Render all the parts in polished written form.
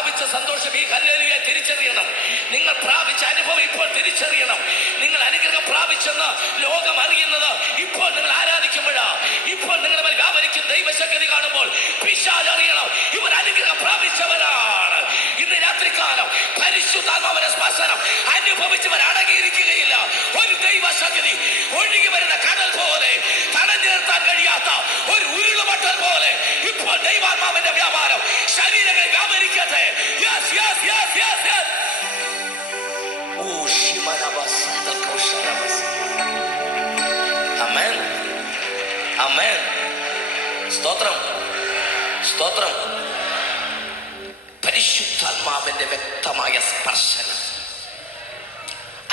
പ്രാപിച്ച സന്തോഷം ഈ ഹല്ലേലൂയ തിരിച്ചറിയണം. നിങ്ങൾ പ്രാപിച്ച അനുഭവം ഇപ്പോൾ തിരിച്ചറിയണം. നിങ്ങൾ അനുഗ്രഹം പ്രാപിച്ചെന്ന് ലോകം അറിയുന്നത് ഇപ്പോൾ നിങ്ങൾ ആരാധിക്കുമ്പോഴാ. ഇപ്പോൾ നിങ്ങളുടെ മേൽ വ്യാപരിക്കുന്ന ദൈവശക്തി കാണുമ്പോൾ പിശാച് അറിയണം ഇവർ അനുഗ്രഹം പ്രാപിച്ചവരാണ്. ഇന്ന് രാത്രികാലം പരിശുദ്ധാത്മാവിന്റെ സ്പർശനം അനുഭവിച്ചവർ അടങ്ങിയിരിക്കുകയില്ല. ഒരു ദൈവശക്തി ഒഴുകി വരുന്ന കടൽ പോലെ, തടഞ്ഞു നിർത്താൻ കഴിയാത്ത ഒരു ഉരുളുമട്ടൽ പോലെ ഇപ്പോൾ ദൈവാത്മാവിന്റെ വ്യാപാരം ശരീരങ്ങളിൽ വ്യാപരിക്കട്ടെ. Yes yes yes yes yes. ഓ ശിമനബസ് തകോശനബസ്. ആമേൻ ആമേൻ. സ്തോത്രം സ്തോത്രം. പരിശുദ്ധാത്മാവിന്റെ വ്യക്തമായ സ്പർശനം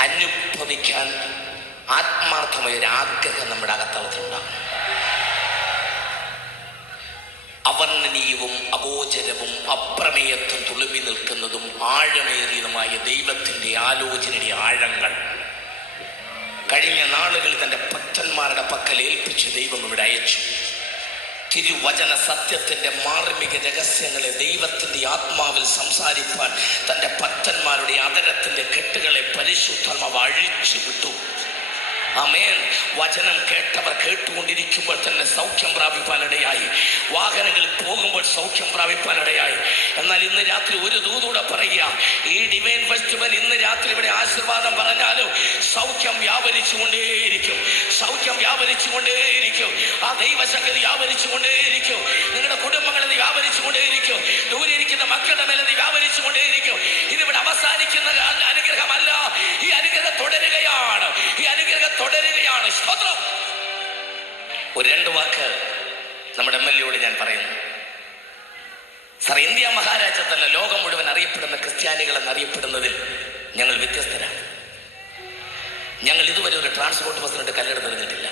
അനുഭവിക്കാൻ ആത്മാർത്ഥമായ ഒരു ആഗ്രഹം നമ്മുടെ അകത്തളത്തിലുണ്ടാകും. അവർണ്ണനീയവും അഗോചരവും അപ്രമേയത്വം തുളുമ്പി നിൽക്കുന്നതും ആഴമേറിയതുമായ ദൈവത്തിൻ്റെ ആലോചനയുടെ ആഴങ്ങൾ കഴിഞ്ഞ നാളുകളിൽ തൻ്റെ ഭക്തന്മാരുടെ പക്കൽ ഏൽപ്പിച്ച് ദൈവം ഇവിടെ അയച്ചു. തിരുവചന സത്യത്തിൻ്റെ മാർമിക രഹസ്യങ്ങളെ ദൈവത്തിൻ്റെ ആത്മാവിൽ സംസാരിപ്പാൻ തൻ്റെ ഭക്തന്മാരുടെ അതരത്തിൻ്റെ കെട്ടുകളെ പരിശുദ്ധാത്മാവ് അഴിച്ചു വിട്ടു. ആമേൻ. വചനം കേട്ടവർ കേട്ടുകൊണ്ടിരിക്കുമ്പോൾ തന്നെ സൗഖ്യം പ്രാപിപ്പാനിടയായി. വാഹനങ്ങളിൽ പോകുമ്പോൾ സൗഖ്യം പ്രാപിപ്പാനിടയായി. എന്നാൽ ഇന്ന് രാത്രി ഒരു ദൂതൂടെ പറയുക, ഈ ഡിവൈൻ ഫെസ്റ്റിവൽ ഇന്ന് രാത്രി ഇവിടെ ആശീർവാദം പറഞ്ഞാലും സൗഖ്യം വ്യാപരിച്ചുകൊണ്ടേയിരിക്കും. സൗഖ്യം വ്യാപരിച്ചുകൊണ്ടേയിരിക്കും. ആ ദൈവശക്തി വ്യാപരിച്ചുകൊണ്ടേയിരിക്കും. നിങ്ങളുടെ കുടുംബങ്ങളിൽ വ്യാപരിച്ചുകൊണ്ടേയിരിക്കും. ദൂരെ ഇരിക്കുന്ന മക്കളുടെ മേലെ വ്യാപരിച്ചുകൊണ്ടേയിരിക്കും. ഇതിവിടെ അവസാനിക്കുന്ന അനുഗ്രഹമല്ല. ഈ അനുഗ്രഹം തുടരുകയാണ്. ഈ അനുഗ്രഹം തുടരുകയാണ്. സ്തോത്രം. ഒരു രണ്ട് വാക്ക് നമ്മുടെ MLA ഞാൻ പറയുന്നു. സാർ, ഇന്ത്യ മഹാരാജ്യത്തല്ല ലോകം മുഴുവൻ അറിയപ്പെടുന്ന ക്രിസ്ത്യാനികൾ എന്നറിയപ്പെടുന്നതിൽ ഞങ്ങൾ വ്യത്യസ്തരാണ്. ഞങ്ങൾ ഇതുവരെ ഒരു ട്രാൻസ്പോർട്ട് ബസ്സിനിട്ട് കല്ലെടുത്ത് എറിഞ്ഞിട്ടില്ല.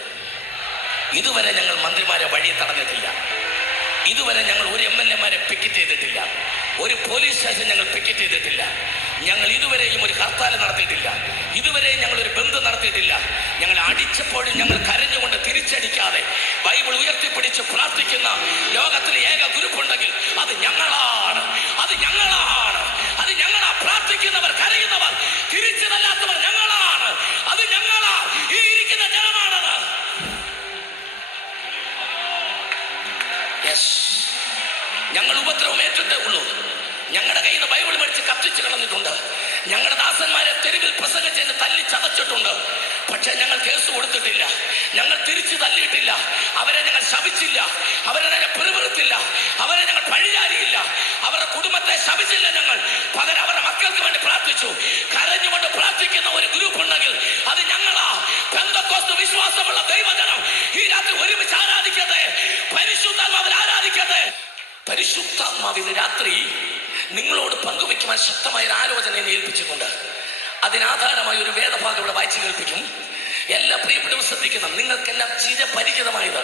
ഇതുവരെ ഞങ്ങൾ മന്ത്രിമാരെ വഴി തടഞ്ഞിട്ടില്ല. ഇതുവരെ ഞങ്ങൾ ഒരു MLA-മാരെ പിക്കറ്റ് ചെയ്തിട്ടില്ല. ഒരു പോലീസ് സ്റ്റേഷൻ ഞങ്ങൾ പിക്കറ്റ് ചെയ്തിട്ടില്ല. ഞങ്ങൾ ഇതുവരെയും ഒരു ഹർത്താൽ നടത്തിയിട്ടില്ല. ഇതുവരെയും ഞങ്ങൾ ഒരു ബന്ദ് നടത്തിയിട്ടില്ല. ഞങ്ങൾ അടിച്ചപ്പോഴും ഞങ്ങൾ കരഞ്ഞുകൊണ്ട് തിരിച്ചടിക്കാതെ ബൈബിൾ ഉയർത്തിപ്പിടിച്ച് പ്രാർത്ഥിക്കുന്ന ലോകത്തിലെ ഏക ഗ്രൂപ്പുണ്ടെങ്കിൽ അത് ഞങ്ങളാണ്. അത് ഞങ്ങളാണ്. അത് ഞങ്ങളാ. പ്രാർത്ഥിക്കുന്നവർ, കരയുന്നവർ, തിരിച്ചു തല്ലാത്തവർ ഞങ്ങളാണ്. അത് ഞങ്ങളാ. ഈ ഇരിക്കുന്ന ജനമാണത്. ഞങ്ങൾ ഉപദ്രവം ഏറ്റിട്ടേ ഉള്ളൂ. ഞങ്ങളുടെ കയ്യിൽ നിന്ന് ബൈബിൾ മേടിച്ച് കത്തിച്ച് കളഞ്ഞിട്ടുണ്ട്. ഞങ്ങളുടെ ദാസന്മാരെ തെരുവിൽ പ്രസംഗിച്ച് തല്ലി ചതച്ചിട്ടുണ്ട്. പക്ഷെ ഞങ്ങൾ കേസ് കൊടുത്തിട്ടില്ല. ഞങ്ങൾ തിരിച്ചു തല്ലിയിട്ടില്ല. അവരെ ഞങ്ങൾ ശപിച്ചില്ല. അവരെ ഞങ്ങൾ പിറുപിറുത്തില്ല. അവരെ ഞങ്ങൾ പഴിചാരിയില്ല. അവരുടെ കുടുംബത്തെ ശപിച്ചില്ല. ഞങ്ങൾ പകരം അവരുടെ മക്കൾക്ക് വേണ്ടി പ്രാർത്ഥിച്ചു. കരഞ്ഞുകൊണ്ട് പ്രാർത്ഥിക്കുന്ന ഒരു ഗ്രൂപ്പ് ഉണ്ടെങ്കിൽ അത് ഞങ്ങളാ. പെന്തക്കോസ്ത് വിശ്വാസമുള്ള ദൈവജനം ഈ രാത്രി ഒരുമിച്ച് ആരാധിക്കട്ടെ. പരിശുദ്ധാത്മാവിൽ ആരാധിക്കട്ടെ. പരിശുദ്ധാത്മാവിന് രാത്രി നിങ്ങളോട് പങ്കുവയ്ക്കുവാൻ ശക്തമായ ഒരു ആലോചന ഏൽപ്പിച്ചിട്ടുണ്ട്. അതിനാധാരമായി ഒരു വേദഭാഗം ഇവിടെ വായിച്ചു കേൾപ്പിക്കും. എല്ലാ പ്രിയപ്പെട്ടവരും ശ്രദ്ധിക്കണം. നിങ്ങൾക്കെല്ലാം ചിരപരിചിതമായത്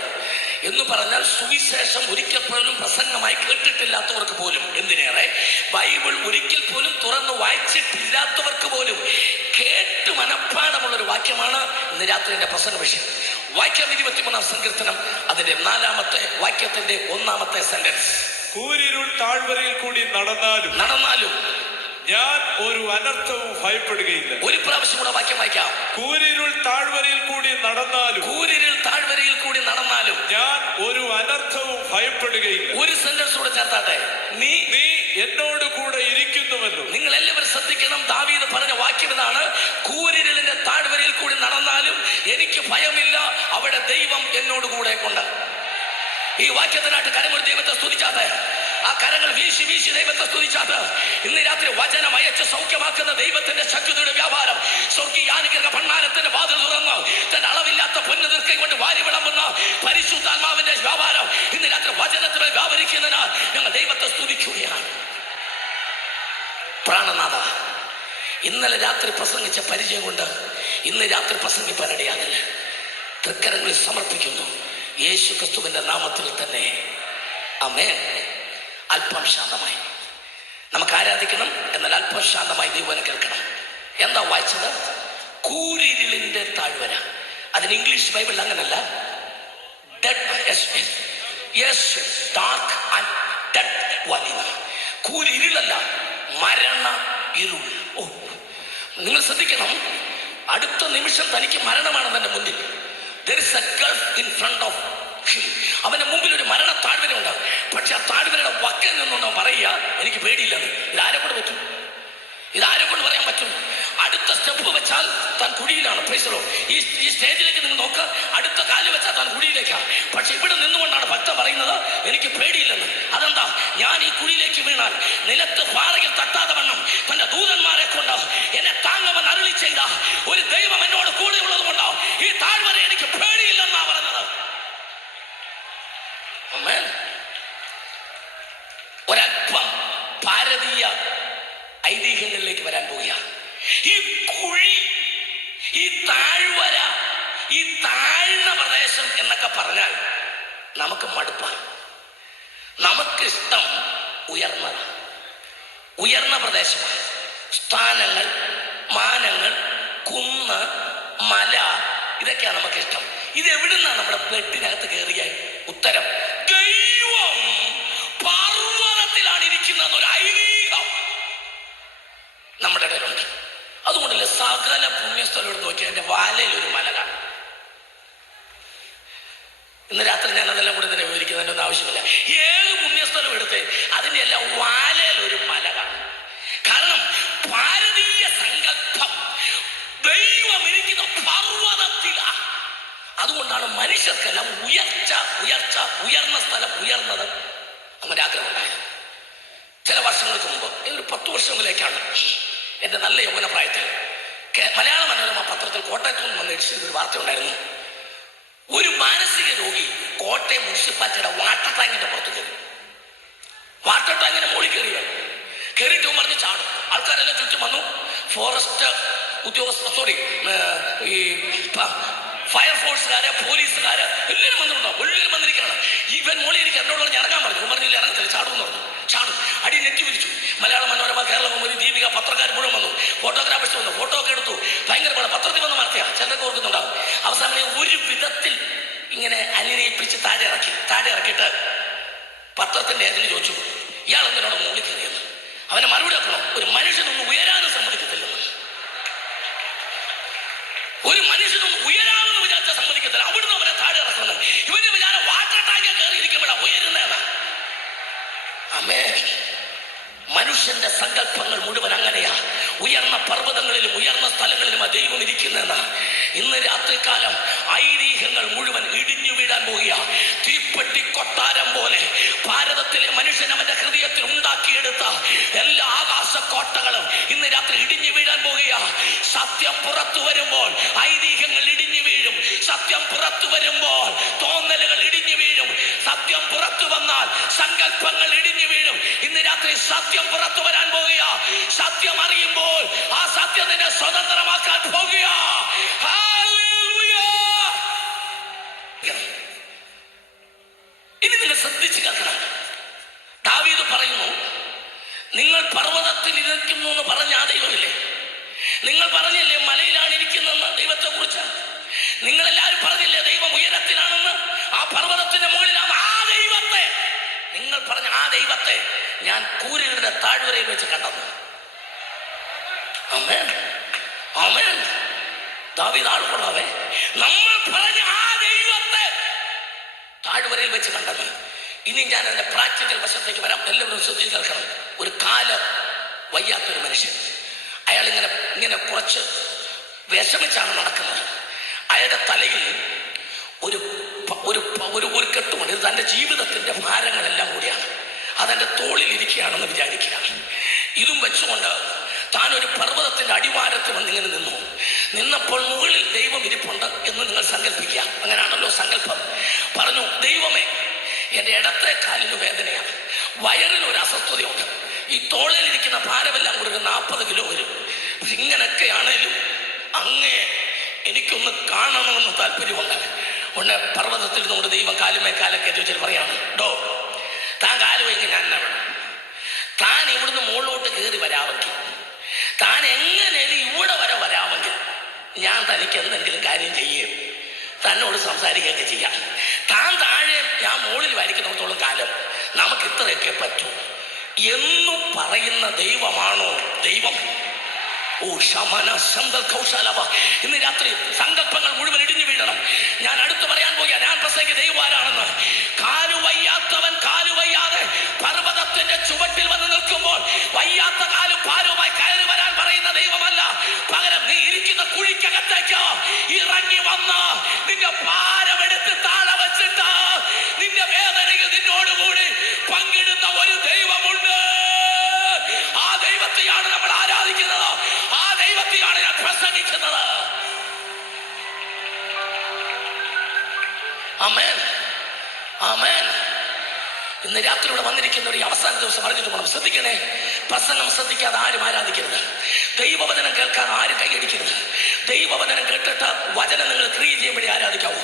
എന്ന് പറഞ്ഞാൽ സുവിശേഷം ഒരിക്കൽ പോലും പ്രസംഗമായി കേട്ടിട്ടില്ലാത്തവർക്ക് പോലും, എന്തിനേറെ ബൈബിൾ ഒരിക്കൽ പോലും തുറന്ന് വായിച്ചിട്ടില്ലാത്തവർക്ക് പോലും കേട്ട് മനഃപ്പാടമുള്ളൊരു വാക്യമാണ് ഇന്ന് രാത്രി എൻ്റെ പ്രസംഗ വിഷയം. വാക്യം 23-ാം സങ്കീർത്തനം അതിന്റെ 4-ാമത്തെ വാക്യത്തിന്റെ 1-ാമത്തെ സെന്റൻസ്. കൂരിരുൾ താഴ്വരയിൽ കൂടി നടന്നാലും ഞാൻ ഒരു അനർത്ഥവും ഭയപ്പെടുകയില്ല. ഒരു പ്രാവശ്യം കൂടെ വാക്യം വായിക്കാം. കൂരിരുൾ താഴ്വരയിൽ കൂടി നടന്നാലും ഞാൻ ഒരു അനർത്ഥവും ഭയപ്പെടുകയില്ല. ഒരു സെന്റൻസ് കൂടെ ചേർത്താട്ടെ. നീ എന്നോട് കൂടെ ഇരിക്കുന്നുവല്ലോ. നിങ്ങൾ എല്ലാവരും ശ്രദ്ധിക്കണം. ദാവീദ് പറഞ്ഞ വാക്യം ഇതാണ്: കൂരിരുളിന്റെ താഴ്വരയിൽ കൂടി നടന്നാലും എനിക്ക് ഭയമില്ല, അവിടെ ദൈവം എന്നോട് കൂടെ ഉണ്ട്. ഈ വാക്യത്തിനായിട്ട് കരമൊരു ദൈവത്തെ സ്തുതിച്ചാട്ടെ. ആ കരങ്ങൾ വീശി വീശി ദൈവത്തെ സ്തുതിച്ചാട്ട് ഇന്ന് രാത്രി വചനം അയച്ച് സൗഖ്യമാക്കുന്ന ദൈവത്തിന്റെ ശക്തിയുടെ വ്യാപാരം, സ്വർഗീയാനുഗ്രഹ ഭണ്ഡാരത്തിന്റെ വാതിൽ തുറന്ന് തന്റെ അളവില്ലാത്ത പൊന്നു തീർക്കൈ കൊണ്ട് വാരി വിളമ്പുന്ന പരിശുദ്ധാത്മാവിന്റെ വ്യാപാരം ഇന്ന് രാത്രി വചനത്തിൽ വ്യാപരിക്കുന്നതിനാൽ ഞങ്ങൾ ദൈവത്തെ സ്തുതിക്കുകയാണ്. പ്രാണനാഥ, ഇന്നലെ രാത്രി പ്രസംഗിച്ച പരിചയം കൊണ്ട് ഇന്ന് രാത്രി പ്രസംഗിപ്പാനിടയാകില്ല. തൃക്കരങ്ങളിൽ സമർപ്പിക്കുന്നു യേശു ക്രിസ്തുവിന്റെ നാമത്തിൽ തന്നെ. ആമേൻ. അല്പം ശാന്തമായി നമുക്ക് ആരാധിക്കണം. എന്നാൽ അല്പം ശാന്തമായി ദൈവനെ കേൾക്കണം. എന്താ വായിച്ചത്? കൂരിരുളിന്റെ താഴ്വര. അതിന് ഇംഗ്ലീഷ് ബൈബിളിൽ അങ്ങനല്ല. Dark and dead valley. കൂരിരുളല്ല, മരണ ഇരുൾ. ഓ, നിങ്ങൾ ശ്രദ്ധിക്കണം, അടുത്ത നിമിഷം തനിക്ക് മരണമാണ് തന്റെ മുന്നിൽ. There is a gulf in front of him. അവന്റെ മുമ്പിൽ ഒരു മരണ താഴ്വരയുണ്ട്. പക്ഷെ ആ താഴ്വരയുടെ വക്കിൽ നിന്നുകൊണ്ട് അവൻ പറയുക, എനിക്ക് പേടിയില്ലെന്ന്. ഇതാരെ കൊണ്ട് പറ്റും? ഇതാരെ കൊണ്ട് പറയാൻ പറ്റും? അടുത്ത സ്റ്റെപ്പ് വെച്ചാൽ താൻ കുഴിയിലാണ്. പ്രൈസലോ, ഈ സ്റ്റേജിലേക്ക് നിങ്ങൾ നോക്ക്, അടുത്ത കാല് വെച്ചാൽ താൻ കുഴിയിലേക്കാണ്. പക്ഷെ ഇവിടെ നിന്നുകൊണ്ടാണ് ഭക്തൻ പറയുന്നത്, എനിക്ക് പേടിയില്ലെന്ന്. അതെന്താ? ഞാൻ ഈ കുഴിയിലേക്ക് വീണാൽ നിലത്ത് പാറയിൽ തട്ടാതെ വണ്ണം തന്റെ ദൂതന്മാരെ കൊണ്ട് എന്നെ താങ്ങവൻ അരുളി ചെയ്ത ഒരു ദൈവം എന്നോട് കൂടെ ഉള്ളത് കൊണ്ടോ ഈ താഴ്വര എനിക്ക് പേടിയില്ലെന്നാ പറഞ്ഞത്. ഒരല്പം ഭാരതീയ ഐതിഹ്യങ്ങളിലേക്ക് വരാൻ പോവുകയാണ്. ഈ കുഴി, ഈ താഴ്വര, ഈ താഴ്ന്ന പ്രദേശം എന്നൊക്കെ പറഞ്ഞാൽ നമുക്ക് മടുപ്പാണ്. നമുക്കിഷ്ടം ഉയർന്നതാണ്, ഉയർന്ന പ്രദേശമാണ്. സ്ഥാനങ്ങൾ, മാനങ്ങൾ, കുന്ന്, മല, ഇതൊക്കെയാണ് നമുക്കിഷ്ടം. ഇതെവിടുന്നാണ് നമ്മുടെ ബ്ലഡിനകത്ത് കയറിയ ഉത്തരം? ദൈവം പർവ്വതത്തിലാണ് ഇരിക്കുന്നതെന്നൊരു ഐതിഹ്യം നമ്മുടെ ഇടയിലുണ്ട്. അതുകൊണ്ടല്ലേ സകല പുണ്യസ്ഥലോട് നോക്കി എൻ്റെ വാലയിൽ ഒരു മല കാണും. ഇന്ന് രാത്രി ഞാൻ അതെല്ലാം കൂടെ തന്നെ വിവരിക്കുന്നതിൻ്റെ ഒന്നും ആവശ്യമില്ല. ഏത് പുണ്യസ്ഥലം എടുത്ത് അതിൻ്റെ എല്ലാം വാലയിൽ ഒരു മല കാണും. കാരണം ഭാരതീയ സങ്കല്പം ദൈവം ഇരിക്കുന്ന പർവ്വതത്തിലാണ്. അതുകൊണ്ടാണ് മനുഷ്യർക്കെല്ലാം ഉയർച്ച ഉയർച്ച ഉയർന്ന സ്ഥലം ഉയർന്നത് നമ്മുടെ ആഗ്രഹം ഉണ്ടായത്. ചില വർഷങ്ങൾക്ക് മുമ്പ്, ഒരു 10 വർഷങ്ങളിലേക്കാണ്, എൻ്റെ നല്ല യൗവന പ്രായത്തിൽ മലയാള മനോരമ പത്രത്തിൽ കോട്ടയത്തു നിന്ന് വന്ന് ഒരു വാർത്ത ഉണ്ടായിരുന്നു. ഒരു മാനസിക രോഗി കോട്ടയം മുനിസിപ്പാലിറ്റിയുടെ വാട്ടർ ടാങ്കിന്റെ പുറത്ത് കയറി. വാട്ടർ ടാങ്കിന്റെ മുകളിൽ കയറിയിട്ട് പറഞ്ഞ് ചാടും. ആൾക്കാരെല്ലാം ചുറ്റും വന്നു. ഫോറസ്റ്റ് ഉദ്യോഗസ്ഥ, ഈ ഫയർഫോഴ്സുകാര്, പോലീസുകാര് എല്ലാവരും വന്നിട്ടുണ്ടാവും. എല്ലാവരും വന്നിരിക്കണം. ഇവൻ മോളി ഇരിക്കും. എന്നോട് പറഞ്ഞ് ഇറങ്ങാൻ പറഞ്ഞു. പറഞ്ഞില്ല, ഇറങ്ങത്തില്ല, ചാടും എന്ന് പറഞ്ഞു. ചാടും. അടി നെറ്റി വിരിച്ചു. മലയാള മനോരമ, കേരള കൗമുദി, ദീപിക, പത്രക്കാർ മുഴുവൻ വന്നു. ഫോട്ടോഗ്രാഫേഴ്സ് വന്നു. ഫോട്ടോ ഒക്കെ എടുത്തു. ഭയങ്കര പത്രത്തിൽ വന്ന വാർത്തയാണ്. ചിലരൊക്കെ ഓർക്കുന്നുണ്ടാവും. അവസാനം ഒരു വിധത്തിൽ ഇങ്ങനെ അനുനയിപ്പിച്ച് താഴെ ഇറക്കിയിട്ട് പത്രത്തിന്റെ ഏതിന് ചോദിച്ചു, ഇയാൾ എന്തിനാണ് മുകളിൽ കയറിയെന്ന്. അവനെ മറുപടി വെക്കണം, ഒരു മനുഷ്യനൊന്നും ഉയരാനും സമ്മതിക്കത്തില്ലെന്ന്. ഒരു മനുഷ്യനൊന്നും ഉയരാമെന്ന് വിചാരിച്ചാൽ സമ്മതിക്കത്തില്ല. അവിടുന്ന് അവനെ താഴെ ഇറക്കുന്നത്. ഇവന്റെ വിചാരം വാട്ടർ ടാങ്കിൽ കയറിയിരിക്കുമ്പോഴാ ഉയരുന്നതാണ്. അമ്മേ, മനുഷ്യന്റെ സങ്കല്പങ്ങൾ മുഴുവൻ അങ്ങനെയാ. ഉയർന്ന പർവ്വതങ്ങളിലും ഉയർന്ന സ്ഥലങ്ങളിലും ദൈവം ഇരിക്കുന്നതെന്ന്. ഇന്ന് രാത്രികാലം ഐതിഹ്യങ്ങൾ മുഴുവൻ ഇടിഞ്ഞു വീഴാൻ പോവുക. തീപ്പെട്ടി കൊട്ടാരം പോലെ ഭാരതത്തിലെ മനുഷ്യൻ അവന്റെ ഹൃദയത്തിൽ ഉണ്ടാക്കിയെടുത്ത എല്ലാ ആകാശ കോട്ടകളും ഇന്ന് രാത്രി ഇടിഞ്ഞു വീഴാൻ പോവുക. സത്യം പുറത്തു വരുമ്പോൾ ഐതിഹ്യങ്ങൾ ഇടിഞ്ഞു വീഴും. സത്യം പുറത്തു വരുമ്പോൾ തോന്നലുകൾ ഇടിഞ്ഞു വീഴും. സത്യം പുറത്തു വന്നാൽ സങ്കല്പങ്ങൾ ഇടിഞ്ഞു വീഴും. ഇന്ന് രാത്രി സത്യം പുറത്തു വരാൻ പോവുക. സത്യം അറിയുമ്പോൾ ആ സത്യം നിന്നെ സ്വതന്ത്രമാക്കാൻ പോകുക. ഇനി നിങ്ങൾ ശ്രദ്ധിച്ച് കേൾക്കണം. ദാവീദ് പറയുന്നു, നിങ്ങൾ പർവ്വതത്തിൽ ഇരിക്കുന്നു എന്ന് പറഞ്ഞ ആ ദൈവമില്ലേ? നിങ്ങൾ പറഞ്ഞില്ലേ മലയിലാണ് ഇരിക്കുന്നതെന്ന് ദൈവത്തെ കുറിച്ച്? നിങ്ങളെല്ലാവരും പറഞ്ഞില്ലേ ദൈവം ഉയരത്തിലാണെന്ന്? ആ പർവ്വതത്തിന്റെ മുകളിലാണ് ആ ദൈവത്തെ, നിങ്ങൾ പറഞ്ഞ ആ ദൈവത്തെ ഞാൻ കൂരിരുടെ താഴ്വരയിൽ വെച്ച് കണ്ടത്. ആമേൻ, ആമേൻ. ദാവീദ് ആൾക്കൊള്ളാവേ. നമ്മൾ പറഞ്ഞ ആ ദൈവത്തെ താഴ്വരയിൽ വെച്ച് കണ്ടത്. ഇനി ഞാൻ അതിന്റെ പ്രാക്ടിക്കൽ വശത്തേക്ക് വരാം. എല്ലാവരും ശ്രദ്ധിച്ച് കേൾക്കണം. ഒരു കാല് വയ്യാത്തൊരു മനുഷ്യൻ, അയാൾ ഇങ്ങനെ കുറച്ച് വിഷമിച്ചാണ് നടക്കുന്നത്. അയാളുടെ തലയിൽ ഒരു കെട്ടുമുണ്ട്. ഇത് തൻ്റെ ജീവിതത്തിന്റെ ഭാരങ്ങളെല്ലാം കൂടിയാണ്. അതെൻ്റെ തോളിൽ ഇരിക്കുകയാണെന്ന് വിചാരിക്കുക. ഇതും വെച്ചുകൊണ്ട് താൻ ഒരു പർവ്വതത്തിന്റെ അടിവാരത്തിൽ വന്നിങ്ങനെ നിന്നപ്പോൾ മുകളിൽ ദൈവം ഇരിപ്പുണ്ട് എന്ന് നിങ്ങൾ സങ്കല്പിക്കുക. അങ്ങനെയാണല്ലോ സങ്കല്പം. പറഞ്ഞു, ദൈവമേ, എൻ്റെ ഇടത്തെ കാലിന് വേദനയാണ്, വയറിനൊരു അസ്വസ്ഥതയുണ്ട്, ഈ തോളിലിരിക്കുന്ന ഭാരമെല്ലാം കൂടി 40 കിലോ വരും. ഇങ്ങനെയൊക്കെയാണേലും അങ്ങേ എനിക്കൊന്ന് കാണണമെന്ന് താല്പര്യമുണ്ട്. ഉടനെ പർവ്വതത്തിൽ നിന്നുകൊണ്ട് ദൈവം കാലുമേ കാലൊക്കെ ചോദിച്ചാൽ പറയാണ്, ഡോ, താൻ കാലുമെങ്കിൽ ഞാൻ എന്നാ വേണം? താൻ ഇവിടുന്ന് മുകളിലോട്ട് കയറി വരാമെങ്കിൽ, താൻ എങ്ങനെയും ഇവിടെ വരെ വരാമെങ്കിൽ ഞാൻ തനിക്ക് എന്തെങ്കിലും കാര്യം ചെയ്യുകയും തന്നോട് സംസാരിക്കുകയൊക്കെ ചെയ്യാം. താൻ താഴെ ഞാൻ മുകളിൽ വരിക്കുന്നിടത്തോളം കാലം നമുക്ക് ഇത്രയൊക്കെ പറ്റൂ. എന്നു പറയുന്ന ദൈവമാണോ ദൈവം? ഓ ശമന ശന്തൽ കൗശലവ. ഇന്ന് രാത്രി സങ്കല്പങ്ങൾ മുഴുവൻ ഇടിഞ്ഞു വീഴണം. ഞാൻ അടുത്ത് പറയാൻ പോയ ഞാൻ പ്രസംഗിച്ച ദൈവം ആരാണെന്ന്. കാലുവയ്യാത്തവൻ കാലുവയ്യാതെ പർവ്വതത്തിന്റെ ചുവട്ടിൽ വന്ന് നിൽക്കുമ്പോൾ വയ്യാത്ത കാലും ഭാരവുമായി കയറി വരാൻ പറയുന്ന ദൈവമല്ല. പകരം നീ ഇരിക്കുന്ന കുഴിക്കകത്തേക്ക് ഇറങ്ങി വന്ന് നിന്റെ ഭാരമെടുത്ത് താഴെ വെച്ചിട്ട് നിന്റെ വേദനയിൽ നിന്നോടുകൂടി പങ്കിടുന്ന ഒരു ദൈവമുണ്ട്. ആ ദൈവത്തെയാണ് നമ്മൾ ആരാധിക്കുന്നത്. ആ ദൈവത്തെയാണ് ഞാൻ പ്രസംഗിക്കുന്നത്. ആമേൻ, ആമേൻ. ഇന്ന് രാത്രി ഇവിടെ വന്നിരിക്കുന്നവർ ഈ അവസാന ദിവസം അറിഞ്ഞിട്ട് പോകണം. ശ്രദ്ധിക്കണേ, പ്രസംഗം ശ്രദ്ധിക്കാതെ ആരും ആരാധിക്കരുത്. ദൈവവചനം കേൾക്കാതെ ആരും കൈയടിക്കരുത്. ദൈവവചനം കേട്ടിട്ട് വചനം നിങ്ങൾ ക്രിയ ചെയ്യുമ്പോഴേ ആരാധിക്കാവൂ.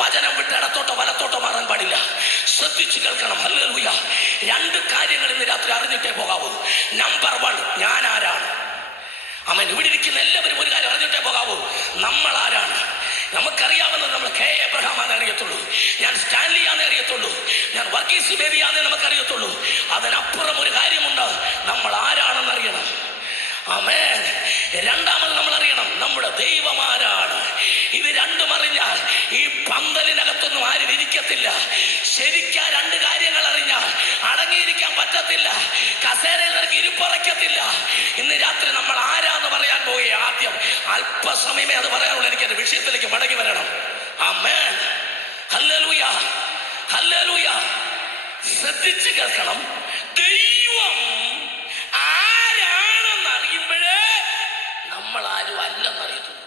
വചനം വിട്ട് ഇടത്തോട്ടോ വലത്തോട്ടോ മാറാൻ പാടില്ല. ശ്രദ്ധിച്ചു കേൾക്കണം. ഹല്ലേലൂയ. 2 കാര്യങ്ങൾ ഇന്ന് രാത്രി അറിഞ്ഞിട്ടേ പോകാവൂ. നമ്പർ 1, ഞാൻ ആരാണ്. അമ്മ ഇവിടെ ഇരിക്കുന്ന എല്ലാവരും ഒരു കാര്യം അറിഞ്ഞിട്ടേ പോകാവൂ. നമ്മൾ ആരാണ്? നമുക്കറിയാവുന്നത് നമ്മൾ കെ എബ്രഹാമാണെന്ന് അറിയത്തുള്ളൂ, ഞാൻ സ്റ്റാൻലി ആണെന്ന് അറിയത്തുള്ളൂ, ഞാൻ വർഗീസ് ബേബിയാണെന്ന് നമുക്കറിയത്തുള്ളൂ. അതിനപ്പുറം ഒരു കാര്യമുണ്ട്, നമ്മൾ ആരാണെന്ന് അറിയണം. ആമേൻ. രണ്ടാമത് നമ്മൾ അറിയണം നമ്മുടെ ദൈവം ആരാണ്. ഇത് രണ്ടും അറിഞ്ഞാൽ ഈ പന്തലിനകത്തൊന്നും ആരും ഇരിക്കത്തില്ല. ശരിക്കാ 2 കാര്യങ്ങൾ അറിഞ്ഞാൽ അടങ്ങിയിരിക്കാൻ പറ്റത്തില്ല. കസേരയിൽ നിനക്ക് ഇരിപ്പുറയ്ക്കത്തില്ല. ഇന്ന് രാത്രി നമ്മൾ ആരാന്ന് പറയാൻ പോയി. ആദ്യം അല്പസമയമേ അത് പറയാനുള്ളൂ. എനിക്ക് എന്റെ വിഷയത്തിലേക്ക് മടങ്ങി വരണം. ആമേൻ. ഹല്ലേലൂയ, ഹല്ലേലൂയ. ശ്രദ്ധിച്ച് കേൾക്കണം. ദൈവം ആരാണെന്ന് അറിയുമ്പോഴേ നമ്മൾ ആരും അല്ലെന്നറിയത്തുള്ളൂ.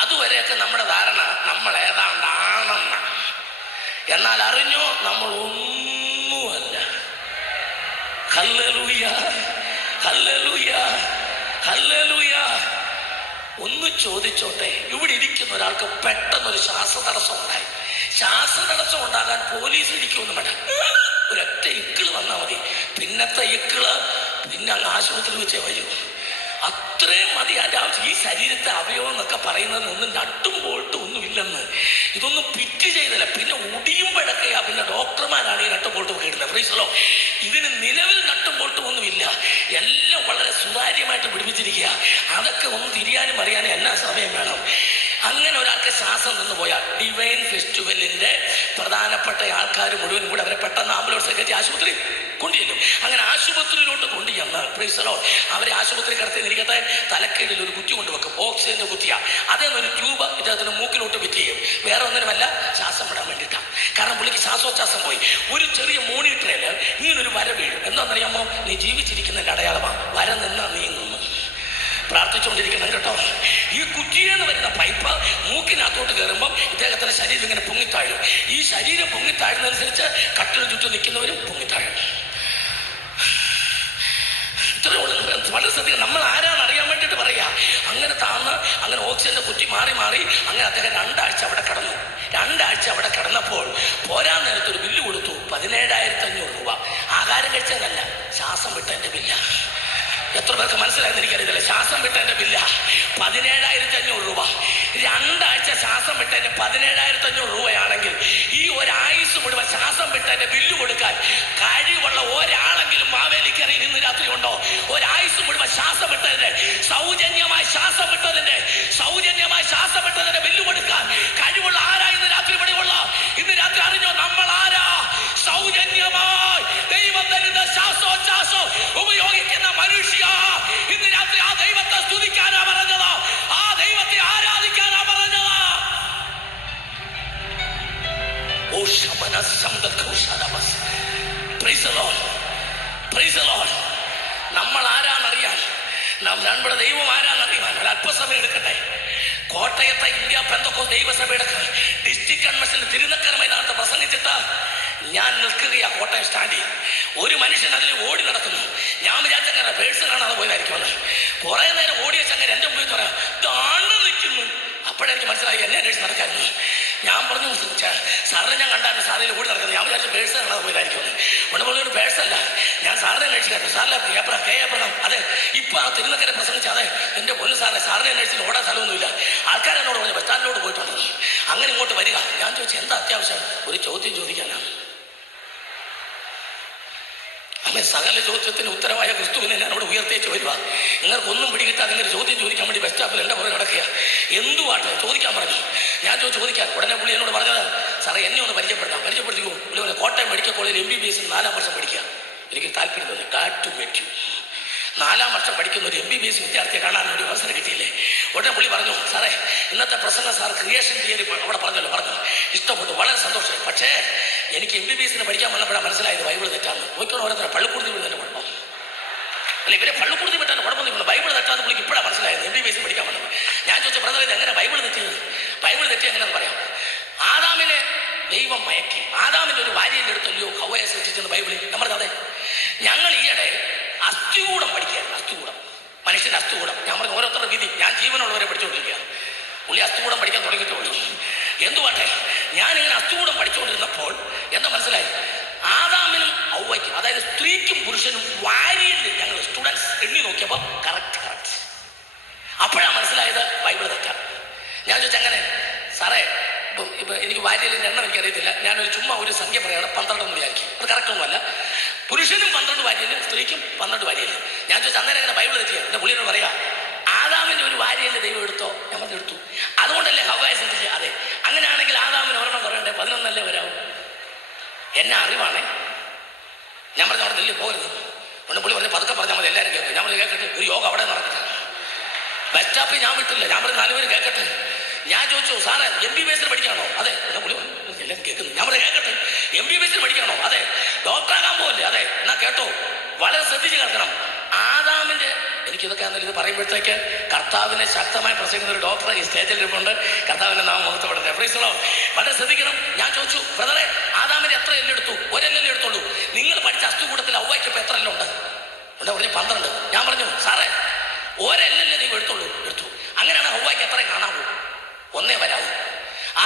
അതുവരെയൊക്കെ നമ്മുടെ ധാരണ നമ്മൾ ഏതാണ്ടാണെന്ന. എന്നാൽ അറിഞ്ഞോ, നമ്മൾ ഒന്നുമല്ല. ഹല്ലേലൂയ, ഹല്ലേലൂയ, ഹല്ലേലൂയ. ഒന്ന് ചോദിച്ചോട്ടെ, ഇവിടെ ഇരിക്കുന്ന ഒരാൾക്ക് പെട്ടെന്നൊരു ശ്വാസതടസ്സം ഉണ്ടായി. ശ്വാസതടസ്സം ഉണ്ടാകാൻ പോലീസ് ഇരിക്കുമെന്ന് വേണ്ട, ഒരൊറ്റ ഇക്കിള് വന്നാൽ മതി. പിന്നത്തെ ഇക്കിള് പിന്നെ അങ്ങ് ആശുപത്രി വെച്ചേ വരൂ. അത്രയും മതി അതിൻ്റെ ആവശ്യം. ഈ ശരീരത്തെ അവയവം എന്നൊക്കെ പറയുന്നത് ഒന്നും നട്ടും ബോൾട്ടും ഒന്നും ഇല്ലെന്ന്. ഇതൊന്നും ഫിറ്റ് ചെയ്തില്ല. പിന്നെ ഒടിയുമ്പോഴൊക്കെയാ പിന്നെ ഡോക്ടർമാരാണ് ഈ നട്ടും ബോൾട്ടും ഒക്കെ ഇടുന്നത്. ഫ്രീസലോ, ഇതിന് നിലവിൽ നട്ടും ബോൾട്ടും ഒന്നുമില്ല. എല്ലാം വളരെ സുതാര്യമായിട്ട് പിടിപ്പിച്ചിരിക്കുക. അതൊക്കെ ഒന്ന് തിരിയാനും അറിയാനും എന്നാ സമയം വേണം. അങ്ങനെ ഒരാൾക്ക് ശ്വാസം നിന്ന് പോയാൽ ഡിവൈൻ ഫെസ്റ്റിവലിന്റെ പ്രധാനപ്പെട്ട ആൾക്കാർ മുഴുവൻ കൂടെ അവരെ പെട്ടെന്ന് ആംബുലൻസ് കയറ്റി ആശുപത്രി കൊണ്ടുചെല്ലും. അങ്ങനെ ആശുപത്രിയിലോട്ട് കൊണ്ടുചെന്ന് പ്രീസലോ അവരെ ആശുപത്രി കിടത്തി നിൽക്കട്ടെ, തലക്കീഴിൽ ഒരു കുറ്റി കൊണ്ടുവെക്കും. ഓക്സിജന്റെ കുറ്റിയാ. അതേന്നൊരു ട്യൂബ് ഇദ്ദേഹത്തിന് മൂക്കിലോട്ട് ഫിറ്റ് ചെയ്യും. വേറെ ഒന്നിനുമല്ല, ശ്വാസം വിടാൻ വേണ്ടിയിട്ടാണ്. കാരണം പുള്ളിക്ക് ശ്വാസോച്ഛ്വാസം പോയി. ഒരു ചെറിയ മോണിറ്ററിൽ ഇങ്ങനൊരു വര വീഴും. എന്താണെന്നറിയാമോ? നീ ജീവിച്ചിരിക്കുന്നതിന്റെ അടയാളമാണ്. വര നിന്നാ നീ നിന്നു. പ്രാർത്ഥിച്ചുകൊണ്ടിരിക്കണം കേട്ടോ. ഈ കുറ്റിയെന്ന് വരുന്ന പൈപ്പ് മൂക്കിനകത്തോട്ട് കയറുമ്പോൾ ഇദ്ദേഹത്തിന്റെ ശരീരം ഇങ്ങനെ പൊങ്ങിത്താഴും. ഈ ശരീരം പൊങ്ങിത്താഴുന്നതനുസരിച്ച് കട്ടിന് ചുറ്റും നിൽക്കുന്നവരും പൊങ്ങിത്താഴും. ഇത്രയേ ഉള്ളൂ. വളരെ ശ്രദ്ധിക്കണം. നമ്മൾ ആരാണ് അറിയാൻ വേണ്ടിയിട്ട് പറയാ. അങ്ങനെ താന്ന് അങ്ങനെ ഓക്സിജന്റെ കുറ്റി മാറി മാറി അങ്ങനെ അദ്ദേഹം 2 ആഴ്ച അവിടെ കിടന്നു. 2 ആഴ്ച അവിടെ കിടന്നപ്പോൾ പോരാൻ നേരത്തൊരു ബില്ല് കൊടുത്തു. 17,500 രൂപ. ആഹാരം കഴിച്ചതല്ല, ശ്വാസം വിട്ടതിന്റെ ബില്ല. എത്ര പേർക്ക് മനസ്സിലായെന്ന് എനിക്കറിയത്തില്ല. ശ്വാസം വിട്ടതിന്റെ ബില്ല 17,500 രൂപ. 2 ആഴ്ച ശ്വാസം വിട്ടതിന് 17,500 രൂപയാണെങ്കിൽ ഈ ഒരായുസ് മുഴുവൻ ശ്വാസം വിട്ടതിന്റെ ബില്ല് കൊടുക്കാൻ കഴിവുള്ള ഒരാളെങ്കിലും മാവേലിക്കരയിൽ ഇന്ന് രാത്രി ഉണ്ടോ? ഒരായുസ് മുഴുവൻ ശ്വാസം വിട്ടതിന്റെ സൗജന്യമായി ശ്വാസം വിട്ടതിന്റെ ബില്ല് കൊടുക്കാൻ കഴിവുള്ള ആരാ ഇന്ന് രാത്രി ഇവിടെയുള്ള? ഇന്ന് രാത്രി അറിഞ്ഞോ നമ്മൾ ആരാ? സൗജന്യമായി ദൈവം തരുന്ന ശ്വാസോച്ഛ്വാസം ഉപയോഗിക്കുന്ന മനുഷ്യ. ഇന്ന് രാത്രി ആ ദൈവത്തെ സ്തുതിക്കാനാ പറഞ്ഞത്, ആ ദൈവത്തെ ആരാധിക്കാനാ പറഞ്ഞത്. ഓ ശമന ശബ്ദ കൗശലവസ്. Praise the Lord, praise the Lord. നമ്മൾ ആരാന്നറിയാൻ, നമ്മുടെ ദൈവം ആരാന്നറിയാൻ ഒരു അല്പസമയം എടുക്കട്ടെ. കോട്ടയത്തെ ഇന്ത്യ പെന്തക്കോസ്ത് ദൈവസഭയുടെ ഡിസ്ട്രിക്ട് കൺവെൻഷനിൽ തിരുനക്കര മൈതാനത്ത് പ്രസംഗിച്ചിട്ട് ഞാൻ നിൽക്കുകയാ കോട്ടയം സ്റ്റാൻഡിൽ. ഒരു മനുഷ്യൻ അതിൽ ഓടി നടക്കുന്നു. ഞാൻ വിചാരിച്ചങ്ങനെ പേഴ്സൺ കാണാതെ പോയതായിരിക്കുമെന്ന്. കുറെ നേരം ഓടിയ ചങ്ങനെ എൻ്റെ മുമ്പിൽ പറയാം, താണ്ട് നിൽക്കുന്നു. അപ്പോഴെനിക്ക് മനസ്സിലായി എന്നെ അന്വേഷിച്ച് നടക്കായിരുന്നു. ഞാൻ പറഞ്ഞു, സാറിനെ ഞാൻ കണ്ടായിരുന്നു, സാറിൽ ഓടി നടക്കുന്നത്. ഞാൻ വിചാരിച്ചു പേഴ്സൺ കാണാതെ പോയതായിരിക്കുമെന്ന്. ഉടമ്പൊരു പേഴ്സല്ല, ഞാൻ സാറിനെ അന്വേഷിക്കായിരുന്നു. സാറിലെ കെ എബ്രഹാം. അതെ, ഇപ്പം ആ തിരുനക്കര പ്രസംഗിച്ച അതെ എൻ്റെ പൊന്നു സാറിനെ അന്വേഷിച്ചിട്ട് ഓടാൻ സ്ഥലമൊന്നുമില്ല. ആൾക്കാരെന്നോട് പറഞ്ഞു ബസ് സ്റ്റാൻഡിലോട്ട് പോയിട്ടുണ്ട്, അങ്ങനെ ഇങ്ങോട്ട് വരിക. ഞാൻ ചോദിച്ചു എന്താ അത്യാവശ്യം? ഒരു ചോദ്യം ചോദിക്കാനാണ്. സകല ചോദ്യത്തിന് ഉത്തരവായ ക്രിസ്തുവിനെ ഞാൻ അവിടെ ഉയർത്തേച്ച് വരിക. നിങ്ങൾക്കൊന്നും പിടികിട്ടാതെ നിങ്ങൾ ചോദ്യം ചോദിക്കാൻ വേണ്ടി ബസ് സ്റ്റോപ്പിൽ എൻ്റെ പുറകെ നടക്കുക. എന്തുവാട്ടെ ചോദിക്കാൻ പറഞ്ഞു. ഞാൻ ചോദിക്കാൻ ഉടനെ പുള്ളി എന്നോട് പറഞ്ഞത്, സാറേ എന്നെ ഒന്ന് പരിചയപ്പെടുത്തിക്കോ. പുള്ളി പറഞ്ഞു, കോട്ടയം മെഡിക്കൽ കോളേജിൽ MBBS 4ാം വർഷം പഠിക്കുക. എനിക്ക് താല്പര്യമില്ല. കാറ്റു വെക്കും. 4ാം വർഷം പഠിക്കുന്ന ഒരു MBBS വിദ്യാർത്ഥിയെ കാണാൻ ഒരു അവസരം കിട്ടിയില്ലേ. ഉടനെ പുള്ളി പറഞ്ഞു, സാറേ ഇന്നത്തെ പ്രസംഗം സാർ ക്രിയേഷൻ തിയറി അവിടെ പറഞ്ഞു ഇഷ്ടപ്പെട്ടു, വളരെ സന്തോഷം. പക്ഷേ എനിക്ക് MBBS പഠിക്കാൻ വന്നപ്പോഴാണ് മനസ്സിലായത് ബൈബിൾ തെറ്റാണ്. നോക്കണം ഓരോരുത്തരെ പള്ളിക്കൂടുതി വിടുന്നതിൻ്റെ കുഴപ്പം അല്ല, ഇവരെ പള്ളിക്കൂടുതി വിട്ടാൽ കുഴപ്പമൊന്നും ബൈബിൾ തെറ്റാന്ന് പുള്ളിക്ക് ഇപ്പോഴാണ് മനസ്സിലായത് MBBS പഠിക്കാൻ വന്നപ്പോൾ. ഞാൻ ചോദിച്ച ബ്രദർ, ഇത് എങ്ങനെ ബൈബിൾ തെറ്റിയത്? ബൈബിൾ തെറ്റി എങ്ങനെയാണെന്ന് പറയാം. ആദാമിനെ ദൈവം മയക്കി. ആദാമിൻ്റെ ഒരു ഭാര്യയുടെ അടുത്തല്ലയോ ഹവ്വയെ സൃഷ്ടിച്ചെന്ന് ബൈബിളിൽ. നമ്മൾ അതെ, ഞങ്ങൾ ഈയിടെ അസ്ഥികൂടം പഠിക്കുകയായിരുന്നു. അസ്ഥികൂടം, മനുഷ്യൻ്റെ അസ്ഥികൂടം. ഞാൻ പറഞ്ഞ ഓരോരുത്തരുടെ വിധി. ഞാൻ ജീവനുള്ളവരെ പഠിച്ചുകൊണ്ടിരിക്കുകയാണ്. പുള്ളി അസ്ഥികൂടം പഠിക്കാൻ തുടങ്ങിയിട്ടുള്ളൂ. എന്തുവാട്ടെ, ഞാനിങ്ങനെ അസ്ഥികൂടം പഠിച്ചുകൊണ്ടിരുന്നപ്പോൾ എന്താ മനസ്സിലായി? ആദാമിനും ഹവ്വയ്ക്കും, അതായത് സ്ത്രീക്കും പുരുഷനും വാരിയലിൽ ഞങ്ങൾ സ്റ്റുഡൻസ് എണ്ണി നോക്കിയപ്പോൾ കറക്റ്റ്. അപ്പോഴാണ് മനസ്സിലായത് ബൈബിൾ തെറ്റാണ്. ഞാൻ ചോദിച്ചാൽ അങ്ങനെ സാറേ, ഇപ്പം എനിക്ക് വാരിയലിൻ്റെ എണ്ണം എനിക്കറിയത്തില്ല. ഞാനൊരു ചുമ്മാ ഒരു സംഖ്യ പറയുകയാണ്, 12 എന്ന് വിചാരിക്കും. അത് കറക്റ്റൊന്നുമല്ല. പുരുഷനും 12 വാരിയലും സ്ത്രീക്കും 12 വാരിയലും. ഞാൻ ചോദിച്ചാൽ അന്നേരം എങ്ങനെ ബൈബിൾ തെറ്റിയ? എൻ്റെ പുള്ളിയോട് പറയാ, ആദാമിൻ്റെ ഒരു വാരിയലിൽ ദൈവം എടുത്തോ? നമ്മൾ എടുത്തു. അതുകൊണ്ടല്ലേ ഹവ്വയെ സൃഷ്ടിച്ചത്. അതെ, അങ്ങനെയാണെങ്കിൽ ആദാമിന് ഒരെണ്ണം കുറയണ്ടേ? 11 വരാവും. എന്നെ അറിവാണേ. ഞാൻ പറഞ്ഞ അവിടെ നെല്ല് പോകരുത്. പിന്നെ പുള്ളി പറഞ്ഞ് പതുക്കെ പറഞ്ഞാൽ മതി, എല്ലാവരും കേൾക്കും. ഞാൻ പറഞ്ഞ് കേൾക്കട്ടെ, ഒരു യോഗ അവിടെ നടക്കട്ടെ. ബസ് സ്റ്റോപ്പിൽ ഞാൻ വിട്ടില്ല. ഞാൻ പറഞ്ഞ് 4 പേര് കേൾക്കട്ടെ. ഞാൻ ചോദിച്ചു, സാറേ MBBS പഠിക്കണോ? അതെ. പുള്ളി എല്ലാവരും കേൾക്കുന്നു. ഞാൻ പറഞ്ഞ് കേൾക്കട്ടെ, MBBS പഠിക്കണോ? അതെ. ഡോക്ടറാകാൻ പോകല്ലേ? അതെ. എന്നാ കേട്ടോ, വളരെ ശ്രദ്ധിച്ച് കേൾക്കണം. ആദാമിൻ്റെ, എനിക്കിതൊക്കെ ഇത് പറയുമ്പോഴത്തേക്ക് കർത്താവിനെ ശക്തമായി പ്രസംഗിക്കുന്ന ഒരു ഡോക്ടർ ഈ സ്റ്റേജിൽ ഇരിപ്പുണ്ട്. കർത്താവിൻ്റെ നാമം മുഹൂർത്തപ്പെടട്ടെ. പ്രൈസലോ. വളരെ ശ്രദ്ധിക്കണം. ഞാൻ ചോദിച്ചു, ബ്രദറെ ആദാമിന് എത്ര എല്ലെടുത്തു? 1 എല്ലേ എടുത്തുള്ളൂ. നിങ്ങൾ പഠിച്ച അസ്ഥികൂടത്തിൽ ഹവ്വയ്ക്ക് ഇപ്പോൾ എത്ര എല്ലുണ്ട്? എന്താ പറഞ്ഞു? 12. ഞാൻ പറഞ്ഞു, സാറേ 1 എല്ലല്ലേ നിങ്ങൾ എടുത്തുള്ളൂ? എടുത്തു. അങ്ങനെയാണ് ഹവ്വയ്ക്ക് എത്ര കാണാവൂ? 1 വരാവൂ.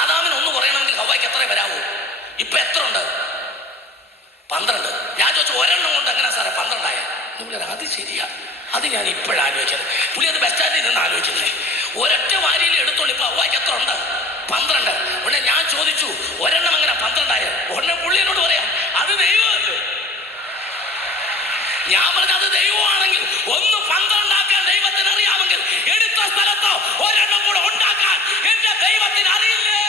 ആദാമിന് 1 കുറയണമെങ്കിൽ ഹവ്വയ്ക്ക് എത്ര വരാവൂ? ഇപ്പൊ എത്ര ഉണ്ട്? 12. ഞാൻ ചോദിച്ചു, 1 എണ്ണം കൊണ്ട് എങ്ങനെ സാറേ 12 ആയ? അത് ശരിയാ, അത് ഞാൻ ഇപ്പോഴാണ് ആലോചിച്ചത്. പുള്ളി അത് ബസ് സ്റ്റാൻഡിൽ നിന്ന് ആലോചിച്ചില്ലേ. ഒരൊറ്റ വാരിയിൽ എടുത്തോളൂ. ഇപ്പൊ ഹവ്വയ്ക്ക് എത്ര ഉണ്ട്? 12. ഉടനെ ഞാൻ ചോദിച്ചു, 1 എണ്ണം അങ്ങനെ 12 ആയ? ഉടനെ പുള്ളി എന്നോട് പറയാം, അത് ദൈവമല്ലേ. ഞാൻ പറഞ്ഞ അത് ദൈവമാണെങ്കിൽ 1 12 ആക്കാൻ ദൈവത്തിന് അറിയാമെങ്കിൽ എടുത്ത സ്ഥലത്ത് 1 എണ്ണം കൂടെ ഉണ്ടാക്കാൻ എന്റെ ദൈവത്തിന് അറിയില്ലേ?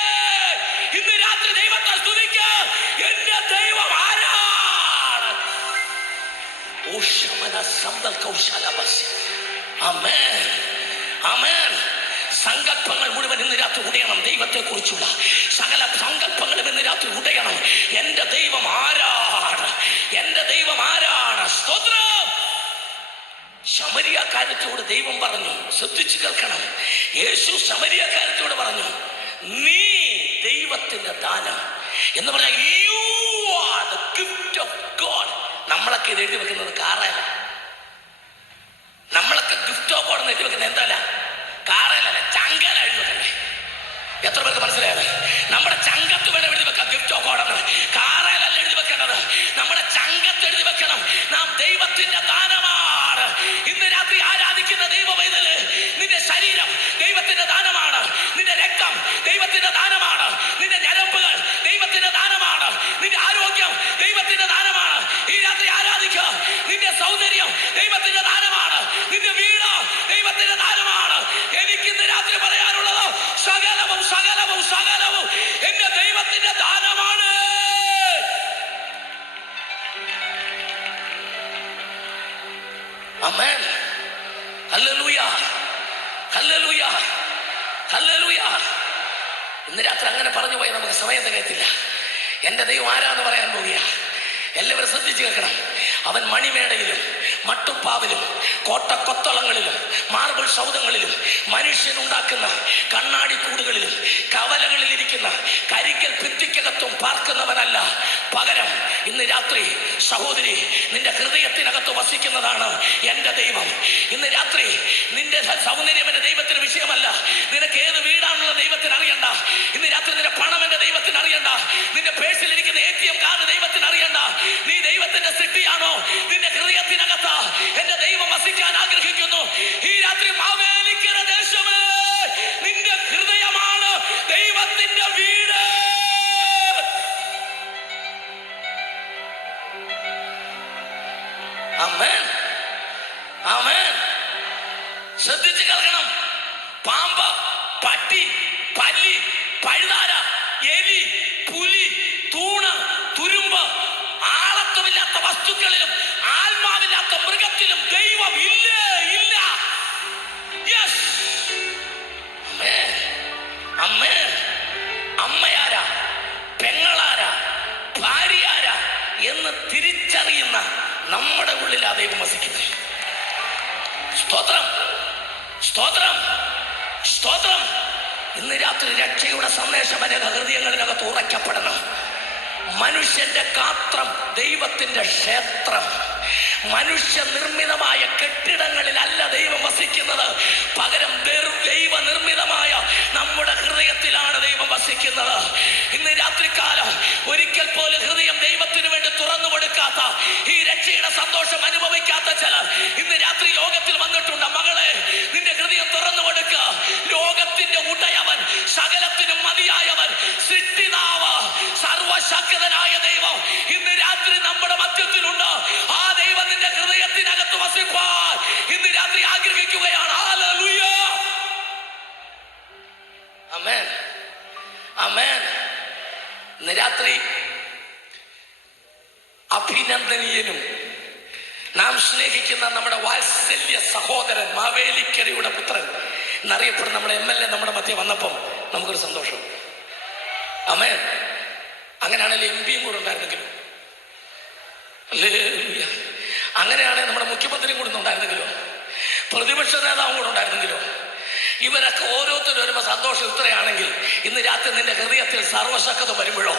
ഇന്ന് രാത്രി ദൈവത്തെ സ്തുതിക്ക്. എന്റെ ദൈവം ആരാണ്? ആമേൻ, ആമേൻ. സങ്കല്പങ്ങൾ മുഴുവൻ ഇന്ന് രാത്രി ഉടയണം. ദൈവത്തെ കുറിച്ചുള്ള സകല സങ്കല്പങ്ങളും ഇന്ന് രാത്രി ഉടയണം. എന്റെ ദൈവം ആരാണ്? എന്റെ ദൈവം ആരാണ്? സ്തോത്രം. ശമരിയക്കാരത്തിയോട് ദൈവം പറഞ്ഞു, ശ്രദ്ധിച്ചു കേൾക്കണം. യേശു ശമരിയക്കാരത്തിയോട് പറഞ്ഞു, നീ ദൈവത്തിന്റെ ദാനം എന്ന് പറഞ്ഞാൽ you are the gift of God. നമ്മളൊക്കെ ഇത് എഴുതി വെക്കുന്നത് കാറേല. നമ്മളൊക്കെ ഗിഫ്റ്റ് ഓഫ് ഗോഡ് എന്ന് എഴുതി വെക്കുന്നത് എന്തല്ല? കാറേലല്ല, ചങ്കല എഴുതി വെക്കണ്ടേ? എത്ര പേർക്ക് മനസ്സിലായത്? നമ്മുടെ ചങ്കത്ത് വേണം എഴുതി വെക്കാം ഗിഫ്റ്റ് ഓഫ് ഗോഡ് എന്ന്. കാറേലല്ല എഴുതി വെക്കേണ്ടത്, നമ്മുടെ ചങ്കത്ത് എഴുതി വെക്കണം. നാം ദൈവത്തിന്റെ ദാനമാണ്. ഇന്ന് രാത്രി ആരാധിക്കുന്ന ദൈവ പൈതല്, നിന്റെ ശരീരം ദൈവത്തിന്റെ ദാനമാണ്. നിന്റെ രക്തം ദൈവത്തിന്റെ ദാനമാണ്. നിന്റെ ഞരമ്പുകൾ ദൈവത്തിന്റെ ദാനമാണ്. നിന്റെ ആരോഗ്യം ദൈവത്തിന്റെ ദാനമാണ്. ഈ രാത്രി ആരാധിക്കുക. നിന്റെ സൗന്ദര്യം ദൈവത്തിന്റെ ദാനമാണ്. നിന്റെ വീട് ദൈവത്തിന്റെ ദാനമാണ്. എനിക്ക് ഇന്ന് രാത്രി പറയാനുള്ളത്, സകലവും സകലവും സകലവും എന്റെ ദൈവത്തിന്റെ ദാനമാണ്. ആമേൻ. ഹല്ലേലൂയ, ഹല്ലേലൂയ, ഹല്ലേലൂയ. ഇന്ന് രാത്രി അങ്ങനെ പറഞ്ഞു പോയി നമുക്ക് സമയം തികയത്തില്ല. എന്റെ ദൈവം ആരാന്ന് പറയാൻ പോകുക. എല്ലാവരും ശ്രദ്ധിച്ചു കേൾക്കണം. അവൻ മണിമേടയിലും മട്ടുപ്പാവിലും കോട്ടക്കൊത്തളങ്ങളിലും മാർബിൾ സൗധങ്ങളിലും മനുഷ്യനുണ്ടാക്കുന്ന കണ്ണാടി കൂടുകളിലും കവലകളിലിരിക്കുന്ന കരിക്കൽ ഭിത്തിക്കകത്തും പാർക്കുന്നവനല്ല. പകരം ഇന്ന് രാത്രി സഹോദരി, നിന്റെ ഹൃദയത്തിനകത്ത് വസിക്കുന്നതാണ് എന്റെ ദൈവം. ഇന്ന് രാത്രി നിന്റെ സൗന്ദര്യം എന്റെ ദൈവത്തിന് വിഷയമല്ല. നിനക്ക് ഏത് വീടാണെന്നുള്ള ദൈവത്തിന് അറിയണ്ട. ഇന്ന് രാത്രി നിന്റെ പണം എന്റെ ദൈവത്തിന് അറിയണ്ട. നിന്റെ പേഴ്സിലിരിക്കുന്ന ATM കാർഡ് ദൈവത്തിന് അറിയണ്ട. നീ ദൈവത്തിന്റെ സൃഷ്ടിയാണോ? നിന്റെ ഹൃദയത്തിനകത്ത് എന്റെ ദൈവം വസിക്കാൻ ആഗ്രഹിക്കുന്നു. ഈ രാത്രി മാവേലിക്കര ദേശമേ, നിന്റെ ഹൃദയമാണ് ദൈവത്തിന്റെ വീട്. ആമേൻ, ആമേൻ. ശ്രദ്ധിച്ചു കേൾക്കണം. പാമ്പ്, പട്ടി, പല്ലി, പഴുതാര, എലി, പുലി, തൂണ്, തുരുമ്പ്, ആളത്വമില്ലാത്ത വസ്തുക്കളിലും ആത്മാവില്ലാത്ത മൃഗത്തിലും ദൈവം ഇല്ല, ഇല്ല. യെസ്, ആമേൻ, ആമേൻ. അമ്മയാരാ, പെങ്ങളാരാ, ഭാര്യയാരാ എന്ന് തിരിച്ചറിയുന്ന നമ്മുടെ ഉള്ളിൽ ആ ദൈവം വസിക്കുന്നത്. സ്തോത്രം, സ്തോത്രം, സ്തോത്രം. ഇന്ന് രാത്രി രക്ഷയുടെ സന്ദേശം അനേക ഹൃദയങ്ങളിനകത്ത് ഉറയ്ക്കപ്പെടണം. മനുഷ്യന്റെ ഗാത്രം ദൈവത്തിന്റെ ക്ഷേത്രം. മനുഷ്യ നിർമ്മിതമായ കെട്ടിടങ്ങളിലല്ല ദൈവം വസിക്കുന്നത്, പകരം ദൈവ നിർമ്മിതമായ നമ്മുടെ ഹൃദയത്തിലാണ് ദൈവം വസിക്കുന്നത്. ഇന്ന് രാത്രികാലം ഒരിക്കൽ പോലും ഹൃദയം ദൈവത്തിന് വേണ്ടി തുറന്നു കൊടുക്കാത്ത, ഈ രക്ഷയുടെ സന്തോഷം അനുഭവിക്കാത്ത ചിലർ ഇന്ന് രാത്രി യോഗത്തിൽ വന്നിട്ടുണ്ട്. മകളെ, നിന്റെ ഹൃദയം തുറന്നു കൊടുക്കുക. ലോകത്തിന്റെ ഉടയവൻ, സകലത്തിനും മതിയായവൻ, സൃഷ്ടിതാവ്, സർവശക്തനായ ദൈവം ഇന്ന് രാത്രി നമ്മുടെ മധ്യത്തിലുണ്ട്. ആ ദൈവം നിന്റെ ഹൃദയത്തിനകത്ത് വസിപ്പാൻ ഇന്ന് രാത്രി ആഗ്രഹിക്കുകയാണ്. ഹല്ലേലൂയ, ആമേൻ, ആമേൻ. ഇന്ന് രാത്രി അഭിനന്ദനീയനും നാം സ്നേഹിക്കുന്ന നമ്മുടെ വാത്സല്യ സഹോദരൻ, മാവേലിക്കരയുടെ പുത്രൻ എന്നറിയപ്പെടുന്ന നമ്മുടെ MLA നമ്മുടെ മധ്യ വന്നപ്പം നമുക്കൊരു സന്തോഷം. ആമേൻ. അങ്ങനെയാണെങ്കിൽ MP കൂടെ ഉണ്ടായിരുന്നെങ്കിലും, അങ്ങനെയാണെങ്കിൽ നമ്മുടെ മുഖ്യമന്ത്രിയും കൂടെ ഉണ്ടായിരുന്നെങ്കിലോ, പ്രതിപക്ഷ നേതാവും കൂടെ ഉണ്ടായിരുന്നെങ്കിലോ, ഇവരൊക്കെ ഓരോരുത്തരും വരുമ്പോൾ സന്തോഷം ഇത്രയാണെങ്കിൽ ഇന്ന് രാത്രി നിന്റെ ഹൃദയത്തിൽ സർവശക്തത വരുമ്പോഴോ,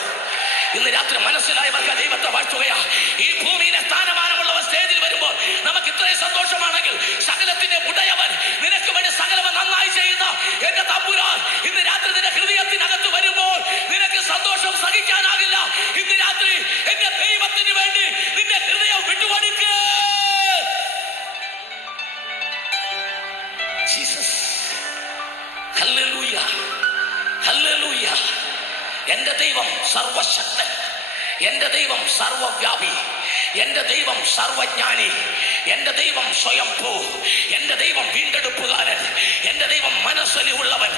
ഇന്ന് രാത്രി മനസ്സിലായവർക്ക് ദൈവത്തെ വാഴ്ത്തുകയാ. ഈ ഭൂമിയിലെ സ്ഥാനമാനമുള്ളവർ സ്റ്റേജിൽ വരുമ്പോൾ നമുക്ക് ഇത്രയും സന്തോഷമാണെങ്കിൽ, സകലത്തിന്റെ ഉടയവൻ, നിനക്ക് വേണ്ടി സകലവ നന്നായി ചെയ്യുന്ന എന്റെ തമ്പുരാൻ ഇന്ന് രാത്രി നിന്റെ ഹൃദയത്തിനകത്ത് വരുമ്പോൾ നിനക്ക് സന്തോഷം സഹിക്കാനാകില്ല. ഇന്ന് രാത്രി എന്റെ ദൈവത്തിന് വേണ്ടി നിന്റെ ഹൃദയം വിട്ടുകൊടുക്ക്. Jesus, hallelujah, hallelujah. എന്റെ ദൈവം സർവശക്തൻ, എന്റെ ദൈവം സർവവ്യാപി, എന്റെ ദൈവം സർവജ്ഞാനി, എന്റെ ദൈവം സ്വയംഭൂ, എന്റെ ദൈവം വീണ്ടെടുപ്പുകാരൻ, എന്റെ ദൈവം മനസ്സലിവുള്ളവൻ,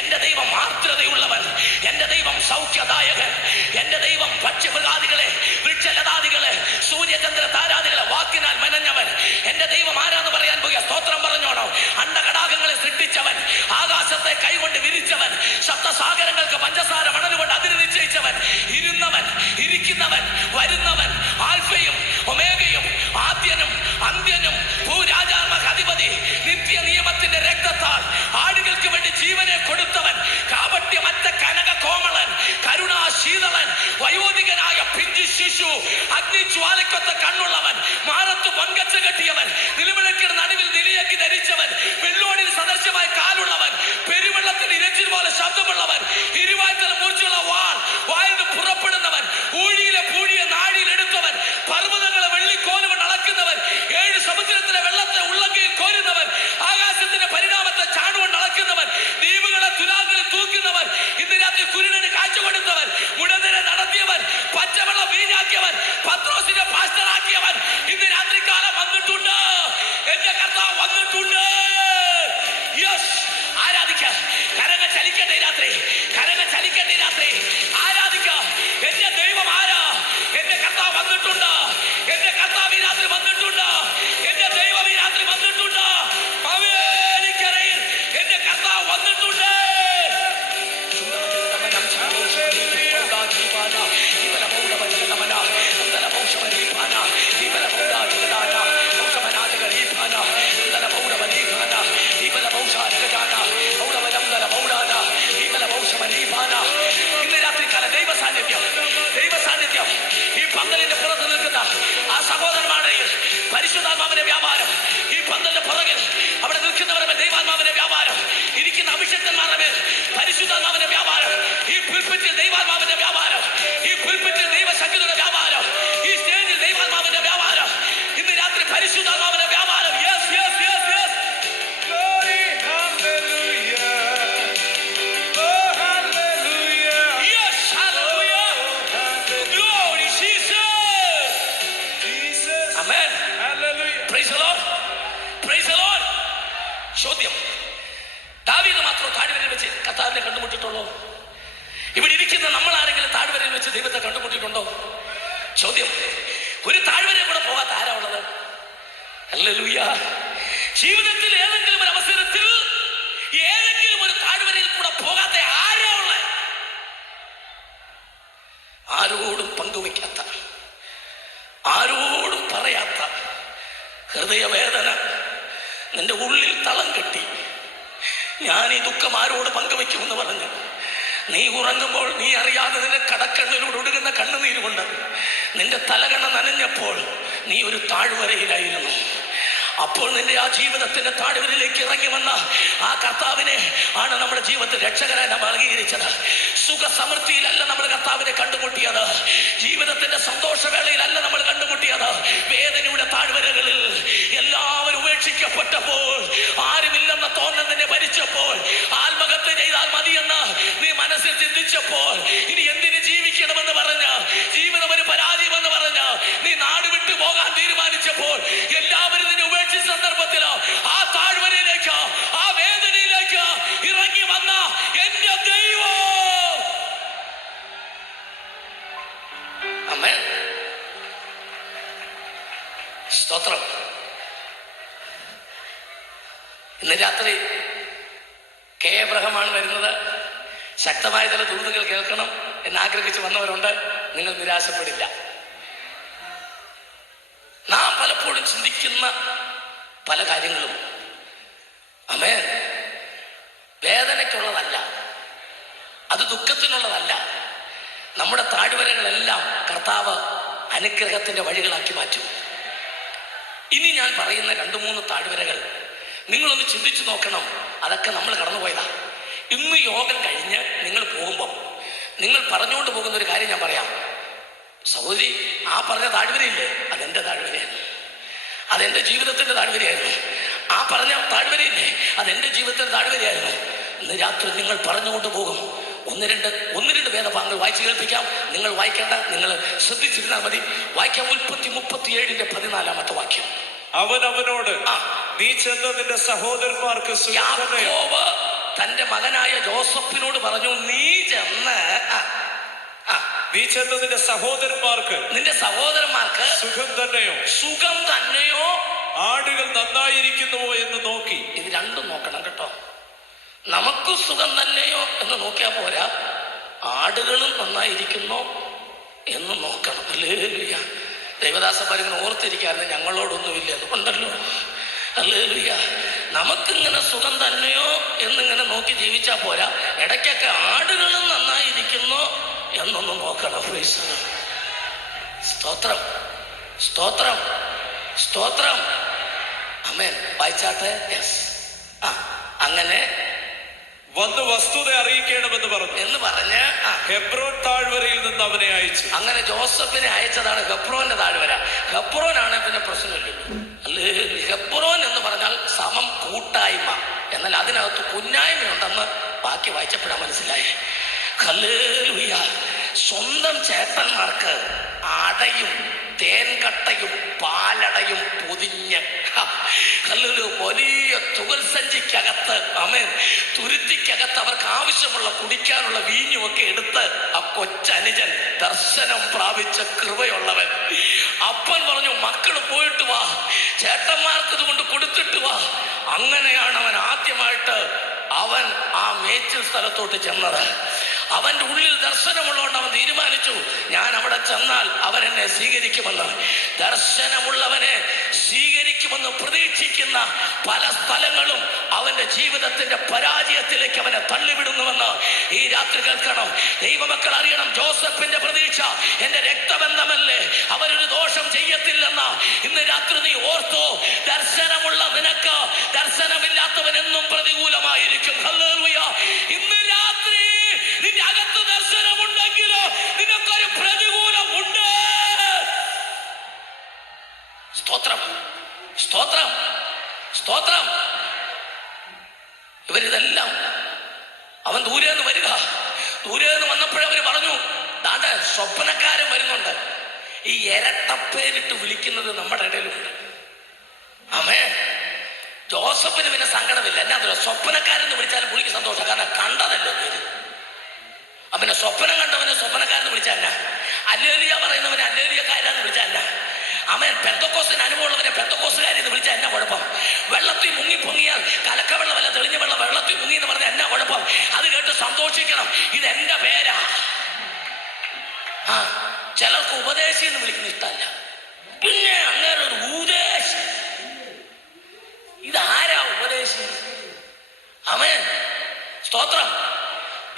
എന്റെ ദൈവം ആർദ്രതയുള്ളവൻ, എന്റെ ദൈവം സൗഖ്യദായകൻ, എന്റെ ദൈവം പക്ഷിമൃഗാദികളെ, വൃക്ഷലതാദികളെ, സൂര്യചന്ദ്ര താരാദികളെ വാക്കിനാൽ മെനഞ്ഞവൻ. എന്റെ ദൈവം ആരാന്ന് പറയാൻ പോയ സ്തോത്രം പറഞ്ഞോണോ. അണ്ടകടാകങ്ങളെ സൃഷ്ടിച്ചവൻ, ആകാശത്തെ കൈകൊണ്ട് വിരിച്ചവൻ, സപ്തസാഗരങ്ങൾക്ക് പഞ്ചസാര മണലുകൊണ്ട് അതിര് നിശ്ചയിച്ചവൻ, ഇരുന്നവൻ, ഇരിക്കുന്നവൻ, വരുന്നവൻ, ആൽഫയും ഒമേഗയും, ആദ്യനും അന്ത്യനും, ഭൂരാജാർമക അധിപതി, നിത്യ നിയമത്തിന്റെ രക്തത്താൽ ആടുകൾക്ക് വേണ്ടി ജീവനെ കൊടുത്തവൻ, കാപട്യമറ്റ കനക കോമളൻ, കരുണാശീതളൻ, വയോധികനായ പിഞ്ചു ശിശു, അഗ്നിജ്വാലക്കൊത്ത കണ്ണുള്ളവൻ, മാറത്ത് പൊൻകച്ച കെട്ടിയവൻ, നിലവിളക്കിന് നടുവിൽ നിലയാക്കി ധരിച്ചവൻ, വെള്ളോടിൽ സദൃശമായി കാലുള്ളവൻ, പെരുവെള്ളത്തിന് ഇരച്ചിൽ പോലെ ശബ്ദമുള്ളവൻ, ഇരുവായ്ത്തല മൂർച്ചയുള്ള വാൾ വായിൽ പുറപ്പെടുന്നവൻ, ഊഴിയിലെ പൂഴിയെ നാഴിയിൽ എടുത്തവൻ, പർവ്വതങ്ങളെ വെള്ളിക്കോലുകൊണ്ട് അളക്കുന്നവൻ, 7 സമുദ്രത്തിലെ വെള്ളത്തെ ഉള്ളങ്കയിൽ കോരുന്നവൻ, ആകാശത്തിന്റെ പരിണാമത്തെ ചാണുകൊണ്ട് അളക്കുന്നവൻ, ദ്വീപുകളെ തുലാങ്ങളിൽ തൂക്കുന്നവൻ, ഇന്ന് രാത്രി കുരുടന് കാഴ്ച കൊടുത്തവൻ, മുടന്തരെ നടത്തിയവൻ, പച്ചവെള്ളം വീഞ്ഞാക്കിയവൻ, പത്രോസിനെ പാസ്റ്ററാക്കിയവൻ ഇന്ന് രാത്രികാലം വന്നിട്ടുണ്ട്. എന്റെ കർത്താവ് വന്നിട്ടുണ്ട്. യെസ്, ആരാധിക്കാം. കരങ്ങൾ ചലിക്കട്ടെ രാത്രി, കരങ്ങൾ ചലിക്കട്ടെ രാത്രി. ആരാധിക്കാം. എന്റെ ദൈവം ആരാ? എന്റെ കർത്താവ് വന്നിട്ടുണ്ട്. എന്റെ കർത്താവ് ഈ രാത്രി വന്നിട്ടുണ്ട്. എന്റെ ദൈവം ഈ രാത്രി വന്നിട്ടുണ്ട്. മാവേലിക്കരയിൽ എന്റെ കർത്താവ് വന്നിട്ടുണ്ട്. ഇന്ന് രാത്രികാല ദൈവ സാന്നിധ്യം, ദൈവ സാന്നിധ്യം ഈ പന്തലിന്റെ പുറത്ത് നിൽക്കുന്ന ആ സഹോദരന്മാരുടെ പരിശുദ്ധാത്മാവിന്റെ വ്യാപാരം, ഈ പന്തലിന്റെ പുറകിൽ അവിടെ നിൽക്കുന്നവരുടെ ദൈവാത്മാവിന്റെ വ്യാപാരം, ഇരിക്കുന്ന അഭിഷക്തന്മാരുടെ മേൽ പരിശുദ്ധാത്മാവിന്റെ വ്യാപാരം, ഈ പുൽപ്പിറ്റിൽ ദൈവാത്മാവിന്റെ വ്യാപാരം, ഈ പുൽപ്പിറ്റിൽ ദൈവശക്തിയുടെ വ്യാപാരം, ഈ സ്റ്റേജിൽ ദൈവാത്മാവിന്റെ വ്യാപാരം, ഇന്ന് രാത്രി പരിശുദ്ധാത്മാവിന്റെ വ്യാപാരം. Yes, yes, yes, yes. Glory, hallelujah. Oh, hallelujah. Yes, hallelujah. Glory, Jesus. Jesus. Amen. Hallelujah. ചോദ്യം, ദാവീദ് മാത്രം താഴ്വരയിൽ വെച്ച് കർത്താവിനെ കണ്ടുമുട്ടിയിട്ടുള്ളൂ? ഇവിടെ ഇരിക്കുന്ന നമ്മൾ ആരെങ്കിലും താഴ്വരയിൽ വെച്ച് ദൈവത്തെ കണ്ടുമുട്ടിയിട്ടുണ്ടോ? ചോദ്യം, ഒരു താഴ്വരയിൽ കൂടെ പോകാത്ത ആരാ ഉള്ളത്? ഹല്ലേലൂയ. ജീവിതത്തിൽ ഏതെങ്കിലും ഒരു അവസരത്തിൽ ഏതെങ്കിലും ഒരു താഴ്വരയിൽ കൂടെ പോകാത്ത ആരാ ഉള്ളത്? ആരോടും പങ്കുവയ്ക്കാത്ത, ആരോടും പറയാത്ത ഹൃദയവേദന നിന്റെ ഉള്ളിൽ തളം കെട്ടി, ഞാൻ ഈ ദുഃഖം ആരോട് പങ്കുവയ്ക്കുമെന്ന് പറഞ്ഞു നീ ഉറങ്ങുമ്പോൾ നീ അറിയാതെ നിന്റെ കടക്കണ്ണിലൂടെ ഒടുകുന്ന കണ്ണുനീര് കൊണ്ട് നിന്റെ തലകണ നനഞ്ഞപ്പോൾ നീ ഒരു താഴ്വരയിലായിരുന്നു. അപ്പോൾ നിന്റെ ആ ജീവിതത്തിന്റെ താഴ്വരയിലേക്ക് ഇറങ്ങി വന്ന ആ കർത്താവിനെ ആണ് നമ്മുടെ ജീവിതത്തിൽ രക്ഷകനായി നമ്മൾ അംഗീകരിച്ചത്. സുഖസമൃദ്ധിയിലല്ല നമ്മൾ കർത്താവിനെ കണ്ടുമുട്ടിയത്, ജീവിതത്തിന്റെ സന്തോഷവേളയിലല്ല നമ്മൾ കണ്ടുമുട്ടിയത്. വേദനയുടെ താഴ്വരകളിൽ എല്ലാവരും ഉപേക്ഷിക്കപ്പെട്ടപ്പോൾ, ആരുമില്ലെന്ന തോന്നൽ നിന്നെ ഭരിച്ചപ്പോൾ, ആത്മഹത്യ ചെയ്താൽ മതിയെന്ന് നീ മനസ്സിൽ ചിന്തിച്ചപ്പോൾ, ഇനി എന്തിന് ജീവിക്കണമെന്ന് പറഞ്ഞ്, ജീവിതം ഒരു പരാജയമെന്ന് പറഞ്ഞ് നീ നാട് വിട്ടു പോകാൻ തീരുമാനിച്ചപ്പോൾ, എല്ലാവരും നിന്നെ ഉപേക്ഷിച്ച സന്ദർഭത്തിലോ ആ താഴ്വരയിലേക്ക്, ആ വേദനയിലേക്ക് ഇറങ്ങി വന്ന എന്റെ ദൈവം. ആമേൻ. സ്തോത്രം. ഇന്ന് രാത്രി കെ എബ്രഹാമാണ് വരുന്നത്. ശക്തമായ ചില ദൂതുകൾ കേൾക്കണം എന്നാഗ്രഹിച്ച് വന്നവരുണ്ട്. നിങ്ങൾ നിരാശപ്പെടില്ല. നാം പലപ്പോഴും ചിന്തിക്കുന്ന പല കാര്യങ്ങളും ആമേൻ വേദനയ്ക്കുള്ളതല്ല, അത് ദുഃഖത്തിനുള്ളതല്ല. നമ്മുടെ താഴ്വരകളെല്ലാം കർത്താവ് അനുഗ്രഹത്തിന്റെ വഴികളാക്കി മാറ്റും. ഇനി ഞാൻ പറയുന്ന 2-3 താഴ്വരകൾ നിങ്ങളൊന്ന് ചിന്തിച്ചു നോക്കണം. അതൊക്കെ നമ്മൾ കടന്നുപോയതാ. ഇന്ന് യോഗം കഴിഞ്ഞ് നിങ്ങൾ പോകുമ്പോൾ നിങ്ങൾ പറഞ്ഞുകൊണ്ട് പോകുന്ന ഒരു കാര്യം ഞാൻ പറയാം. സഹോദരി, ആ പറഞ്ഞ താഴ്വരയില്ലേ, അതെന്റെ താഴ്വരയായിരുന്നു, അതെന്റെ ജീവിതത്തിന്റെ താഴ്വരയായിരുന്നു. ആ പറഞ്ഞ താഴ്വരയില്ലേ, അതെന്റെ ജീവിതത്തിന്റെ താഴ്വരയായിരുന്നു. ഇന്ന് രാത്രി നിങ്ങൾ പറഞ്ഞുകൊണ്ട് പോകും. ഒന്ന് രണ്ട് വേദഭാഗങ്ങൾ വായിച്ചു കേൾപ്പിക്കാം. നിങ്ങൾ വായിക്കേണ്ട, നിങ്ങൾ ശ്രദ്ധിച്ചിരുന്നാൽ മതി. വായിക്കാം. ഉൽപ്പത്തി 37:14 വാക്യം. അവൻ അവനോട്, നീ ചെന്ന് നിന്റെ സഹോദരന്മാർക്ക് യാക്കോബ് തന്റെ മകനായ ജോസഫിനോട് പറഞ്ഞു, നീ ചെന്ന് നിന്റെ സഹോദരന്മാർക്ക്, നിന്റെ സഹോദരന്മാർക്ക് സുഖം തന്നെയോ ആടുകൾ നന്നായിരിക്കുന്നുവോ എന്ന് നോക്കി. ഇത് രണ്ടും നോക്കണം കേട്ടോ. നമുക്ക് സുഖം തന്നെയോ എന്ന് നോക്കിയാൽ പോരാ, ആടുകളും നന്നായിരിക്കുന്നോ എന്ന് നോക്കണം. ഹല്ലേലൂയ. ദൈവദാസന്മാരിങ്ങനെ ഓർത്തിരിക്കാറുണ്ട്, ഞങ്ങളോടൊന്നുമില്ല അതുകൊണ്ടല്ലോ. ഹല്ലേലൂയ. നമുക്കിങ്ങനെ സുഖം തന്നെയോ എന്നിങ്ങനെ നോക്കി ജീവിച്ചാൽ പോരാ, ഇടയ്ക്കൊക്കെ ആടുകളും നന്നായിരിക്കുന്നോ എന്നൊന്ന് നോക്കണം. സ്തോത്രം, സ്തോത്രം, സ്തോത്രം. ആമേൻ. വായിച്ചാട്ടെ. അങ്ങനെ വന്ന് വസ്തുത അറിയിക്കണമെന്ന് പറഞ്ഞു എന്ന് പറഞ്ഞ് ഹെബ്രോൻ താഴ്വരയിൽ നിന്ന് അവനെ അയച്ചു. അങ്ങനെ ജോസഫിനെ അയച്ചതാണ് ഹെബ്രോന്റെ താഴ്വര. ഹെബ്രോനാണ് പിന്നെ പ്രശ്നമില്ലല്ലോ. അല്ലേ, ഹെബ്രോൻ എന്ന് പറഞ്ഞാൽ സമം കൂട്ടായ്മ, എന്നാൽ അതിനകത്ത് കുഞ്ഞായ്മയുണ്ടെന്ന് ബാക്കി വായിച്ചപ്പോഴാണ് മനസ്സിലായി. ഹല്ലേലൂയ. സ്വന്തം ചേട്ടന്മാർക്ക് അടയും തേൻകട്ടയും പാലടയും പൊതിഞ്ഞ് വലിയ തുകൽ സഞ്ചിക്കകത്ത്, ആമേൻ, തുരുത്തിക്കകത്ത് അവർക്ക് ആവശ്യമുള്ള കുടിക്കാനുള്ള വീഞ്ഞുമൊക്കെ എടുത്ത് ആ കൊച്ചനുജൻ ദർശനം പ്രാപിച്ച കൃപയുള്ളവൻ അപ്പൻ പറഞ്ഞു, മക്കള് പോയിട്ട് വാ, ചേട്ടന്മാർക്ക് ഇതുകൊണ്ട് കൊടുത്തിട്ട് വാ. അങ്ങനെയാണ് അവൻ ആദ്യമായിട്ട് അവൻ ആ മേച്ചിൽ സ്ഥലത്തോട്ട് ചെന്നത്. അവന്റെ ഉള്ളിൽ ദർശനമുള്ളതുകൊണ്ട് അവൻ തീരുമാനിച്ചു, ഞാൻ അവിടെ ചെന്നാൽ അവൻ എന്നെ സ്വീകരിക്കുമെന്ന്. ദർശനമുള്ളവനെ സ്വീകരിക്കുമെന്ന് പ്രതീക്ഷിക്കുന്ന പല സ്ഥലങ്ങളും അവന്റെ ജീവിതത്തിന്റെ പരാജയത്തിലേക്ക് അവനെ തള്ളിവിടുന്നുവെന്ന് ഈ രാത്രി കേൾക്കണം. ദൈവമക്കൾ അറിയണം, ജോസഫിന്റെ പ്രതീക്ഷ എന്റെ രക്തബന്ധമല്ലേ, അവരൊരു ദോഷം ചെയ്യത്തില്ലെന്ന്. ഇന്ന് രാത്രി നീ ഓർത്തോ, ദർശനമുള്ള നിനക്ക് ദർശനമില്ലാത്തവൻ എന്നും പ്രതികൂലമായിരിക്കും. ഹല്ലേലൂയ. ഇന്ന് രാത്രി നിന്റെ അകത്ത് ദർശനമുണ്ടെങ്കിലോ നിനക്കൊരു പ്രതികൂലമുണ്ട്. സ്തോത്രം, സ്തോത്രം, സ്തോത്രം. ഇവരിതെല്ലാം അവൻ ദൂരെ നിന്ന് വരിക. ദൂരെ നിന്ന് വന്നപ്പോഴവര് പറഞ്ഞു, ദാണ്ടെ സ്വപ്നക്കാരൻ വരുന്നുണ്ട്. ഈ ഇരട്ടപ്പേരിട്ട് വിളിക്കുന്നത് നമ്മുടെ ഇടയിലുണ്ട്. ആമേൻ. ജോസഫിന് പിന്നെ സങ്കടമില്ല. എന്നാ സ്വപ്നക്കാരെന്ന് വിളിച്ചാലും പുള്ളിക്ക് സന്തോഷം, കാരണം കണ്ടതല്ലോ പേര്. പിന്നെ സ്വപ്നം കണ്ടവനെ സ്വപ്നക്കാരെന്ന് വിളിച്ചാൽ അല്ലേലിയ പറയുന്നവനെ അല്ലേലിയക്കാരെന്ന് വിളിച്ചാൽ അവൻ പെന്തക്കോസിന് അനുഭവമുള്ളവനെ പെന്തക്കോസുകാരെന്ന് വിളിച്ചാൽ എന്നാ കുഴപ്പം? വെള്ളത്തിൽ മുങ്ങി പൊങ്ങിയാൽ കലക്കവെള്ളമല്ല തെളിഞ്ഞ വെള്ളം വെള്ളത്തിൽ മുങ്ങി എന്ന് പറഞ്ഞാൽ എന്നാ കുഴപ്പം? അത് കേട്ട് സന്തോഷിക്കണം, ഇത് എന്റെ പേരാ. ചിലർക്ക് ഉപദേശി എന്ന് വിളിക്കുന്ന ഇഷ്ടമല്ല, പിന്നെ അങ്ങനെ ഒരു ഉപദേശി. ഇതാരാ ഉപദേശി? ആമേൻ, സ്തോത്രം.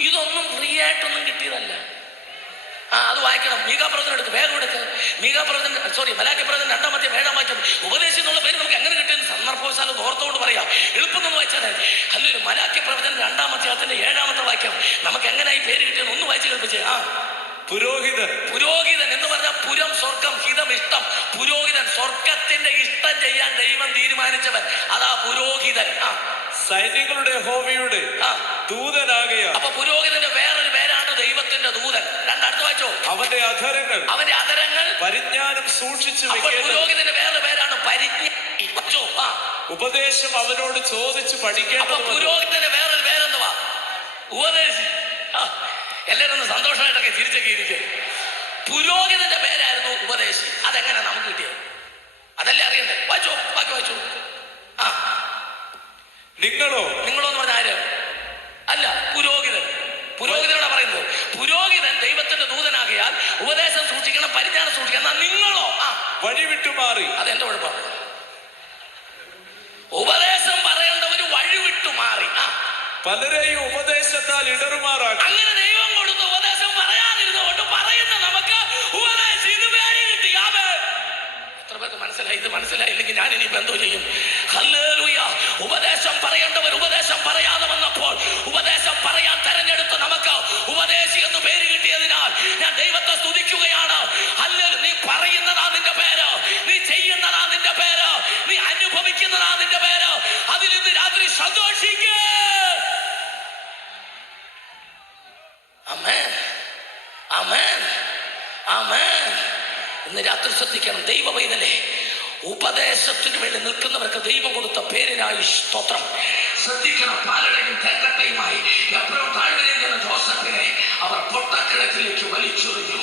ഇതൊന്നും ഫ്രീ ആയിട്ടൊന്നും കിട്ടിയതല്ല. അത് വായിക്കണം. മീകാ പ്രവചനം എടുക്ക്, വേഗം എടുക്ക്. മീകാ പ്രവചനം, മലാക്കി പ്രവചനം 2-ാം അധ്യായം 7-ാം വാക്യം. ഉപദേശി എന്നുള്ള പേര് നമുക്ക് എങ്ങനെ കിട്ടിയെന്ന് സന്ദർഭവശാലും ഓർത്തുകൊണ്ട് പറയാം, എളുപ്പം ഒന്ന് വായിച്ചാൽ. അല്ലൊരു മലാക്കി പ്രവചനം 2-ാം അധ്യായത്തിന്റെ 7-ാമത്തെ വാക്യം നമുക്ക് എങ്ങനെ ഈ പേര് കിട്ടിയെന്ന് ഒന്ന് വായിച്ച് കേൾപ്പിച്ചേ. പുരോഹിതൻ. പുരോഹിതൻ എന്ന് പറഞ്ഞാൽ പുരം സ്വർഗം, ഹിതം ഇഷ്ടം. പുരോഹിതൻ സ്വർഗത്തിന്റെ ഇഷ്ടം ചെയ്യാൻ ദൈവം തീരുമാനിച്ചവൻ, അതാ പുരോഹിതൻ. സൈന്യങ്ങളുടെ യഹോവയുടെ ദൂതനാകയാൽ. അപ്പൊ പുരോഹിതന്റെ വേറൊരു പേരാണ് ദൈവത്തിന്റെ ദൂതൻ. രണ്ടടുത്ത് വായിച്ചോ. അവന്റെ അധരങ്ങൾ പരിജ്ഞാനം സൂക്ഷിച്ചു. പുരോഹിതന്റെ വേറൊരു പേരാണ് പരിജ്ഞാനം. ഉപദേശം അവനോട് ചോദിച്ചു പഠിക്കണം. അപ്പൊ പുരോഹിതന്റെ വേറൊരു പേരെന്തുവാ? ഉപദേശി. എല്ലാവരും ഒന്ന് സന്തോഷമായിട്ടൊക്കെ ചിരിച്ചൊക്കെ ഇരിക്കെ. പുരോഹിതന്റെ പേരായിരുന്നു ഉപദേശി. അതെങ്ങനെ നമുക്ക് കിട്ടിയത്? അതല്ലേ അറിയണ്ടേ? വായിച്ചോ, ബാക്കി വായിച്ചോ. നിങ്ങളോ എന്ന് പറഞ്ഞ ആര്? അല്ല, പുരോഹിതൻ. പുരോഹിതനോടാ പറയുന്നത്. പുരോഹിതൻ ദൈവത്തിന്റെ ദൂതനാകിയാൽ ഉപദേശം സൂക്ഷിക്കണം, പരിജ്ഞാനം സൂക്ഷിക്കണം. നിങ്ങളോ വഴി വിട്ടുമാറി. അതെന്റെ കുഴപ്പമാണ്. ഉപദേശം പറയേണ്ടവര് വഴി വിട്ടുമാറി. പലരെയും ഉപദേശത്താൽ ഇടറുമാറാക്കി. അങ്ങനെ ദൈവം കൊടുത്ത ഉപദേശം പറയാതിരുന്നുകൊണ്ട് പറയുന്ന നമുക്ക് ഉപദേശിച്ച് പേര് കിട്ടി. എത്ര പേർക്ക് മനസ്സിലായി? ഇത് മനസ്സിലായില്ലെങ്കിൽ ഞാൻ ഇനിയിപ്പോ എന്തോ ചെയ്യും? ഹല്ലേലൂയ. ഉപദേശം പറയേണ്ടവർ ഉപദേശം പറയാതെ വന്നപ്പോൾ ഉപദേശം പറയാൻ തെരഞ്ഞെടുത്ത നമുക്ക് ഉപദേശി എന്ന് പേര് കിട്ടിയതിനാൽ ഞാൻ ദൈവത്തെ സ്തുതിക്കുകയാണ്. ഹല്ലേലൂയ. നീ പറയുന്നതാ നിന്റെ പേര്, നീ ചെയ്യുന്നതാ നിന്റെ പേര്, നീ അനുഭവിക്കുന്നതാ നിന്റെ പേര്. അതിൽ ഇന്ന് രാത്രി സന്തോഷിക്കുക. ആമേൻ, ആമേൻ, ആമേൻ. ഇന്ന് രാത്രി ശ്രദ്ധിക്കണം, ദൈവവൈതലേ, ഉപദേശത്തിന് വേണ്ടി നിൽക്കുന്നവർക്ക് ദൈവം കൊടുത്ത പേരിനായി സ്തോത്രം. ശ്രദ്ധിക്കണം. പാലടയും തെക്കട്ടയുമായി എപ്പോഴും താഴ്വരയിൽ ജോസഫിനെ അവർ പൊട്ടക്കിഴക്കിലേക്ക് വലിച്ചെറിഞ്ഞു.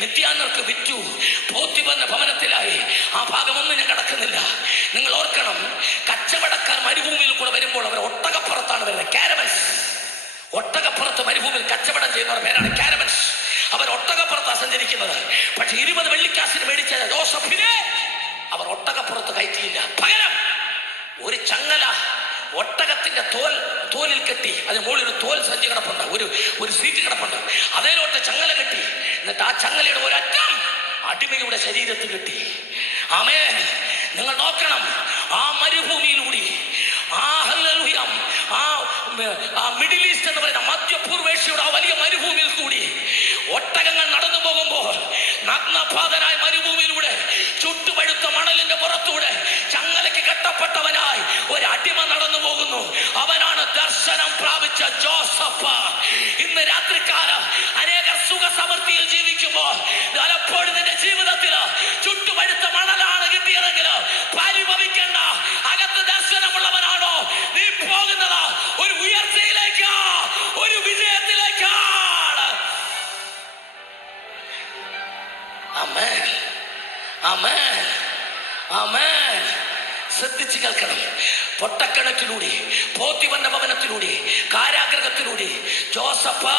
മിദ്യാന്യർക്ക് വിറ്റു. പോത്തിഫറിന്റെ ഭവനത്തിലായി. ആ ഭാഗമൊന്നും ഞാൻ കടക്കുന്നില്ല. നിങ്ങൾ ഓർക്കണം, കച്ചവടക്കാർ മരുഭൂമിയിൽ കൂടെ വരുമ്പോൾ അവർ ഒട്ടകപ്പുറത്താണ് വരുന്നത്. കാരവൻസ്. ഒട്ടകപ്പുറത്ത് മരുഭൂമിയിൽ കച്ചവടം ചെയ്യുന്നവരുടെ പേരാണ് കാരവൻസ്. അവർ ഒട്ടകപ്പുറത്താണ് സഞ്ചരിക്കുന്നത്. പക്ഷെ 20 വെള്ളിക്കാശിന് മേടിച്ച ജോസഫിനെ അവർ ഒട്ടകപ്പുറത്ത് കയറ്റിയില്ല. പകരം ഒരു ചങ്ങല ഒട്ടകത്തിന്റെ തോലിൽ കെട്ടി, അതിന് മുകളിൽ ഒരു തോൽ സഞ്ചി കിടപ്പുണ്ട്, ഒരു സീറ്റ് കിടപ്പുണ്ട്. അതിലോട്ട് ചങ്ങല കെട്ടി. എന്നിട്ട് ആ ചങ്ങലയുടെ ഒരറ്റം അടിമയുടെ ശരീരത്തിൽ കെട്ടി. ആമേൻ. നിങ്ങൾ നോക്കണം, ആ മരുഭൂമിയിലൂടെ, ആ മിഡിൽ ഈസ്റ്റ് എന്ന് പറയുന്ന മധ്യപൂർവേഷ്യയുടെ ആ വലിയ മരുഭൂമിയിൽ കൂടി ഒട്ടകങ്ങൾ നടന്നു പോകുമ്പോൾ നഗ്നപാതനായ മരുഭൂമിയിലൂടെ ചുട്ടുപഴുത്ത മണലിന്റെ പുറത്തൂടെ ചങ്ങലയ്ക്ക് കെട്ടപ്പെട്ടവനായി ഒരു അടിമ നടന്നു പോകുന്നു. അവനാണ് ദർശനം പ്രാപിച്ച ജോസഫ്. ഇന്ന് രാത്രിക്കാലം അനേകർ സുഖസമൃദ്ധിയിൽ ജീവിക്കുമ്പോൾ പലപ്പോഴും നിന്റെ ജീവിതത്തിൽ ചുട്ടുപഴുത്ത മണലാണ് കിട്ടിയതെങ്കിൽ പരിഭവിക്കേണ്ട. അകത്ത് ദർശനമുള്ളവനാണോ നീ പോകുന്നത്? ഒരു ഉയർച്ചയിലേക്ക്, ഒരു വിജയത്തിലേക്കാണ്. ആമേൻ, ആമേൻ, ആമേൻ. ശ്രദ്ധിച്ചു കേൾക്കണം. പൊട്ടക്കിണറ്റിലൂടെ, പോത്തിഫറിന്റെ ഭവനത്തിലൂടെ, കാരാഗ്രഹത്തിലൂടെ ജോസഫ്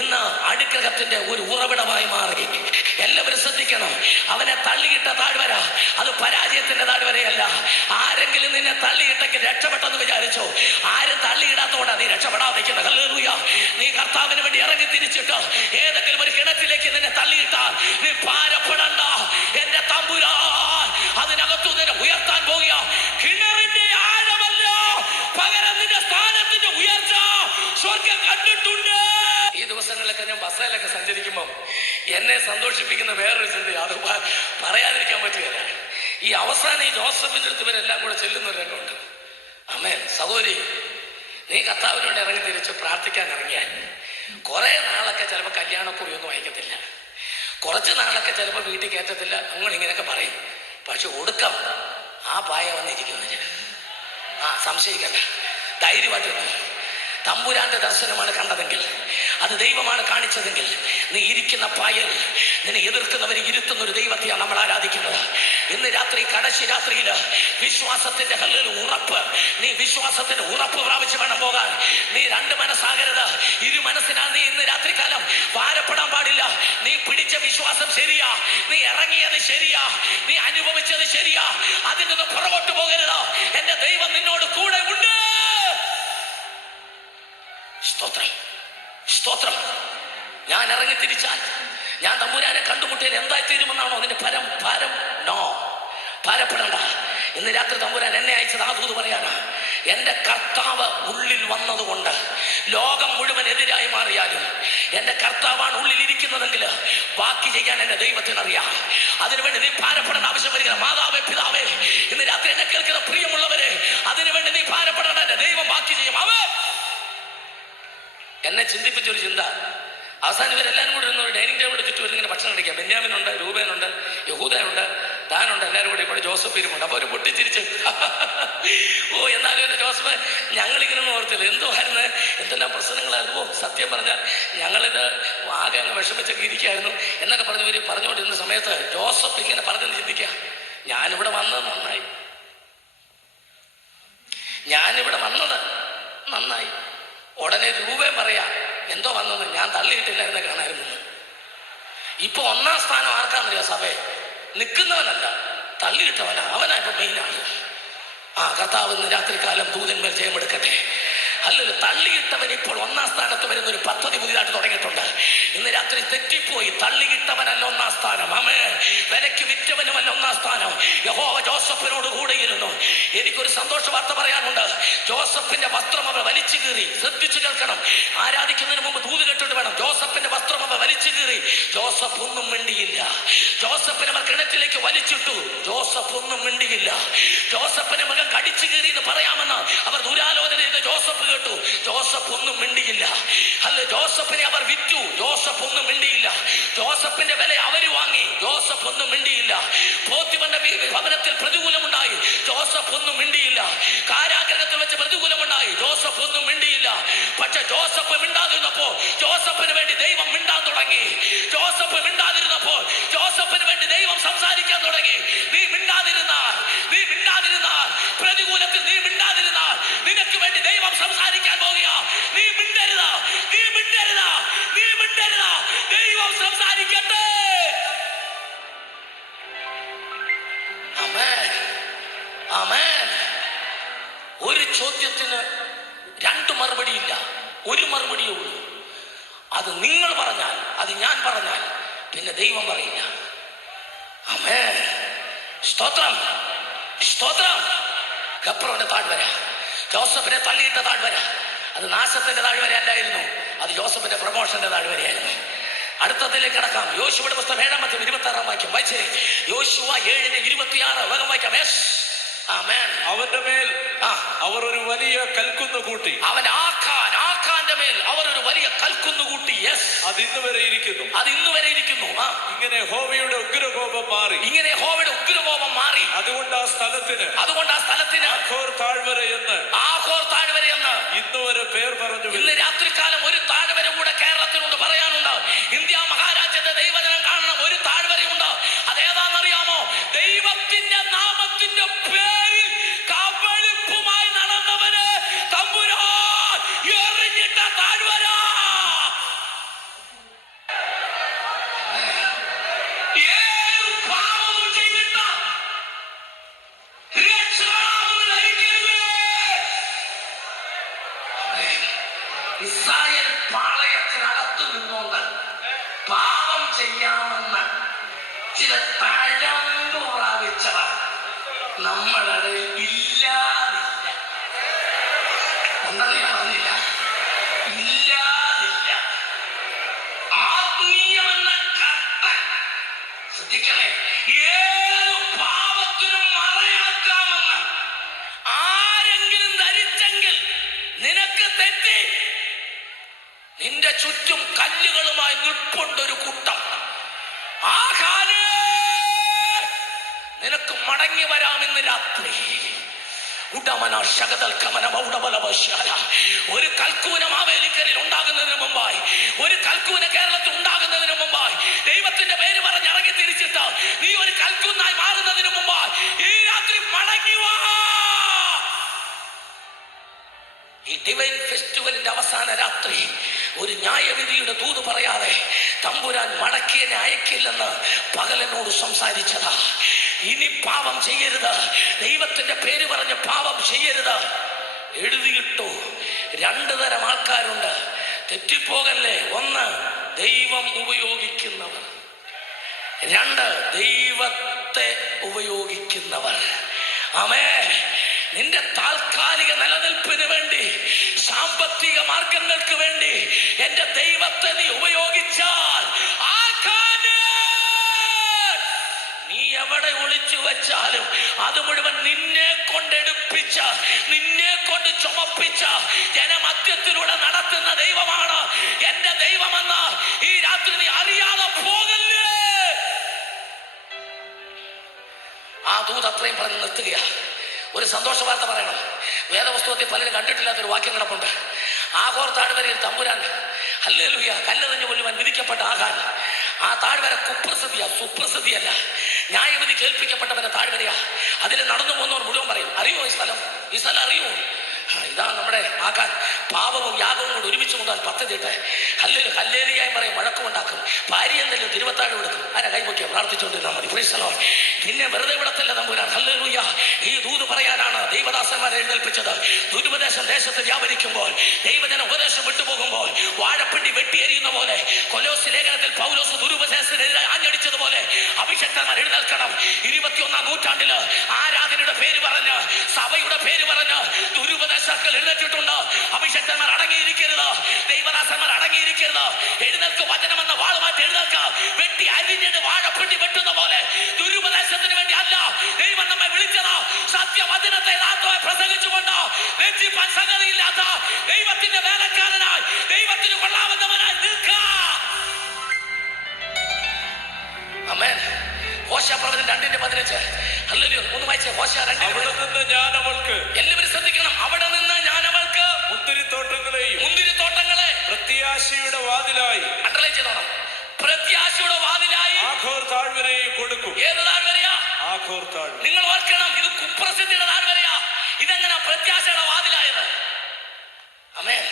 ഇന്ന് അടിഗ്രഹത്തിന്റെ ഒരു ഉറവിടമായി മാറി. എല്ലാവരും ശ്രദ്ധിക്കണം. അവനെ തള്ളിയിട്ട താഴ്വര അത് പരാജയത്തിന്റെ താഴ്വരയല്ല. ആരെങ്കിലും നിന്നെ തള്ളിയിട്ടെങ്കിൽ രക്ഷപ്പെട്ടെന്ന് വിചാരിച്ചോ? ആരും തള്ളിയിടാത്തോണ്ടാ നീ രക്ഷപ്പെടാതെ നിൽക്കുന്നത്. ഹല്ലേലൂയ. നീ കർത്താവിന് വേണ്ടി ഇറങ്ങി തിരിച്ചിട്ട് ഏതെങ്കിലും ഒരു കിണറ്റിലേക്ക് നിന്നെ തള്ളിയിട്ടാൽ നീ ഭാരപ്പെടണ്ട. എന്റെ തമ്പുരാൻ അതിനകത്തു നിന്നെ ഉയർത്താൻ പോകുക. കിണറിന്റെ ആഴമല്ല, പകരം നിന്റെ സ്ഥാനത്തിന്റെ ഉയർച്ച സ്വർഗം കണ്ടിട്ടുണ്ട്. ഈ ദിവസങ്ങളിലൊക്കെ ഞാൻ ബസ്സിലൊക്കെ സഞ്ചരിക്കുമ്പോൾ എന്നെ സന്തോഷിപ്പിക്കുന്ന വേറൊരു ചിന്ത, അത് പറയാതിരിക്കാൻ പറ്റുകയില്ല. ഈ അവസാനം ഈ ജോസഫിന്റെ അടുത്ത് ഇവരെല്ലാം കൂടെ ചെല്ലുന്ന ഒരു രംഗമുണ്ട്. ആമേൻ. സഹോദരി, നീ കർത്താവിന് വേണ്ടി ഇറങ്ങി തിരിച്ച് പ്രാർത്ഥിക്കാൻ ഇറങ്ങിയാൽ കുറെ നാളൊക്കെ ചിലപ്പോൾ കല്യാണക്കുറിയൊന്നും വായിക്കത്തില്ല, കുറച്ച് നാളൊക്കെ ചിലപ്പോൾ വീട്ടിൽ കയറ്റത്തില്ല, അങ്ങനെ ഇങ്ങനെയൊക്കെ പറയും. പക്ഷെ ഒടുക്കം ആ പായ വന്നിരിക്കുന്നതിന് സംശയിക്കണ്ട, ധൈര്യമായിട്ട്. തമ്പുരാന്റെ ദർശനമാണ് കണ്ടതെങ്കിൽ, അത് ദൈവമാണ് കാണിച്ചതെങ്കിൽ, നീ ഇരിക്കുന്ന പായൽ നിന്നെ എതിർക്കുന്നവരെ ഇരുത്തുന്ന ഒരു ദൈവത്തെയാണ് നമ്മൾ ആരാധിക്കുന്നത്. ഇന്ന് രാത്രി, കടശി രാത്രിയിൽ വിശ്വാസത്തിന്റെ ഉറപ്പ്, നീ വിശ്വാസത്തിന്റെ ഉറപ്പ് പ്രാപിച്ചു വേണം പോകാൻ. നീ രണ്ട് മനസ്സാകരുത്, ഇരു മനസ്സിനാൽ നീ ഇന്ന് രാത്രികാലം ഭാരപ്പെടാൻ പാടില്ല. നീ പിടിച്ച വിശ്വാസം ശരിയാ, നീ ഇറങ്ങിയത് ശരിയാ, നീ അനുഭവിച്ചത് ശരിയാ, അതിൽ നിന്ന് പുറകോട്ട് പോകരുത്. എന്റെ ദൈവം നിന്നോട് കൂടെ ഉണ്ട്. സ്തോത്രം, സ്തോത്രം. ഞാൻ ഇറങ്ങി തിരിച്ചാൽ, ഞാൻ തമ്പുരാനെ കണ്ടുമുട്ടിയാൽ എന്തായി തീരുമെന്നാണോ നിന്റെ ഭാരം? നോ, ഭാരപ്പെടണ്ട. ഇന്ന് രാത്രി തമ്പുരാൻ എന്നെ അയച്ചത് ആ ദൂത് പറയാനാ. എന്റെ കർത്താവ് ഉള്ളിൽ വന്നതുകൊണ്ട് ലോകം മുഴുവൻ എതിരായി മാറിയാലും എന്റെ കർത്താവാണ് ഉള്ളിൽ ഇരിക്കുന്നതെങ്കിൽ ബാക്കി ചെയ്യാൻ എന്റെ ദൈവത്തിനറിയാം. അതിനുവേണ്ടി നീ ഭാരപ്പെടേണ്ട ആവശ്യം വരിക. മാതാവേ, പിതാവേ, ഇന്ന് രാത്രി എന്നെ കേൾക്കുന്ന പ്രിയമുള്ളവരെ, അതിനുവേണ്ടി നീ ഭാരപ്പെടേണ്ട. എന്റെ ദൈവം ബാക്കി ചെയ്യും. എന്നെ ചിന്തിപ്പിച്ചൊരു ചിന്ത. അവസാനം ഇവരെല്ലാവരും കൂടി ഒരു ഡൈനിങ് ടേബിളിൽ ചുറ്റും ഇങ്ങനെ ഭക്ഷണം കഴിക്കാം. ബെന്യാമിനുണ്ട്, രൂപേനുണ്ട്, യഹൂദനുണ്ട്, ദാനുണ്ട്, എല്ലാവരും കൂടി ഇവിടെ ജോസഫ് ഇരുമുണ്ട്. അപ്പോൾ അവർ പൊട്ടിച്ചിരിച്ച് എന്നാലും എൻ്റെ ജോസഫ്, ഞങ്ങളിങ്ങനൊന്നും ഓർത്തില്ല, എന്തുമായിരുന്നു, എന്തെല്ലാം പ്രശ്നങ്ങളായിരുന്നു. സത്യം പറഞ്ഞാൽ ഞങ്ങളിത് ആകെ അങ്ങ് വിഷമിച്ചൊക്കെ ഇരിക്കുകയായിരുന്നു എന്നൊക്കെ പറഞ്ഞുകൊണ്ടിരുന്ന സമയത്ത് ജോസഫ് ഇങ്ങനെ പറഞ്ഞെന്ന് ചിന്തിക്കുക, ഞാനിവിടെ വന്നത് നന്നായി, നന്നായി. ഉടനെ രൂപയും പറയാ, എന്തോ വന്നത്, ഞാൻ തള്ളിയിട്ടില്ലായിരുന്നെ കാണായിരുന്നു. ഇപ്പൊ 1ാം സ്ഥാനം ആർക്കാന്നറിയോ? സഭയെ നിൽക്കുന്നവനല്ല, തള്ളിയിട്ടവനാ, അവനാ ഇപ്പൊ മെയിനാണ്. കർത്താവ് ഇന്ന് രാത്രികാലം ദൂതന്മേൽ ജയമെടുക്കട്ടെ. അല്ലല്ലോ, തള്ളിയിട്ടവൻ ഇപ്പോൾ 1ാം സ്ഥാനത്ത് വരുന്ന ഒരു പദ്ധതി പുതിയതായിട്ട് തുടങ്ങിയിട്ടുണ്ട്. ഇന്ന് രാത്രി തെറ്റിപ്പോയി, തള്ളിയിട്ടവനല്ല 1ാം സ്ഥാനം. വിലയ്ക്ക് വിറ്റവനുമല്ല 1ാം സ്ഥാനം. യഹോവ ജോസഫിനോട് കൂടെയിരുന്നു. എനിക്കൊരു സന്തോഷ വാർത്ത പറയാനുണ്ട്. ജോസഫിന്റെ വസ്ത്രം അവർ വലിച്ചു കീറി. ശ്രദ്ധിച്ചു കേൾക്കണം, ആരാധിക്കുന്നതിന് മുമ്പ് ദൂത് കേട്ടിട്ട് വേണം. ജോസഫിന്റെ വസ്ത്രം അവർ വലിച്ചു കീറി. ജോസഫ് ഒന്നും മിണ്ടിയില്ല. ജോസഫിനെ അവർ കിണറ്റിലേക്ക് വലിച്ചിട്ടു. ജോസഫ് ഒന്നും മിണ്ടിയില്ല. ജോസഫിനെ മകൻ കടിച്ചു കീറി എന്ന് പറയാമെന്ന് അവർ ദുരാലോചന ചെയ്ത് ജോസഫ് കേട്ടു. ജോസഫ് ഒന്നും മിണ്ടിയില്ല. ജോസഫിനെ അവർ വിറ്റു. ജോസഫ് ഒന്നും മിണ്ടിയില്ല. ജോസഫിന്റെ വില അവര് വാങ്ങി. ജോസഫ് ഒന്നും മിണ്ടിയില്ല. പോത്തിഫറിന്റെ ഭവനത്തിൽ പ്രതികൂലമുണ്ടായി. ജോസഫ് ഒന്നും മിണ്ടിയില്ല. കാരാഗ്രഹത്തിൽ വെച്ച് പ്രതികൂലമുണ്ടായി. ജോസഫ് ഒന്നും മിണ്ടിയില്ല. പക്ഷെ ജോസഫ് മിണ്ടാതിരുന്നപ്പോ ജോസഫിന് വേണ്ടി ദൈവം മിണ്ടാൻ തുടങ്ങി. ജോസഫ് മിണ്ടാതിരുന്നപ്പോൾ ജോസഫിന് വേണ്ടി ദൈവം സംസാരിക്കാൻ തുടങ്ങി. നീ മിണ്ടാതിരുന്നാൽ പ്രതികൂലത്തിൽ നീ മിണ്ടാതിരുന്നാൽ നിനക്ക് വേണ്ടി ദൈവം സംസാരിക്കാൻ പോകുക. നീ മിണ്ടരുത്, ദൈവം സംസാരിക്കട്ടെ. ആമേൻ. ഒരു ചോദ്യത്തിന് 2 മറുപടിയില്ല, ഒരു മറുപടിയേ ഉള്ളൂ. അത് നിങ്ങൾ പറഞ്ഞാൽ, അത് ഞാൻ പറഞ്ഞാൽ പിന്നെ ദൈവം പറയില്ല. ആമേൻ. സ്തോത്രം, സ്തോത്രം. ഗബ്രോന്റെ താഴ്വര, ജോസഫിനെ തള്ളിയിട്ട താഴ്വര, അത് നാശത്തിന്റെ താഴ്വര അല്ലായിരുന്നു, അത് ജോസഫിന്റെ പ്രമോഷന്റെ താഴ്വരയായിരുന്നു. അടുത്തതിലേക്ക് കടക്കാം. യോശുവയുടെ പുസ്തകം 7-ാം അധ്യായം 26-ാം വാക്യം വായിച്ചേ. യോശുവ 7:26 വേഗം വായിക്കാം. അവന്റെ മേൽ അവർ ഒരു വലിയ കൽക്കുന്ന് കൂട്ടി. അവൻ ആഖാന്റെ മേൽ അവർ ഒരു വലിയ കൽക്കുന്ന് കൂട്ടി. അത് ഇന്ന് വരെ ഇരിക്കുന്നു. ഇങ്ങനെ യഹോവയുടെ ഉഗ്രകോപം മാറി. അതുകൊണ്ട് ആ സ്ഥലത്തിന് ആഖോർ താഴ്വര എന്ന് ഇന്ന് വരെ പേർ പറഞ്ഞു. ഇന്ന് രാത്രികാലം ഒരു താഴ്വര കൂടെ കേരളത്തിലുണ്ട്, പറയാനുണ്ട്. ഇന്ത്യ മഹാരാജ്യത്തെ ദൈവജനം കാണണം. ഒരു താഴ്വരയുണ്ട്. അതേതാണെന്നറിയാമോ? ദൈവത്തിന്റെ നാമത്തിന്റെ പേരിൽ കബളിപ്പുമായി നടന്നവന് തമ്പുരാൻ എറിഞ്ഞിട്ട താഴ്വര. ഇസ്രായേൽ പാളയത്തിനകത്തു നിന്നുകൊണ്ട് പാപം ചെയ്യാമെന്ന് ചില തഴമ്പ് പ്രാപിച്ചവർ നമ്മളത് ഇല്ലാതില്ല. ഉണ്ടെന്ന് ഞാൻ പറഞ്ഞില്ല, ഇല്ലാതില്ല. ആത്മീയമെന്ന കർത്തൻ, ശ്രദ്ധിക്കണേ, ഏത് പാപത്തിനും മറയാക്കാമെന്ന് ആരെങ്കിലും ധരിച്ചെങ്കിൽ നിനക്ക് തെറ്റി. നിന്റെ ചുറ്റും കല്ലുകളുമായി നിൽപ്പുണ്ടൊരു കൂട്ടം. നിനക്ക് മടങ്ങി വരാമെന്ന് രാത്രി ഉടമന ശകതൽ കമന മൗഢബലവശാല. ഒരു കൽക്കൂന മാവേലിക്കരയിൽ ഉണ്ടാകുന്നതിന് മുമ്പായി, ഒരു കൽക്കൂന കേരളത്തിൽ ഉണ്ടാകുന്നതിന് മുമ്പായി ദൈവത്തിന്റെ പേര് പറഞ്ഞ് ഇറങ്ങി തിരിച്ചിട്ട് നീ ഒരു കൽക്കൂനായി മാറുന്നതിന് മുമ്പായി ഈ രാത്രി മടങ്ങി വാ. ഈ ഡിവൈൻ ഫെസ്റ്റിവലിന്റെ അവസാന രാത്രി ഒരു ന്യായവിധിയുടെ ദൂത് പറയാതെ തമ്പുരാൻ മടക്കിയനെ അയക്കില്ലെന്ന് പകലനോട് സംസാരിച്ചതാ. ഇനി പാപം ചെയ്യരുത്, ദൈവത്തിന്റെ പേര് പറഞ്ഞ് പാപം ചെയ്യരുത് എഴുതിയിട്ടു. രണ്ടു തരം ആൾക്കാരുണ്ട്, തെറ്റിപ്പോകല്ലേ. ഒന്ന്, ദൈവം ഉപയോഗിക്കുന്നവർ. രണ്ട്, ദൈവത്തെ ഉപയോഗിക്കുന്നവർ. ആമേൻ. നിന്റെ താൽക്കാലിക നിലനിൽപ്പിന് വേണ്ടി, സാമ്പത്തിക മാർഗങ്ങൾക്ക് വേണ്ടി എന്റെ ദൈവത്തെ നീ ഉപയോഗിച്ചാൽ നീ എവിടെ ഒളിച്ചു വെച്ചാലും അത് മുഴുവൻ നിന്നെ കൊണ്ടെടുപ്പിച്ച, നിന്നെ കൊണ്ട് ചുമപ്പിച്ച ജനമധ്യത്തിലൂടെ നടത്തുന്ന ദൈവമാണ് എന്റെ ദൈവമെന്ന് ഈ രാത്രി നീ അറിയാതെ പോകല്ലേ. ആ ദൂത് അത്രയും പറഞ്ഞ് നിർത്തുകയാ. ഒരു സന്തോഷ വാർത്ത പറയണം. വേദപുസ്തകത്തിൽ പലരും കണ്ടിട്ടില്ലാത്തൊരു വാക്യം കിടപ്പുണ്ട്. ആഗോർ താഴ്വരയിൽ തമ്പുരാൻ ഹല്ലേലൂയ കല്ലെറിഞ്ഞു കൊല്ലുവാൻ വിധിക്കപ്പെട്ട ആഹാൻ. ആ താഴ്വര കുപ്രസിദ്ധിയാ, സുപ്രസിദ്ധിയല്ല. ന്യായവിധി കേൾപ്പിക്കപ്പെട്ടവന്റെ താഴ്വരയാ. അതിൽ നടന്നു പോകുന്നവർ മുഴുവൻ പറയും, അറിയുമോ ഈ സ്ഥലം? ഈ സ്ഥലം അറിയുമോ? ഇതാ നമ്മുടെ ആക്കാൻ പാപവും യാഗവും കൂടെ ഒരുമിച്ച് കൊണ്ടാൽ പദ്ധതിയിട്ട് ഹല്ലേലൂയായി പറയും, വഴക്കമുണ്ടാക്കും, ഭാര്യ എന്തെങ്കിലും തിരുവത്താഴ് കൊടുക്കും. ആരാ കൈപൊക്കിയോ? പ്രാർത്ഥിച്ചുകൊണ്ടിരുന്നാൽ മതി. Price the Lord. പിന്നെ വെറുതെ വിടത്തില്ല തമ്പുരാൻ. ഹല്ലേലൂയ. ഈ ദൂത് പറയാനാണ് ദൈവദാസന്മാരെ എഴുന്നേൽപ്പിച്ചത്. ദുരുപദേശം ദേശത്ത് വ്യാപരിക്കുമ്പോൾ, ദൈവജന ഉപദേശം വിട്ടുപോകുമ്പോൾ, വാഴപ്പിണ്ടി വെട്ടിയെരിയുന്ന പോലെ കൊലോസ് ലേഖനത്തിൽ പൗലോസ് ദുരുപദേശത്തിനെതിരെ ആഞ്ഞടിച്ചതുപോലെ അഭിഷക്തന്മാർ എഴുന്നേൽക്കണം. 21-ാം നൂറ്റാണ്ടില് ആരാധനയുടെ പേര് പറഞ്ഞ്, സഭയുടെ പേര് പറഞ്ഞ് ദുരുപദേശങ്ങൾ എഴുന്നേറ്റിട്ടുണ്ട്. അഭിഷക്തന്മാർ അടങ്ങിയിരിക്കരുത്, ദൈവദാസന്മാർ അടങ്ങിയിരിക്കരുത്. എഴുന്നേൽക്ക്, വചനമെന്ന വാളുമാറ്റി എഴുന്നേൽക്ക്. വെട്ടി അരിഞ്ഞിട്ട് വാഴപ്പിണ്ടി വെട്ടുന്ന പോലെ ദുരുപദേശത്തിന് വേണ്ടി അല്ല ദൈവം നമ്മെ വിളിച്ചത്. സത്യവചനത്തെ യഥാർത്ഥമായി പ്രസംഗിച്ചുകൊണ്ട് രക്ഷിപ്പാൻ സംഗതിയില്ലാത്ത ദൈവത്തിന്റെ വേലക്കാരനായി, ദൈവത്തിന് കൊള്ളാവുന്നവനായി നിൽക്കുക. ആമേൻ. ഹോശേയ പ്രവചനം 2:15. ഹല്ലേലൂയ. ഒന്ന് വായിച്ചേ. ഹോശേയ 2:15. അവിടെ നിന്ന് ഞാൻ അവൾക്ക്, എല്ലാവരും ശ്രദ്ധിക്കണം, അവിടെ നിന്ന് ഞാൻ അവൾക്ക് മുന്തിരിത്തോട്ടങ്ങളെ പ്രത്യാശയുടെ വാതിലായി, അണ്ടർലൈൻ ചെയ്തോണം, പ്രത്യാശയുടെ വാതിലായി ആഖോർ താഴ്വരയെ കൊടുക്കും. ഏത് താഴ്വരയാ? ആഖോർ താഴ്വര. നിങ്ങൾ ഓർക്കണം, ഇത് കുപ്രസിദ്ധിയുടെ താഴ്വരയാ. ഇതെങ്ങനെ പ്രത്യാശയുടെ വാതിലായത്? ആമേൻ.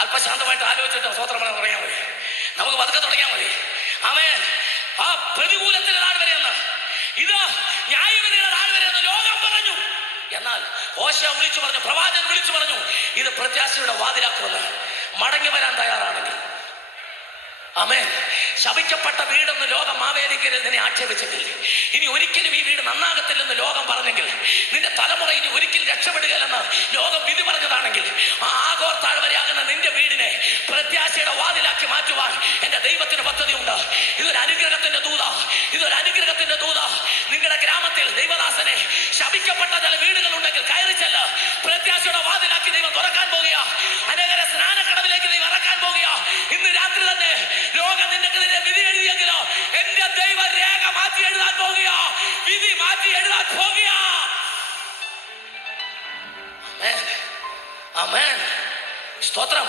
അല്പശാന്തമായിട്ട് ആലോചിച്ചിട്ട് സ്വോത്രം തുടങ്ങിയാൽ മതി. നമുക്ക് പതുക്കെ തുടങ്ങിയാൽ മതി. ആമേൻ. ആ പ്രതികൂലത്തിന്റെ താഴ്വരയെന്ന്, ഇത് ന്യായവിധിയുടെ താഴ്വരയെന്ന് ലോകം പറഞ്ഞു. എന്നാൽ ഹോശേയ വിളിച്ചു പറഞ്ഞു, പ്രവാചകൻ വിളിച്ചു പറഞ്ഞു, ഇത് പ്രത്യാശയുടെ വാതിലാക്കുമെന്ന്. മടങ്ങി വരാൻ തയ്യാറാണെങ്കിൽ. ആമേൻ. ശപിക്കപ്പെട്ട വീടെന്ന് ലോകം മാവേലിക്കലിൽ നിന്നെ ആക്ഷേപിച്ചെങ്കിൽ, ഇനി ഒരിക്കലും ഈ വീട് നന്നാകത്തില്ലെന്ന് ലോകം പറഞ്ഞെങ്കിൽ, നിന്റെ തലമുറ ഇനി ഒരിക്കലും രക്ഷപ്പെടുകയില്ലെന്ന് ലോകം വിധി പറഞ്ഞതാണെങ്കിൽ, ആ ആഗോർ താഴ്വരയാകുന്ന നിന്റെ വീടിനെ പ്രത്യാശയുടെ വാതിലാക്കി മാറ്റുവാൻ എന്റെ ദൈവത്തിന് പദ്ധതിയുണ്ട്. ഇതൊരു അനുഗ്രഹത്തിന്റെ ദൂത, ഇതൊരു അനുഗ്രഹത്തിന്റെ ദൂത. നിങ്ങളുടെ ഗ്രാമത്തിൽ ദൈവദാസനെ ശപിക്കപ്പെട്ട ചില വീടുകളുണ്ടെങ്കിൽ കയറി ചെല്ല്. പ്രത്യാശയുടെ വാതിലാക്കി ദൈവം തുറക്കാൻ പോകുക. അനേകരെ സ്നാനക്കടവിലേക്ക് ദൈവം ഇറക്കാൻ പോകുക. ഇന്ന് രാത്രി തന്നെ ലോകം നിന്റെ വിധി എഴുതിയെങ്കിലോ എന്റെ ദൈവ രേഖ മാറ്റി എഴുതാൻ പോകുക, വിധി മാറ്റി എഴുതാൻ പോകുക. ആമേൻ. സ്തോത്രം,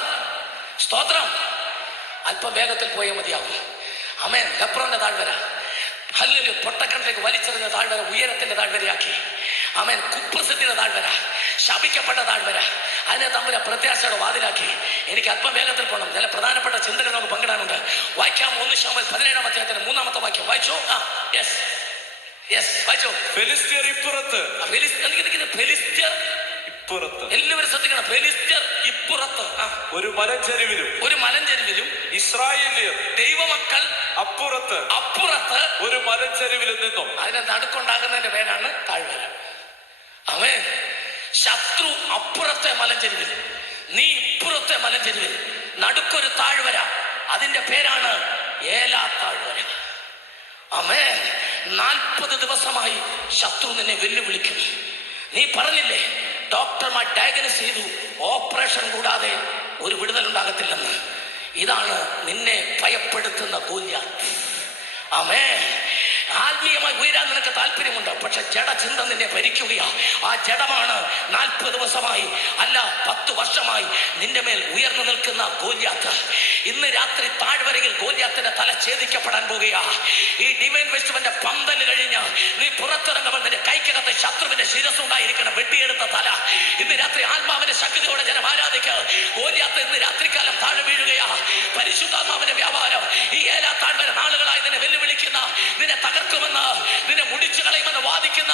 സ്തോത്രം. അല്പം വേഗത്തിൽ പോയാൽ മതിയാവും. ആമേൻ. ഹെബ്രോന്റെ താഴ്വര, ഹല്ലേലൂയ, പൊട്ടക്കണ്ടിലേക്ക് വലിച്ചെറിഞ്ഞ താഴ്വര ഉയരത്തിന്റെ താഴ്വരയാക്കി. ആമേൻ. കുപ്രസിദ്ധിയുടെ താഴ്വര, ശപിക്കപ്പെട്ട താഴ്വര, അതിനെ തമ്മിൽ പ്രത്യാശയുടെ വാതിലാക്കി. എനിക്ക് അല്പം വേഗത്തിൽ പോകണം. ചില പ്രധാനപ്പെട്ട ചിന്തകൾ നമുക്ക് പങ്കിടാനുണ്ട്. വായിക്കാം. 1 ശമൂവേൽ 17-ാം അധ്യായത്തിന്റെ 3-ാമത്തെ വാക്യം വായിച്ചോ. വായിച്ചോ. ഫെലിസ്ത്യർ ഇപ്പുറത്ത്, ഫെലിസ്ത്യർ ഇപ്പുറത്ത്. എല്ലാവരും ശ്രദ്ധിക്കണം. ഫെലിസ്ത്യർ ഇപ്പുറത്ത്, ഒരു മലഞ്ചെരുവിലും ഇസ്രായേല്യർ ദൈവമക്കൾ അപ്പുറത്ത് ഒരു മലഞ്ചെരുവിലും നിന്നും. അതിനെ നടുക്കുണ്ടാകുന്നതിന്റെ പേരാണ് താഴ്വര. ആമേൻ. ശത്രു അപ്പുറത്തെ മലഞ്ചെരുവിൽ, നീ ഇപ്പുറത്തെ മലഞ്ചെരുവിൽ, നടുക്കൊരു താഴ്വര, അതിന്റെ പേരാണ് ഏലാ താഴ്വര. ആമേൻ. 40 ദിവസമായി ശത്രു നിന്നെ വെല്ലുവിളിക്കുന്നു. നീ പറഞ്ഞില്ലേ, ഡോക്ടർമാർ ഡയഗ്നോസ് ചെയ്തു, ഓപ്പറേഷൻ കൂടാതെ ഒരു വിടുതൽ ആത്മീയമായി ഉയരാൻ നിനക്ക് താല്പര്യമുണ്ട്, പക്ഷെ ജഡചിന്ത നിന്നെ ഭരിക്കുകയാ. ആ ജഡമാണ് 40 ദിവസമായി അല്ല 10 വർഷമായി നിന്റെ മേൽ ഉയർന്നു നിൽക്കുന്ന ഗോലിയാത്ത്. ഇന്ന് രാത്രി താഴ്വരയിൽ ഗോലിയാത്തിന്റെ തല ഛേദിക്കപ്പെടാൻ പോകുകയാ. ഈ ഡിവൈൻ ഫെസ്റ്റിവലിന്റെ പന്തല് കഴിഞ്ഞ് നീ പുറത്തിറങ്ങുമ്പോൾ നിന്റെ കൈക്കകത്ത് ശത്രുവിന്റെ ശിരസ്സുണ്ടായിരിക്കണം വെട്ടിയെടുത്ത തല. ഇന്ന് രാത്രി ആത്മാവിന്റെ ശക്തിയോടെ ജനം ആരാധിക്കുക. ഗോലിയാത്ത് ഇന്ന് രാത്രികാലം താഴെ വീഴുകയാ. പരിശുദ്ധാത്മാവിന്റെ വ്യാപാരം ഈ ഏലാ താഴ്വര നാളുകളായി നിന്നെ വെല്ലുവിളിക്കുന്ന, നിന്നെ തകർക്കുമെന്ന്, നിന്നെ മുടിച്ചു കളയുമെന്ന് വാദിക്കുന്ന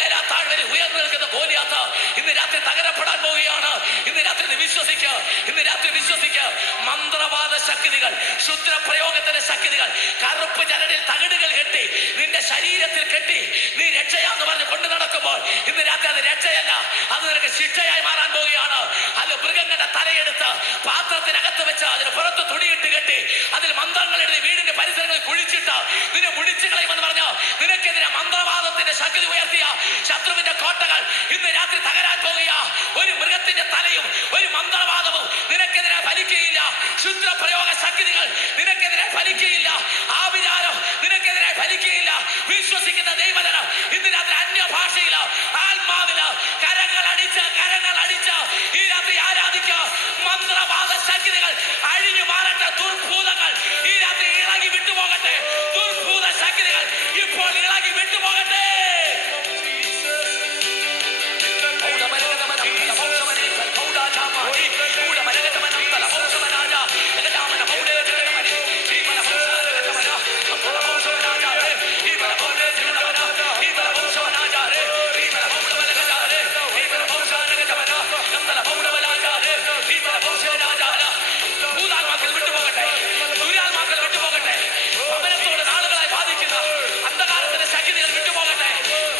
ഏലാ താഴ്വര ഉയർന്നു നിൽക്കുന്ന ഗോലിയാത്ത് ഇന്ന് രാത്രി തകരപ്പെടാൻ പോവുകയാണ്. ഇന്ന് രാത്രി നീ വിശ്വസിക്കുക, ഇന്ന് രാത്രി വിശ്വസിക്കുക. മന്ത്രവാദ ശക്തികൾ, ക്ഷുദ്രപ്രയോഗത്തിന്റെ ശക്തികൾ കറുപ്പ് ചരടിൽ തകിടുകൾ കെട്ടി നിന്റെ ശരീരത്തിൽ കെട്ടി നീ രക്ഷയാന്ന് പറഞ്ഞ് കൊണ്ടു നടക്കുമ്പോൾ ഇന്ന് രാത്രി അത് രക്ഷയല്ല, അത് നിനക്ക് ശിക്ഷയായി മാറാൻ പോവുകയാണ്. അത് മൃഗങ്ങളുടെ തലയെടുത്ത് പാത്രത്തിനകത്ത് വെച്ച് അതിന് പുറത്ത് തുണിയിട്ട് കെട്ടി അതിൽ മന്ത്രങ്ങൾ എഴുതി വീടിന്റെ പരിസരങ്ങളിൽ കുഴിച്ചിട്ട് നിന്നെ മുടിച്ചു കളയുമെന്ന് പറഞ്ഞ നിനക്കെതിരെ മന്ത്രവാദത്തിന്റെ ശക്തി ഉയർത്തിയ ശത്രുവിന്റെ കോട്ടകൾ ഇന്ന് രാത്രി തകരാൻ പോകുക. ഒരു മൃഗത്തിന്റെ തലയും ഒരു മന്ത്രവാദവും നിനക്കെതിരെ ഫലിക്കുകയില്ല. ക്ഷുദ്രപ്രയോഗ ശക്തികൾ നിനക്കെതിരെ ഫലിക്കുകയില്ല. ആ വിചാരം നിനക്കെതിരെ ഫലിക്കുകയില്ല. വിശ്വസിക്കുന്ന ദൈവജനം ഇന്ന് രാത്രി അന്യഭാഷയിലോ ആത്മാവിലോ കരങ്ങൾ അടിച്ച് ഈ രാത്രി ആരാധിക്കുക. മന്ത്രവാദ ശക്തികൾ അഴിഞ്ഞു മാറട്ടെ. ദുർഭൂതങ്ങൾ ഈ രാത്രി ഇളകി വിട്ടുപോകട്ടെ. ദുർഭൂത ശക്തികൾ ഇപ്പോൾ ഇളകി വിട്ടുപോകട്ടെ.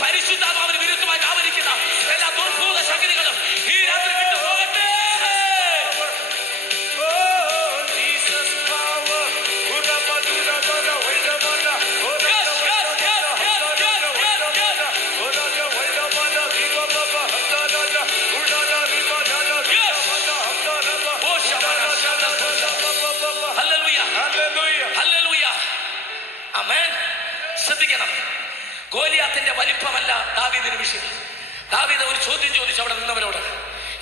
പരിശുദ്ധാത്മാവിന് വിരുദ്ധമായി വ്യാപരിക്കുന്ന എല്ലാ ദുർഭൂത ശക്തികളും ഈ രാത്രി വിട്ടുപോകട്ടെ. ശ്രദ്ധിക്കണം, ഗോലിയാത്തിന്റെ വലിപ്പമല്ല ദാവീദിന് വിഷയം. ദാവീദ് ഒരു ചോദ്യം ചോദിച്ചു അവിടെ നിന്നവരോട്,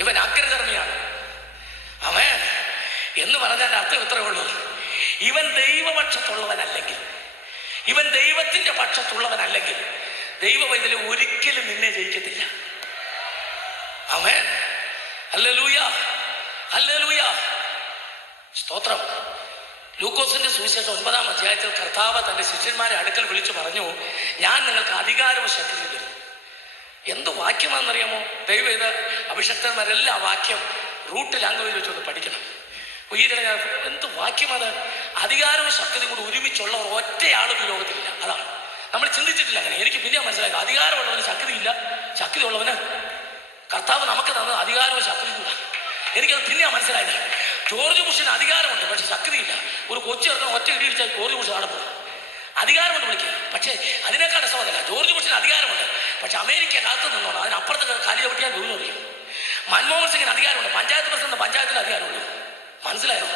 ഇവൻ അഗ്രകർമ്മിയാണ് ആമേൻ എന്ന് പറഞ്ഞതിന്റെ അർത്ഥം ഇത്രേ ഉള്ളൂ. ഇവൻ ദൈവപക്ഷത്തുള്ളവനല്ലെങ്കിൽ, ഇവൻ ദൈവത്തിന്റെ പക്ഷത്തുള്ളവനല്ലെങ്കിൽ ദൈവവൈദ്യൽ ഒരിക്കലും നിന്നെ ജയിക്കത്തില്ല. ആമേൻ ഹല്ലേലൂയ ഹല്ലേലൂയ സ്തോത്രം. ലൂക്കോസിന്റെ സുവിശേഷം 9-ാം അധ്യായത്തിൽ കർത്താവ് തന്റെ ശിഷ്യന്മാരെ അടുക്കൽ വിളിച്ചു പറഞ്ഞു, ഞാൻ നിങ്ങൾക്ക് അധികാരവും ശക്തിയും തരും. എന്ത് വാക്യമാണെന്നറിയാമോ? ദൈവം ഇത് അഭിഷക്തന്മാരെല്ലാം ആ വാക്യം റൂട്ട് ലാംഗ്വേജ് വെച്ചൊന്ന് പഠിക്കണം. എന്ത് വാക്യമത്! അധികാരവും ശക്തിയും കൂടി ഒരുമിച്ചുള്ള ഒറ്റയാളും ഈ ലോകത്തിലില്ല. അതാണ് നമ്മൾ ചിന്തിച്ചിട്ടില്ല അങ്ങനെ. എനിക്ക് പിന്നെ മനസ്സിലായത് അധികാരമുള്ളവന് ശക്തിയില്ല, ശക്തിയുള്ളവന് കർത്താവ് നമുക്ക് തന്നത് അധികാരവും ശക്തിയും കൂടാ. എനിക്കത് പിന്നെയാ മനസ്സിലായത്. ജോർജ് ബുഷിന് അധികാരമുണ്ട്, പക്ഷെ ശക്തിയില്ല. ഒരു കൊച്ചു ചേർക്കാൻ ഒറ്റ ഇടിയിടിച്ചാൽ ജോർജ് ബുഷ് ആടെ പോകും. അധികാരമുണ്ട് വിളിക്കുക, പക്ഷേ അതിനേക്കാൾ രസമല്ല. ജോർജ് ബുഷിന് അധികാരമുണ്ട്, പക്ഷെ അമേരിക്ക കാലത്ത് നിന്നോണം അതിനപ്പുറത്ത് കാലി ചവിട്ടിയാൽ ദൂരം അറിയും. മൻമോഹൻ സിംഗിന് അധികാരമുണ്ട്, പഞ്ചായത്ത് പ്രസിഡന്റ് പഞ്ചായത്തിന് അധികാരമുള്ളൂ. മനസ്സിലായോ?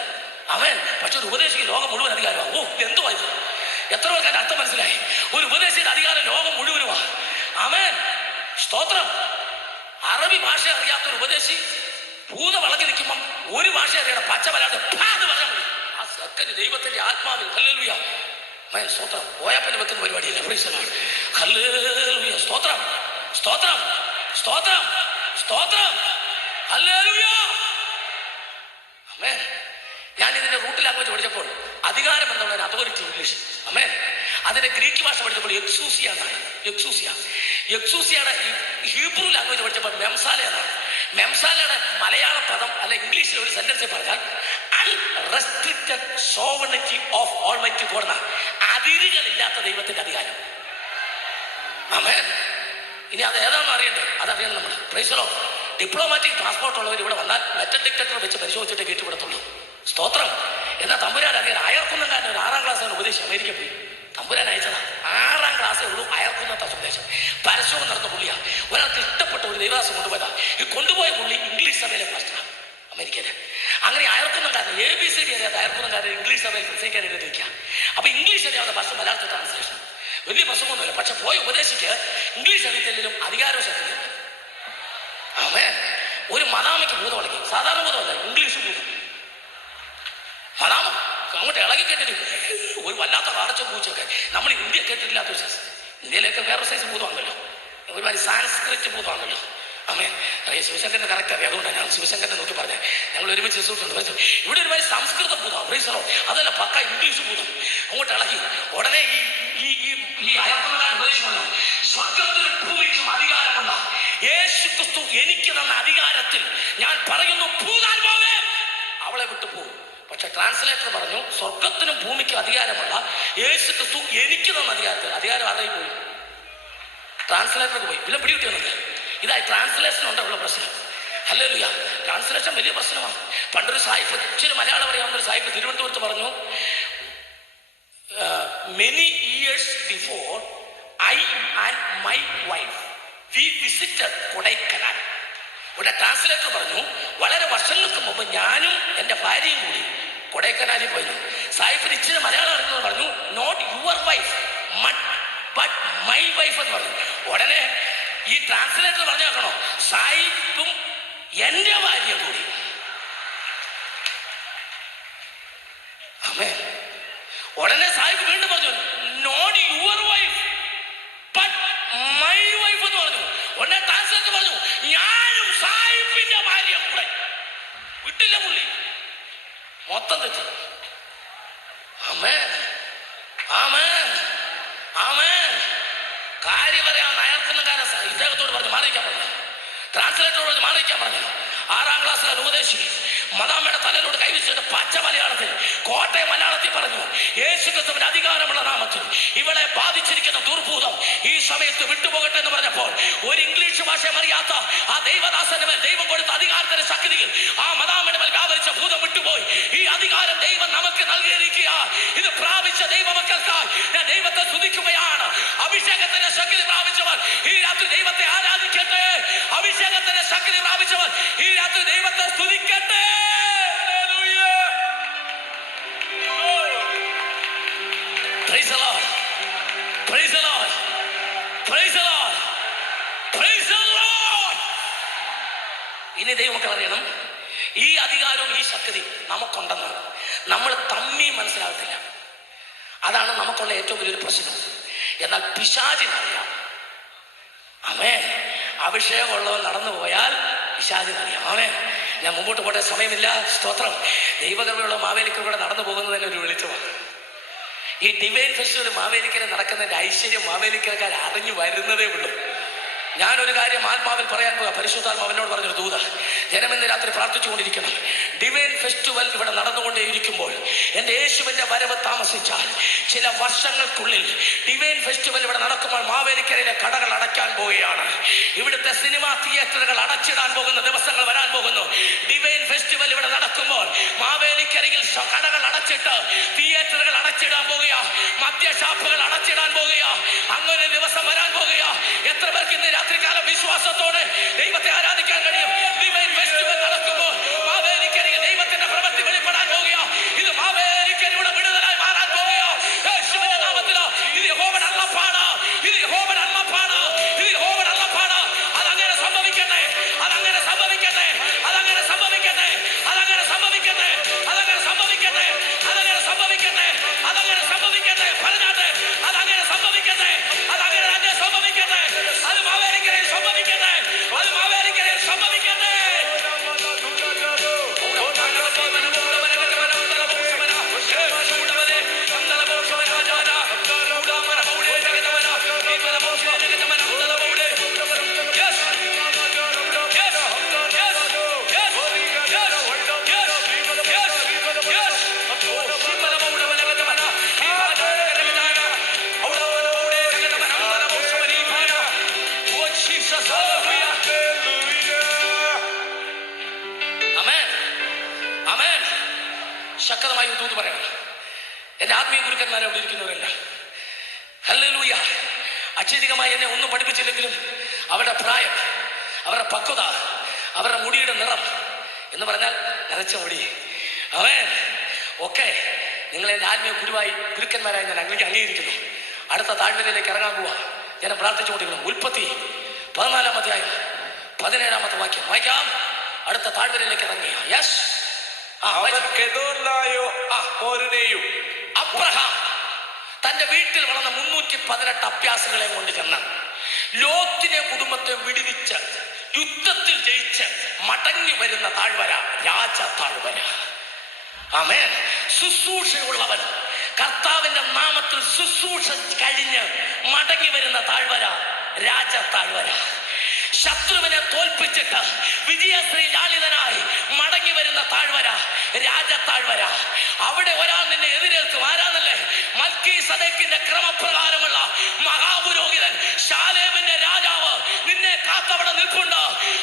അവൻ പക്ഷെ ഒരു ഉപദേശിക്ക് ലോകം മുഴുവൻ അധികാരമാണ്. ഓ എന്തുവാ ഇത്! എത്ര പേർക്ക് അർത്ഥം മനസ്സിലായി? ഒരു ഉപദേശിയുടെ അധികാരം ലോകം മുഴുവനുമാ. അവൻ സ്തോത്രം. അറബി ഭാഷ അറിയാത്തൊരു ഉപദേശി ഭൂത വളഞ്ഞു നിൽക്കുമ്പം ഒരു ഭാഷ അറിയണം, പച്ച വരാതെ പറഞ്ഞാൽ മതി. ആ സെക്കൻഡ് ദൈവത്തിന്റെ ആത്മാവിൽ ഹല്ലേലൂയ സ്തോത്രം. പോയപ്പനെ വെക്കുന്ന പരിപാടിയല്ല. ഹല്ലേലൂയ സ്തോത്രം സ്തോത്രം സ്തോത്രം സ്തോത്രം ഹല്ലേലൂയ. അമേൻ. ഞാൻ ഇതിന്റെ റൂട്ട് ലാംഗ്വേജ് പഠിച്ചപ്പോൾ അധികാരം എന്നുള്ളൊരു അതോറിറ്റി ഇംഗ്ലീഷ്. അമേൻ. അതിന്റെ ഗ്രീക്ക് ഭാഷ പഠിച്ചപ്പോൾ എക്സൂസിയ എന്നാണ്. എക്സൂസിയുടെ ഹീബ്രു ലാംഗ്വേജ് പഠിച്ചപ്പോൾ മെംസാല എന്നാണ്. മെംസാലയുടെ മലയാള പദം അല്ല ഇംഗ്ലീഷിൽ ഒരു സെന്റൻസ് പറഞ്ഞാൽ unrestricted sovereignty of almighty God എന്നാണ്. അതിരുകളില്ലാത്ത ദൈവത്തിന്റെ അധികാരം. ആമേൻ. ഇനി അത് ഏതാണെന്ന് അറിയണ്ടേ? അതറിയണം നമ്മൾ. Price the Lord. Diplomatic passport ഉള്ളവർ ഇവിടെ വന്നാൽ മെറ്റൽ ഡിറ്റക്ടർ വെച്ച് പരിശോധിച്ചിട്ട് കയറ്റിവിടത്തുള്ളൂ. സ്തോത്രം. എന്നാൽ തമ്പുരാൻ അറിയാൻ അയർക്കുന്നകാരൻ ഒരു 6-ാം ക്ലാസ്സിലാണ് ഉപദേശം അമേരിക്ക പോയി. തമ്പുരാൻ അയച്ചതാ. 6-ാം ക്ലാസ്സേ ഉള്ളൂ അയർക്കുന്നത്തെ ഉപദേശം. പരസ്യവും നടന്ന പുള്ളിയാ. ഒരാൾക്ക് ഇഷ്ടപ്പെട്ട ഒരു ദൈവദാസം കൊണ്ടുപോയതാ. ഈ കൊണ്ടുപോയ പുള്ളി ഇംഗ്ലീഷ് സഭയിലെ പാസ്റ്ററാണ് അമേരിക്കയിലെ. അങ്ങനെ അയർക്കുന്നകാരൻ ABCD അറിയാത്ത അയർക്കുന്നകാരൻ ഇംഗ്ലീഷ് സഭയിൽ പ്രസംഗിക്കാൻ എഴുതി വയ്ക്കുക. അപ്പൊ ഇംഗ്ലീഷ് അറിയാവുന്ന ഭാഷ മലയാളത്തിൽ ട്രാൻസ്ലേഷൻ. വലിയ പ്രസംഗമൊന്നുമില്ല. പക്ഷെ പോയി ഉപദേശിക്ക് ഇംഗ്ലീഷ് അറിയത്തില്ലെങ്കിലും അധികാരവും ശക്തി. ആമേൻ. ഒരു മദാമയ്ക്ക് ഭൂതം ഇളകി. സാധാരണ ഭൂതമല്ല, ഇംഗ്ലീഷ് ഭൂതം. മദാമ അങ്ങോട്ട് ഇളകി കേട്ടിട്ട് ഒരു വല്ലാത്ത വാടച്ച പൂച്ചൊക്കെ നമ്മൾ ഇന്ത്യ കേട്ടിട്ടില്ലാത്തൊരു സൈസ്. ഇന്ത്യയിലേക്ക് വേറൊരു സൈസ് ഭൂതമാണല്ലോ, ഒരുമാതിരി സാൻസ്ക്രിറ്റ് ഭൂതമാണല്ലോ. ആമേൻ. അറിയാം, ശിവശങ്കരന് കറക്റ്റ് അറിയാം. അതുകൊണ്ടാണ് ഞാൻ ശിവശങ്കരനെ നോക്കി പറഞ്ഞത്. ഞങ്ങൾ ഒരുമിച്ച് ശുശ്രൂഷയുണ്ട്. ഇവിടെ ഒരുമാതിരി സംസ്കൃത ഭൂതം, പ്രീസറോ അതല്ല, പക്ക ഇംഗ്ലീഷ് ഭൂതം. അങ്ങോട്ട് ഇളകി ഉടനെ ഈ അയർക്കുന്നതാണ് ഉപദേശമല്ലോ, സ്വർഗത്തിലും ഭൂമിക്കും അധികാരമുള്ള യേശു ക്രിസ്തു എനിക്ക് തന്ന അധികാരത്തിൽ ഞാൻ പറയുന്നു ഭൂതാൻ പോവേ, അവളെ വിട്ടു പോകും. പക്ഷെ ട്രാൻസ്ലേറ്റർ പറഞ്ഞു സ്വർഗത്തിനും ഭൂമിക്കും അധികാരമുള്ള യേശു ക്രിസ്തു എനിക്ക് തന്ന അധികാരത്തിൽ. അധികാരം ആരായി പോയി? ട്രാൻസ്ലേറ്റർക്ക് പോയി. പിന്നെ പിടികിട്ടിയൊന്നുമില്ല. ഇതായി ട്രാൻസ്ലേഷൻ ഉള്ള പ്രശ്നം. ഹല്ലേലൂയ. ട്രാൻസ്ലേഷൻ വലിയ പ്രശ്നമാണ്. പണ്ടൊരു സായിപ്പ്, ഇച്ചിരി മലയാളം അറിയാവുന്നൊരു സായിപ്പ് തിരുവനന്തപുരത്ത് പറഞ്ഞു, many years before I and my wife we visited Kodaikanal. ഇവിടെ ട്രാൻസ്ലേറ്റർ പറഞ്ഞു വളരെ വർഷങ്ങൾക്ക് മുമ്പ് ഞാനും എൻ്റെ ഭാര്യയും കൂടി കൊടൈക്കനാലിൽ പോയിരുന്നു. സായിപ്പിന് ഇച്ചിരി മലയാളം അറിയുന്നത് പറഞ്ഞു, not your wife but my wife എന്ന് പറഞ്ഞു. ഉടനെ ഈ ട്രാൻസ്ലേറ്റർ പറഞ്ഞു കേൾക്കണോ, സായിപ്പും എൻ്റെ ഭാര്യയും കൂടി. ആമേൻ. ഉടനെ സായിപ്പ് വീണ്ടും പറഞ്ഞു, not your wife but my wife എന്ന് പറഞ്ഞു. ഉടനെ ട്രാൻസ്ലേറ്റർ പറഞ്ഞു, ഞാനും സായിപ്പിന്റെ ഭാര്യയും കൂടെ. വിട്ടില്ല പുള്ളി, മൊത്തം തെറ്റി. ആമേൻ, ആമേൻ, ആമേൻ. കാര്യം പറയാൻ അയർക്കുന്നകാരൻ ഇദ്ദേഹത്തോട് പറഞ്ഞു മാറിയിക്കാൻ പറഞ്ഞു. ട്രാൻസ്ലേറ്ററോട് പറഞ്ഞു മാറിയിക്കാൻ പറഞ്ഞു. 6ാം ക്ലാസ്സിലെ ഉപദേശി മദാമ്മയുടെ തലയിലോട് കൈവച്ചിട്ട് പച്ച മലയാളത്തിൽ, കോട്ടയം മലയാളത്തിൽ പറഞ്ഞു, യേശു ക്രിസ്തുവിന്റെ അധികാരമുള്ള നാമത്തിൽ ഇവളെ ബാധിച്ചിരിക്കുന്ന ദുർഭൂതം ഈ സമയത്ത് വിട്ടുപോകട്ടെ എന്ന് പറഞ്ഞപ്പോൾ ഒരു ഇംഗ്ലീഷ് ഭാഷ അറിയാത്ത ആ ദൈവദാസന്റെ മേൽ ദൈവം കൊടുത്ത അധികാരത്തിന്റെ ശക്തിയിൽ ആ മദാമ്മയുടെ മേൽ വ്യാപരിച്ച ഭൂതം വിട്ടുപോയി. ഈ അധികാരം ദൈവം നമുക്ക് നൽകിയിരിക്കുക. ഇത് പ്രാപിച്ച ദൈവമക്കൾക്കായി ഞാൻ ദൈവത്തെ സ്തുതിക്കുകയാണ്. അഭിഷേകത്തിന്റെ ശക്തി പ്രാപിച്ചവർ ഈ രാത്രി ദൈവത്തെ ആരാധിക്കട്ടെ. അഭിഷേകത്തിന്റെ ശക്തി പ്രാപിച്ചവർ ഈ രാത്രി ദൈവത്തെ സ്തുതിക്കട്ടെ. Praise the Lord. Praise the Lord. Praise the Lord. Praise the Lord. ഇനി ദൈവമക്കൾ അറിയണം, ഈ അധികാരവും ഈ ശക്തി നമുക്കുണ്ടെന്ന് നമ്മൾ തമ്മി മനസ്സിലാകത്തില്ല. അതാണ് നമുക്കുള്ള ഏറ്റവും വലിയൊരു പ്രശ്നം. എന്നാൽ പിശാചിനറിയാം. ആമേൻ. അഭിഷേകമുള്ളവൻ നടന്നു പോയാൽ പിശാചിനറിയാം. ആമേൻ. ഞാൻ മുമ്പോട്ട് പോട്ടെ, സമയമില്ല. സ്തോത്രം. ദൈവകൃപയുള്ള മാവേലിക്കൂടെ നടന്നു പോകുന്നതിന് ഒരു വെളിച്ചമാണ്. ഈ ഡിവൈൻ ഫെസ്റ്റിവൽ മാവേലിക്കര നടക്കുന്നതിന്റെ ഐശ്വര്യം മാവേലിക്കരക്കാർ അറിഞ്ഞു വരുന്നതേ ഉള്ളൂ. ഞാനൊരു കാര്യം ആത്മാവിൽ പറയാൻ പോകാം. പരിശുദ്ധാത്മാവിനോട് പറഞ്ഞൊരു ദൂത, ജനമിന്ന് രാത്രി പ്രാർത്ഥിച്ചുകൊണ്ടിരിക്കണം. ഡിവൈൻ ഫെസ്റ്റിവൽ ഇവിടെ നടന്നുകൊണ്ടേയിരിക്കുമ്പോൾ എൻ്റെ യേശുവിൻ്റെ വരവ് താമസിച്ചാൽ ചില വർഷങ്ങൾക്കുള്ളിൽ ഡിവൈൻ ഫെസ്റ്റിവൽ ഇവിടെ നടക്കുമ്പോൾ മാവേലിക്കരയിലെ കടകൾ അടയ്ക്കാൻ പോവുകയാണ്. ഇവിടുത്തെ സിനിമാ തിയേറ്ററുകൾ അടച്ചിടാൻ പോകുന്ന ദിവസങ്ങൾ വരാൻ പോകുന്നു. ഡിവൈൻ ഫെസ്റ്റിവൽ ഇവിടെ നടക്കുമ്പോൾ മാവേലിക്കരയിൽ കടകൾ അടച്ചിട്ട് തിയേറ്ററുകൾ അടച്ചിടാൻ പോകുക, മദ്യഷാപ്പുകൾ അടച്ചിടാൻ പോകുക. അങ്ങനെ ദിവസം വരാൻ പോകുക. എത്ര പേർക്ക് ഇന്ന് രാത്രികാലം വിശ്വാസത്തോടെ ദൈവത്തെ ആരാധിക്കാൻ കഴിയും? ഡിവൈൻ ഫെസ്റ്റിവൽ നടക്കുമ്പോൾ മാവേലിക്കരയിൽ ദൈവത്തിന്റെ പ്രവൃത്തി വെളിപ്പെടാൻ പോകുക. ഇത് മാവേലിക്കരയുടെ വിടുതലായി മാറാൻ പോകുക. യേശുവിന്റെ നാമത്തിലോ ഇത് യഹോവയുടെ അരുളപ്പാട്, ഇത് യഹോവയുടെ അരുളപ്പാട്, ഇത് യഹോവയുടെ അരുളപ്പാട്. അതങ്ങനെ സംഭവിക്കട്ടെ, അതങ്ങനെ സംഭവിക്കട്ടെ, അതങ്ങനെ സംഭവിക്കട്ടെ, അതങ്ങനെ സംഭവിക്കട്ടെ, അതങ്ങനെ സംഭവിക്കട്ടെ, അതങ്ങനെ സംഭവിക്കട്ടെ, അതങ്ങനെ സംഭവിക്കട്ടെ. പറഞ്ഞാട്ടെ, അതങ്ങനെ സംഭവിക്കട്ടെ, അതങ്ങനെ തന്നെ സംഭവിക്കട്ടെ. അത് മാവേലിക്കരയിൽ സംഭവിക്കട്ടെ, അത് മാവേലിക്കരയിൽ സംഭവിക്കട്ടെ. ശക്തമായി ദൂത് പറയണം. എൻ്റെ ആത്മീയ ഗുരുക്കന്മാരെ അവിടെ ഇരിക്കുന്നവരെല്ലാം ഹല്ലേലൂയ. അത്യധികമായി എന്നെ ഒന്നും പഠിപ്പിച്ചില്ലെങ്കിലും അവരുടെ പ്രായം, അവരുടെ പക്വത, അവരുടെ മുടിയുടെ നിറം എന്ന് പറഞ്ഞാൽ നരച്ച മുടി, ആമേൻ, ഒക്കെ നിങ്ങൾ എൻ്റെ ആത്മീയ ഗുരുക്കന്മാരായി ഞാൻ അംഗീകരിക്കുന്നു. അടുത്ത താഴ്വരയിലേക്ക് ഇറങ്ങാൻ പോവാ. ജനം പ്രാർത്ഥിച്ചുകൊണ്ടിരിക്കണം. ഉൽപ്പത്തി 14-ാം അധ്യായം 17-ാമത്തെ വാക്യം വായിക്കാം. അടുത്ത താഴ്വരയിലേക്ക് ഇറങ്ങിയ യെസ് അബ്രഹാം തന്റെ വീട്ടിൽ വളർന്ന 318 അഭ്യാസികളെ കൊണ്ട് ചെന്ന് ലോത്തിനെ കുടുംബത്തെ വിടുവിച്ച് യുദ്ധത്തിൽ ജയിച്ച് മടങ്ങി വരുന്ന താഴ്വര രാജ താഴ്വര. ആമേൻ. ശുശ്രൂഷയുള്ളവൻ കർത്താവിന്റെ നാമത്തിൽ ശുശ്രൂഷ കഴിഞ്ഞ് മടങ്ങി വരുന്ന താഴ്വര രാജ താഴ്വര. ശത്രുവിനെ തോൽപ്പിച്ചിട്ട് വിജയശ്രീ ലാളിതനായി മടങ്ങി വരുന്ന താഴ്വര രാജ താഴ്വര. അവിടെ ഒരാൾ നിന്നെ എതിരേൽക്കും. ആരാന്നല്ലേ? മൽക്കീസദേക്കിന്റെ ക്രമപ്രകാരമുള്ള മഹാപുരോഹിതൻ ശാലേമിന്റെ രാജാവ് നിന്നെ കാത്തവിടെ നിൽപ്പുണ്ട്.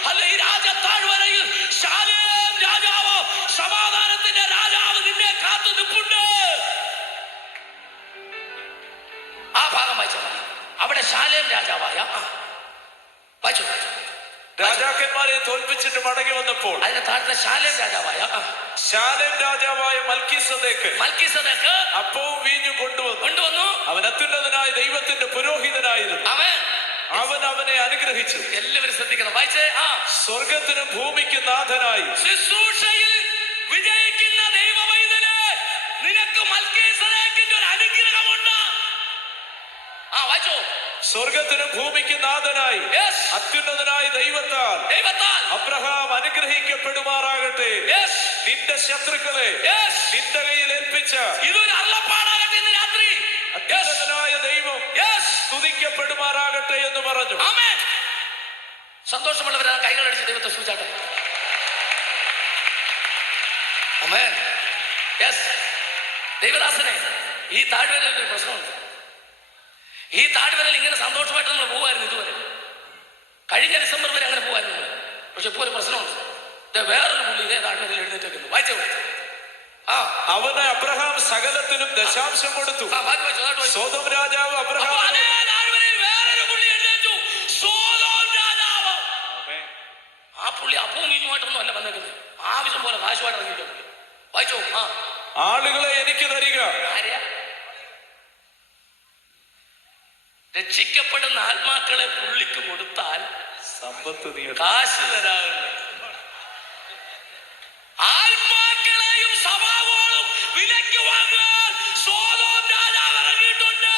അല്ല, ഈ രാജ താഴ്വരയിൽ ശാലേം രാജാവ്, സമാധാനത്തിന്റെ രാജാവ് നിന്നെ കാത്തു നിൽപ്പുണ്ട്. ആ ഭാഗം വായിച്ചാൽ മതി. അവിടെ ശാലേം രാജാവായ രാജാക്കന്മാരെ തോൽപ്പിച്ചിട്ട് മടങ്ങി വന്നപ്പോൾ അതിന്റെ താഴത്തെ ശാലേം രാജാവായ മൽക്കീസദേക്ക് അപ്പവും വീഞ്ഞും കൊണ്ടുവന്നു. അവൻ അത്യുന്നതനായ ദൈവത്തിന്റെ പുരോഹിതനായിരുന്നു. അവൻ അവനെ അനുഗ്രഹിച്ചു. എല്ലാവരും ശ്രദ്ധിക്കണം, വായിച്ചേ. സ്വർഗത്തിനും ഭൂമിക്കും നാഥനായി ശുശ്രൂഷയിൽ വിജയിക്കുന്ന ദൈവവൈതലേ, നിനക്ക് മൽക്കീസദേക്കിന്റെ ഒരു അനുഗ്രഹമുണ്ട്. വായിച്ചോ. സ്വർഗത്തിനും ഭൂമിക്കും നാഥനായി അത്യുന്നതനായ ദൈവത്താൽ അബ്രഹാം അനുഗ്രഹിക്കപ്പെടുമാറാകട്ടെ. നിന്റെ ശത്രുക്കളെ നിന്റെ കയ്യിൽ ഏൽപ്പിച്ച ഇതൊരു അരുളപ്പാടാകട്ടെ. ഇന്ന് രാത്രി അത്യുന്നതനായ ദൈവം സ്തുതിക്കപ്പെടുമാറാകട്ടെ എന്ന് പറഞ്ഞു. ആമേൻ. സന്തോഷമുള്ളവരാണ് കൈകളടിച്ച് ദൈവത്തെ സ്തുതിച്ചാട്ടെ. ആമേൻ. യെസ്. ദൈവദാസനെ, ഈ താഴ്വരയിൽ ഒരു പ്രശ്നമുണ്ട്. ഈ താഴ്വരയിൽ ഇങ്ങനെ സന്തോഷമായിട്ട് നമ്മൾ പോകുമായിരുന്നു ഇതുവരെ. കഴിഞ്ഞ ഡിസംബർ വരെ അങ്ങനെ പോകുമായിരുന്നു. പക്ഷെ ഇപ്പോൾ ഒരു പ്രശ്നമുണ്ട്. വേറൊരു പുള്ളി ഇതേ താഴ്വരയിൽ എഴുന്നേറ്റേക്കുന്നു. വായിച്ചു. അവന് അബ്രഹാം സകലത്തിലും ദശാംശം കൊടുത്തു. സോദോം രാജാവ് അബ്രഹാം വേറൊരു പുള്ളി എഴുന്നേറ്റു. സോദോം രാജാവ്. ആ പുള്ളി അപ്പവും മീനുമായിട്ടൊന്നും അല്ല വന്നേക്കുന്നത്. ആവശ്യം പോലെ കാശുമായിട്ട് ഇറങ്ങിയിട്ടുണ്ട്. വായിച്ചോ. ആളുകളെ എനിക്ക് തരിക. രക്ഷിക്കപ്പെടുന്ന ആത്മാക്കളെ പുള്ളിക്ക് കൊടുത്താൽ സമ്പത്ത് കാശ് തരാറുണ്ട്. ആത്മാക്കളെയും സ്വഭാവങ്ങളും വിലയ്ക്ക് വാങ്ങാൻ സോദോം രാജാവ് ഇറങ്ങിയിട്ടുണ്ട്.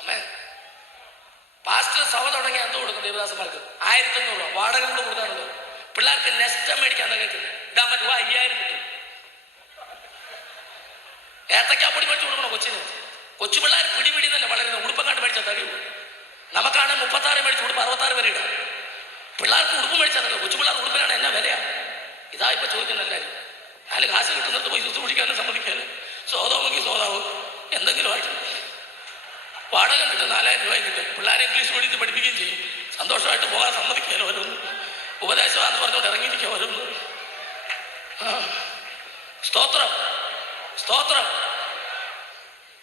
അമ്മേ, പാസ്റ്റർ സഭ തുടങ്ങി എന്തോ കൊടുക്കും ദേവദാസന്മാർക്ക്? 1500 രൂപ വാടക കൊണ്ട് കൊടുക്കാനുണ്ടോ? പിള്ളേർക്ക് നെസ്റ്റം മേടിക്കാൻ കേൾക്കുന്നു. ഇടാൻ പറ്റുക 5000 കിട്ടും. ഏത്തക്കാപ്പൊടി മേടിച്ച് കൊടുക്കണോ കൊച്ചിന്? കൊച്ചു പിള്ളേർ പിടി തന്നെ വളരുന്ന ഉടുപ്പക്കാണ്ട് മേടിച്ചാൽ തടിയുള്ളൂ. നമുക്കാണ് 36 മേടിച്ച് ഉടുപ്പ് 66 വരെ ഇടാം. പിള്ളേർക്ക് ഉടുപ്പ് മേടിച്ചാൽ തടിയോ? കൊച്ചു പിള്ളേർ ഉടുപ്പിനാണ് എന്നാ വിലയാണ്. ഇതാ ഇപ്പൊ ചോദിക്കുന്ന എല്ലാവരും. 4 കാശ് കിട്ടുന്നിടത്ത് പോയി ശുശ്രൂഷിക്കാനും സമ്മതിക്കാനും സോദോമെങ്കിൽ സോദാവ് എന്തെങ്കിലും ആയിട്ട് വാടക കിട്ടും. 4000 രൂപയും കിട്ടും. പിള്ളേരെ ഇംഗ്ലീഷ് മീഡിയത്തിൽ പഠിപ്പിക്കുകയും ചെയ്യും. സന്തോഷമായിട്ട് പോകാൻ സമ്മതിക്കാനോ അവരൊന്നും. ഉപദേശമാണെന്ന് പറഞ്ഞുകൊണ്ട് ഇറങ്ങിയിരിക്കും അവരൊന്നും. സ്തോത്രം സ്തോത്രം.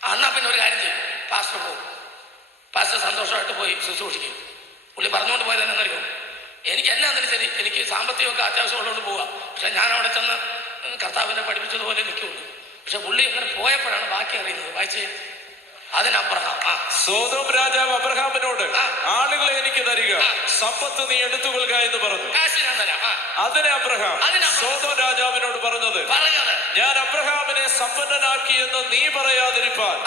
എന്നാ പിന്നെ ഒരു കാര്യം ചെയ്യും, പാസ്റ്റർ പോകും. പാസ്റ്റർ സന്തോഷമായിട്ട് പോയി ശുശ്രൂഷിക്കും. പുള്ളി പറഞ്ഞുകൊണ്ട് പോയത് എന്നറിയോ? എനിക്ക് എന്നാന്നേലും ശരി, എനിക്ക് സാമ്പത്തികമൊക്കെ അത്യാവശ്യമുള്ളതുകൊണ്ട് പോവാം. പക്ഷെ ഞാൻ അവിടെ ചെന്ന് കർത്താവിനെ പഠിപ്പിച്ചതുപോലെ നിൽക്കുള്ളൂ. പക്ഷെ പുള്ളി അങ്ങനെ പോയപ്പോഴാണ് ബാക്കി അറിയുന്നത്. വായിച്ചേ. അതിന് അബ്രഹാം സോദോം രാജാവ് അബ്രഹാമിനോട് ആളുകളെ എനിക്ക് തരിക, സമ്പത്ത് നീ എടുത്തുകൊള്ളുക എന്ന് പറഞ്ഞു. കാശ് ഞാൻ തരാം. അതിന് അബ്രഹാം സോദോം രാജാവിനോട് പറഞ്ഞത്, ഞാൻ അബ്രഹാമിനെ സമ്പന്നനാക്കി എന്ന് നീ പറയാതിരിപ്പാൻ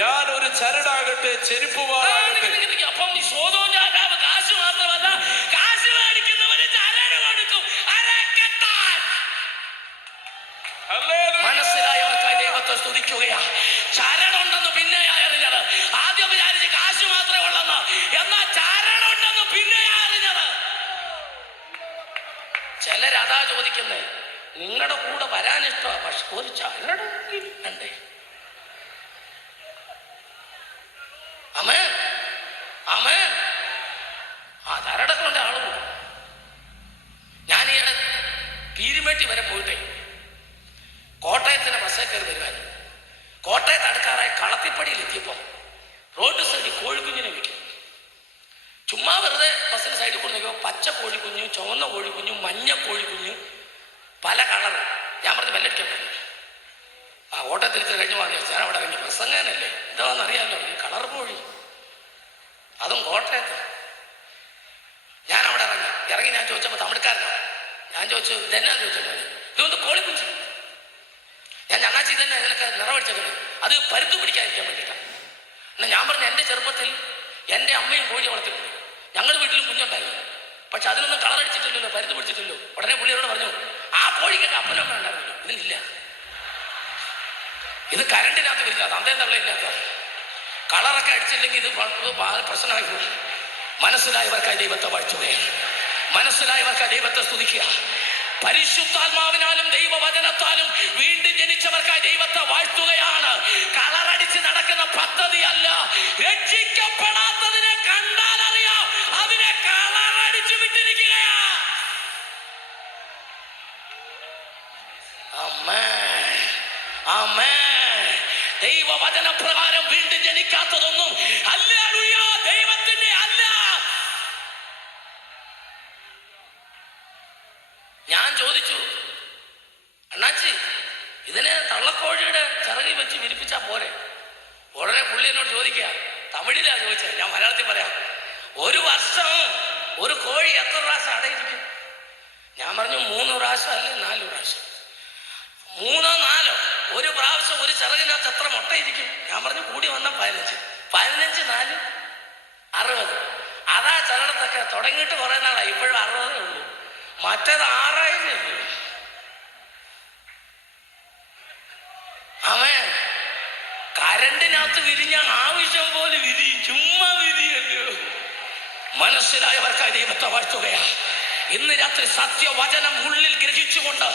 ഞാൻ ഒരു ചരടാകട്ടെ ചെരുപ്പുമാറാകട്ടെ. അപ്പം ഈ സോദോം രാജാവ് കാശ് മാത്രമല്ല, കാശ് മേടിക്കുന്നവന് ചരട് കൊടുക്കും. മനസ്സിലായവർക്കായി ദൈവത്തെ സ്തുതിക്കുകയാ. ചരടുണ്ടെന്ന് പിന്നെയാ അറിഞ്ഞത്. ആദ്യം വിചാരിച്ച് കാശ് മാത്രമേ ഉള്ളെന്ന്. എന്നാ ചരടുണ്ടെന്ന് പിന്നെയാ അറിഞ്ഞത്. ചിലരതാ ചോദിക്കുന്നേ, നിങ്ങളുടെ കൂടെ വരാനിഷ്ടമാണ്, പക്ഷെ ഒരു ചരടെങ്കിലും വേണ്ടേ? അമേൻ അമേൻ. ആ ചരടൊക്കെ ഉണ്ട് ആള് കൂടും. ഞാൻ ഈയിടെ പീരുമേട്ടി വരെ പോയിട്ടേ കോട്ടയത്തിന് ബസ്സേ കയറി വരുമായിരുന്നു. കോട്ടയത്ത് അടുക്കാറായി കളത്തിപ്പടിയിൽ എത്തിയപ്പോൾ റോഡ് സൈഡിൽ കോഴിക്കുഞ്ഞിനെ വിൽക്കും. ചുമ്മാ വെറുതെ ബസ്സിന് സൈഡിൽ കൂടെ നോക്കിയപ്പോൾ പച്ച കോഴിക്കുഞ്ഞു, ചുവന്ന കോഴിക്കുഞ്ഞു, മഞ്ഞ കോഴിക്കുഞ്ഞു, പല കളറ്. ഞാൻ പറഞ്ഞ് വെല്ലടിക്കാൻ പറ്റില്ല. ആ ഓട്ടം തിരിച്ച് കഴിഞ്ഞു വാങ്ങി ഞാൻ അവിടെ ഇറങ്ങി. പ്രസംഗനല്ലേ, എന്താണെന്നറിയാമല്ലോ, ഈ കളർ കോഴി, അതും കോട്ടയത്ത്. ഞാൻ അവിടെ ഇറങ്ങി ഞാൻ ചോദിച്ചപ്പോൾ തമിഴ്ക്കാരനാണ്. ഞാൻ ചോദിച്ചു ഇതെന്നാന്ന് ചോദിച്ചപ്പോൾ ഇതൊന്ന് കോളിക്കുഞ്ചി. ഞാൻ ഞങ്ങാച്ചി തന്നെ ഇതിനൊക്കെ നിറവടിച്ചേക്കുന്നത് അത് പരുത്തു പിടിക്കാതിരിക്കാൻ വേണ്ടിയിട്ടാണ്. എന്നാൽ ഞാൻ പറഞ്ഞു എൻ്റെ ചെറുപ്പത്തിൽ എൻ്റെ അമ്മയും കോഴി വളർത്തിയിട്ടുണ്ട്, ഞങ്ങളുടെ വീട്ടിലും കുഞ്ഞുണ്ടായിരുന്നു, പക്ഷെ അതിനൊന്നും കളറടിച്ചിട്ടില്ലല്ലോ, പരുത്തു പിടിച്ചിട്ടില്ലോ. ഉടനെ പുള്ളിയോട് പറഞ്ഞു ആ കോഴിക്കൊക്കെ അപ്പനും ഉണ്ടായിരുന്നല്ലോ, ഇതിനില്ല, ഇത് കരണ്ടിനകത്ത് വരില്ല, തന്തയും തള്ളയില്ലാത്ത കളറൊക്കെ അടിച്ചില്ലെങ്കിൽ ഇത് പ്രശ്നമായി പോകും. മനസ്സിലായവർക്കായി ദൈവത്തെ വാഴ്ത്തുകയാണ്, മനസ്സിലായവർക്കായി ദൈവത്തെ സ്തുതിക്കുക. പരിശുദ്ധാത്മാവിനാലും ദൈവവചനത്താലും വീണ്ടും ജനിച്ചവർക്കായി ദൈവത്തെ വാഴ്ത്തുകയാണ്. കളറടിച്ച് നടക്കുന്ന പദ്ധതിയല്ല. രക്ഷിക്കപ്പെടാത്തതിനെ കണ്ടാൽ അറിയാം, അതിനെ കളറടിച്ചു വിട്ടിരിക്കുകയാ. ആമേൻ, ആമേൻ. ദൈവവചന പ്രകാരം വീണ്ടും ജനിക്കാത്തതൊന്നും ഹല്ലേലൂയ ദൈവത്തിന്റെ അല്ല. ഞാൻ ചോദിച്ചു അണ്ണാച്ചി ഇതിനെ തള്ളക്കോഴിയുടെ ചിറകി വെച്ച് വിരിപ്പിച്ചാ പോരെ? ഉടനെ പുള്ളി എന്നോട് ചോദിക്കുക, തമിഴിലാ ചോദിച്ചത്, ഞാൻ മലയാളത്തിൽ പറയാം, ഒരു വർഷം ഒരു കോഴി എത്ര പ്രാവശ്യം അടയിരിക്കും? ഞാൻ പറഞ്ഞു 3 പ്രാവശ്യം അല്ലെ 4 പ്രാവശ്യം. 3 4 ഒരു പ്രാവശ്യം ഒരു ചിറകിനകത്ത് എത്ര മുട്ടയിരിക്കും? ഞാൻ പറഞ്ഞു കൂടി വന്ന 15 4 60. അതാ ചിലടത്തൊക്കെ തുടങ്ങിയിട്ട് കുറെ നാളായി, ഇപ്പോഴും 60 ഉള്ളൂ, മറ്റേത് 6000 ഉള്ളൂ. അവൻ കരണ്ടിനകത്ത് വിരിഞ്ഞ ആവശ്യം പോലെ വിരിയും, ചുമ്മാ വിരിയല്ലോ. മനസ്സിലായവർക്കായി ദൈവത്തെ വാഴ്ത്തുകയാ. ഇന്ന് രാത്രി സത്യവചനം ഉള്ളിൽ ഗ്രഹിച്ചുകൊണ്ട്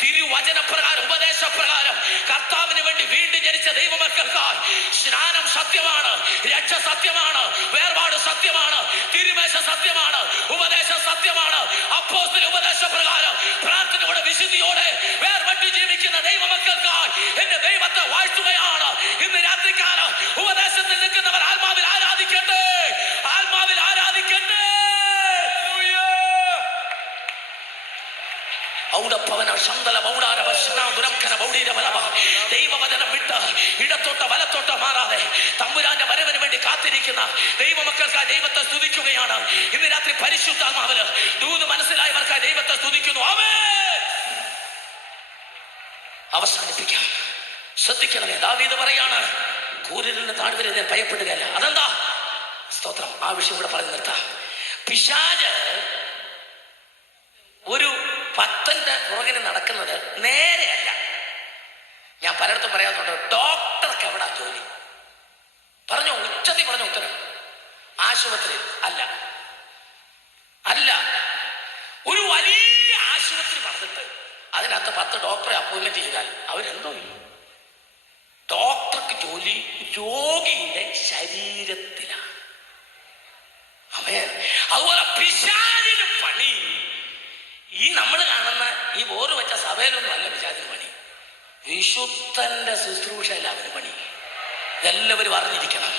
തിരുവചനപ്രകാരം ഉപദേശപ്രകാരം കർത്താവിന് വേണ്ടി വീണ്ടും ജനിച്ച ദൈവമക്കൾക്കായി സ്നാനം സത്യമാണ്, രക്ഷ സത്യമാണ്, വേർപാട് സത്യമാണ്, തിരുമേശ സത്യമാണ്, ഉപദേശം സത്യമാണ്. അപ്പോസ്തല ഉപദേശപ്രകാരം പ്രാർത്ഥനയോടെ വിശുദ്ധിയോടെ വേർപെട്ട് ജീവിക്കുന്ന ദൈവമക്കൾക്കായി എന്റെ ദൈവത്തെ വാഴ്ത്തുകയാണ്. ഇന്ന് രാത്രികാലം ഉപദേശത്തിൽ നിൽക്കുന്നവർ ആത്മാവിൽ ആരാധിക്കട്ടെ, ആത്മാവിൽ ആരാധിക്കട്ടെ. ദൈവവചനം വിട്ട് ഇടത്തോട്ട് വലത്തോട്ട് മാറാതെ തമ്പുരാന്റെ വരവിന് വേണ്ടി കാത്തിരിക്കുന്ന ദൈവമക്കൾക്കായി ദൈവത്തെ സ്തുതിക്കുകയാണ്. ഇന്ന് രാത്രി പരിശുദ്ധാത്മാവില് ദൂത് മനസ്സിലായവർക്കായി ദൈവത്തെ സ്തുതിക്കുന്നു. ആമേൻ. അവസാനിപ്പിക്കാം. ശ്രദ്ധിക്കണമേ, ദാവീദ് പറയാണ് കൂരിലിന് താഴ്വരെ ഞാൻ ഭയപ്പെടുകയല്ല. അതെന്താ? സ്തോത്രം. ആ വിഷയം കൂടെ പറഞ്ഞു നിർത്താം. പിശാച് ഒരു ഭക്തന്റെ പുറകിന് നടക്കുന്നത് നേരെയല്ല. ഞാൻ പലയിടത്തും പറയാറുണ്ട്, ഡോക്ടർക്ക് എവിടാ ജോലി? പറഞ്ഞോ, ഉച്ചത്തിൽ പറഞ്ഞ ഉത്തരം. ആശുപത്രി അല്ല, അല്ല. ഒരു വലിയ ആശുപത്രി പറഞ്ഞിട്ട് അതിനകത്ത് 10 ഡോക്ടറെ അപ്പോയിന്റ്മെന്റ് ചെയ്താൽ അവരെന്തോ ചെയ്യും? ഡോക്ടർക്ക് ജോലി രോഗിയുടെ ശരീരത്തിലാണ്. അതുപോലെ പിശാചിന് പണി ഈ നമ്മൾ കാണുന്ന ഈ ബോറ് വെച്ച സഭയിലൊന്നും അല്ല പിശാചിന് പണി. വിശുദ്ധന്റെ ശുശ്രൂഷയല്ല അവന് പണി. ഇതെല്ലാവരും അറിഞ്ഞിരിക്കണം.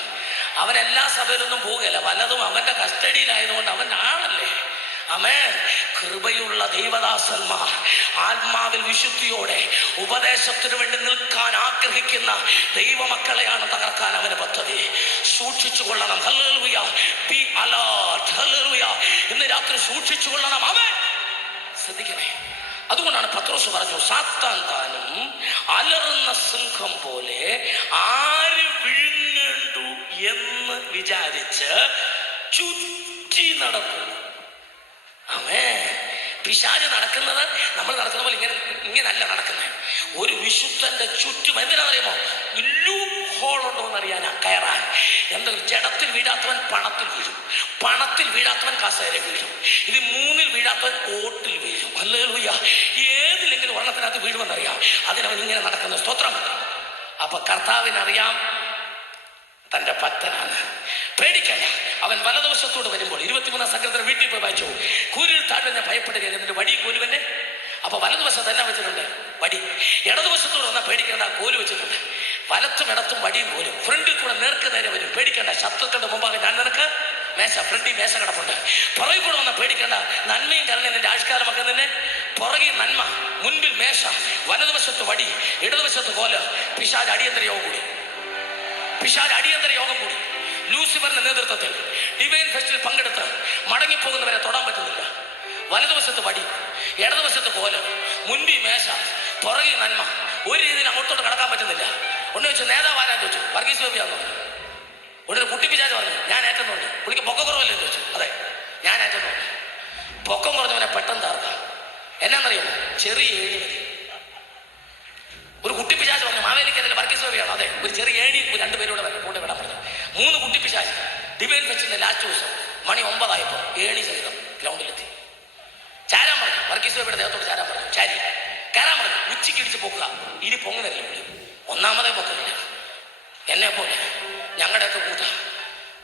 അവനെല്ലാ സഭയിലൊന്നും പോവുകയല്ല, പലതും അവന്റെ കസ്റ്റഡിയിലായതുകൊണ്ട് അവൻ ആണല്ലേ. ആമേൻ. കൃപയുള്ള ദൈവദാസന്മാർ ആത്മാവിൽ വിശുദ്ധിയോടെ ഉപദേശത്തിന് വേണ്ടി നിൽക്കാൻ ആഗ്രഹിക്കുന്ന ദൈവമക്കളെയാണ് തകർക്കാൻ അവന് പദ്ധതി. സൂക്ഷിച്ചു കൊള്ളണം. ഹല്ലേലൂയ. B alert. ഹല്ലേലൂയ. ഇന്ന് രാത്രി സൂക്ഷിച്ചു കൊള്ളണം. ആമേൻ. ശ്രദ്ധിക്കണേ. അതുകൊണ്ടാണ് പത്രോസ് പറഞ്ഞു, സാത്താൻ താനും അലറുന്ന സിംഹം പോലെ ആര് വിഴുങ്ങേണ്ടു എന്ന് വിചാരിച്ച് ചുറ്റി നടക്കുന്നു. ആമേൻ. പിശാച് നടക്കുന്നത് നമ്മൾ നടക്കുന്ന പോലെ ഇങ്ങനല്ല നടക്കുന്നത്. ഒരു വിശുദ്ധന്റെ ചുറ്റും എന്തിനാണെന്നറിയാമോ? ലൂപ്പ് ഹോൾ ഉണ്ടോ എന്നറിയാനാ, കയറാൻ. എന്തെങ്കിലും ജഡത്തിൽ വീഴാത്തവൻ പണത്തിൽ വീഴും, പണത്തിൽ വീഴാത്തവൻ കസേര വീഴും, ഇത് 3-ൽ വീഴാത്തവൻ ഓട്ടിൽ വീഴും. ഹല്ലേലൂയ. ഏതിലെങ്കിലും ഒരെണ്ണത്തിനകത്ത് വീഴുമെന്നറിയാം. അതിനവൻ ഇങ്ങനെ നടക്കുന്ന. സ്തോത്രം. അപ്പൊ കർത്താവിനറിയാം തന്റെ ഭക്തനാണ്. പേടിക്കണ്ട. അവൻ വലതുവശത്തോട് വരുമ്പോൾ 23 സംഘത്തിന് വീട്ടിൽ പോയി വായിച്ചു, കൂരിൽ താഴ്വ ഞാൻ ഭയപ്പെടുകയില്ല, എന്നിട്ട് വടി കോലുവന്നെ. അപ്പൊ വലതുവശത്ത് എല്ലാം വെച്ചിട്ടുണ്ട്, വടി. ഇടതുവശത്തോട് വന്നാൽ പേടിക്കേണ്ട, കോല് വെച്ചിട്ടുണ്ട്. വലത്തും ഇടത്തും വടിയും കോലും. ഫ്രണ്ടിൽ കൂടെ നേർക്ക് നേരെ വരും, പേടിക്കേണ്ട. ശത്രുക്കളുടെ മുമ്പാകെ ഞാൻ നിനക്ക് മേശ, ഫ്രണ്ടി മേശ കിടപ്പുണ്ട്. പുറകിൽ കൂടെ വന്ന പേടിക്കേണ്ട, നന്മയും കരുണയും നിന്റെ ആഷ്കാരമൊക്കെ നിന്നെ. പുറകിൽ നന്മ, മുൻപിൽ മേശ, വലതുവശത്ത് വടി, ഇടതുവശത്ത് കോല്. പിശാച് അടിയന്തര യോഗം കൂടി. പിശാച് അടിയന്തര യോഗം കൂടി. ലൂസിഫറിന്റെ നേതൃത്വത്തിൽ ഡിവൈൻ ഫെസ്റ്റിൽ പങ്കെടുത്ത് മടങ്ങിപ്പോകുന്നവരെ തൊടാൻ പറ്റുന്നില്ല. വലതുവശത്ത് വടി, ഇടതുവശത്ത് കോല്, മുൻപിൽ മേശ, പുറകിൽ നന്മ. ഒരു രീതിയിൽ അങ്ങോട്ടോട്ട് കടക്കാൻ പറ്റുന്നില്ല. ഒന്ന് ചോദിച്ചു, നേതാവാരാൻ ചോദിച്ചു. വർഗീസ് ഗോപിയാന്ന് പറഞ്ഞു. ഉടനെ കുട്ടിപ്പിശാച് പറഞ്ഞു, ഞാൻ ഏറ്റെന്നുണ്ട്. പുള്ളിക്ക് പൊക്കം കുറവല്ലേ ചോദിച്ചു. അതെ, ഞാൻ ഏറ്റെന്നുണ്ട്. പൊക്കം കുറഞ്ഞവനെ പെട്ടെന്ന് താർക്കാം. എന്നാന്നറിയാമോ? ചെറിയ ഏണി മതി. ഒരു കുട്ടിപ്പിശാച് പറഞ്ഞു, മാവേലിക്കരയിൽ വർഗീസ് ഗോപിയാണ്. അതെ, ഒരു ചെറിയ ഏണി രണ്ടുപേരോട് കൂടെ വിടാൻ പറഞ്ഞു. 3 കുട്ടിപ്പിശാച് ഡിവൈൻ ഫെസ്റ്റിന്റെ ലാസ്റ്റ് ദിവസം മണി 9 ആയപ്പോൾ ഏണി സഹിതം ഗ്രൗണ്ടിലെത്തി. ചാരാൻ പറഞ്ഞു, വർഗീസ് ഗോപിയുടെ ദേഹത്തോട് ചാരാൻ പറഞ്ഞു. ചാരി കയറാൻ പറഞ്ഞു. ഉച്ചയ്ക്ക് ഇടിച്ച് പൊക്കുക. ഇനി പൊങ്ങുന്നില്ല. ഒന്നാമതേ പൊക്കില്ല. എന്നെ പോലെ ഞങ്ങളുടെയൊക്കെ കൂട്ട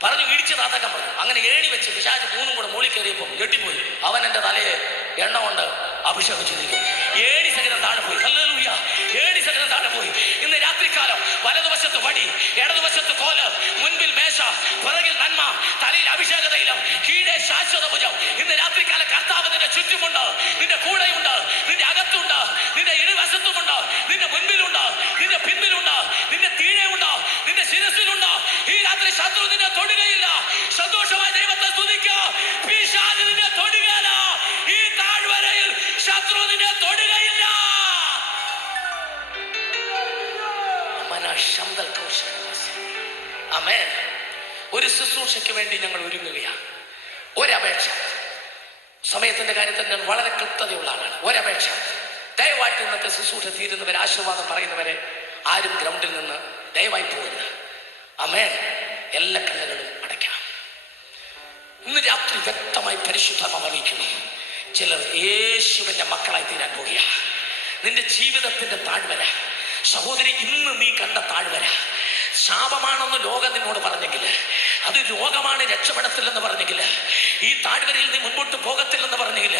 പറഞ്ഞു ഇടിച്ച് താത്താക്കാൻ പറഞ്ഞു. അങ്ങനെ ഏണി വെച്ച് പിശാച് 3 കൂടെ മോളിൽ കയറിയപ്പോൾ ഞെട്ടിപ്പോയി. അവൻ എൻ്റെ തലയെ എണ്ണ കൊണ്ട് അഭിഷേകം ചെയ്തിരിക്കും. ഏണി സഹിതം താഴെ പോയി. ഹല്ലേലൂയ. ഏണി സഹിതം താഴെ പോയി. ഇന്ന് രാത്രികാലം വലതുവശത്ത് വടി, ഇടതുവശത്ത് കോല്, മുൻപിൽ മേശ, പുറകിൽ നന്മ, തലയിൽ അഭിഷേക തൈലം, കീഴെ ശാശ്വത ഭുജം. ഇന്ന് രാത്രികാലം കർത്താവ് നിന്റെ ചുറ്റുമുണ്ട്, നിന്റെ കൂടെയുണ്ട്, നിന്റെ അകത്തുണ്ട്, നിന്റെ ഇരുവശത്തുമുണ്ട്, നിന്റെ മുൻപിലുണ്ട്, നിന്റെ പിന്നിലുണ്ട്, നിന്റെ തീഴെയുണ്ട്, നിന്റെ ശിരസിലുണ്ട്. ഈ രാത്രി ശത്രു നിന്നെ തൊടുകയില്ല. സന്തോഷമായ ദൈവത്തെ സ്തുതിക്കുക. പിശാച് നിന്നെ തൊടുകയില്ല. ഈ താഴ്വരയിൽ ശത്രു നിന്നെ തൊടുകയില്ല. ആമേൻ. ഒരു ശുശ്രൂഷയ്ക്ക് വേണ്ടി ഞങ്ങൾ ഒരുങ്ങുകയാണ്. ഒരപേക്ഷ, സമയത്തിന്റെ കാര്യത്തിൽ ഞാൻ വളരെ കൃത്യതയുള്ള ആളാണ്. ഒരപേക്ഷ, ദയവായിട്ട് ഇന്നത്തെ ശുശ്രൂഷ തീരുന്നവരെ, ആശീർവാദം പറയുന്നവരെ ആരും ഗ്രൗണ്ടിൽ നിന്ന് ദയവായി പോകരുത്. ആമേൻ. എല്ലാ കണ്ണുകളും അടയ്ക്കാം. ഇന്ന് രാത്രി വ്യക്തമായി പരിശുദ്ധാത്മാവ് അറിയിക്കുന്നു, ചിലർ യേശുവിന്റെ മക്കളായി തീരാൻ പോകുക. നിന്റെ ജീവിതത്തിന്റെ താഴ്വര സഹോദരി, ഇന്ന് നീ കണ്ട താഴ്വര ശാപമാണെന്ന് ലോകം നിന്നോട് പറഞ്ഞെങ്കിൽ, അത് രോഗമാണ് രക്ഷപ്പെടത്തില്ലെന്ന് പറഞ്ഞെങ്കിൽ, ഈ താഴ്വരയിൽ നീ മുൻപോട്ട് പോകത്തില്ലെന്ന് പറഞ്ഞെങ്കിൽ,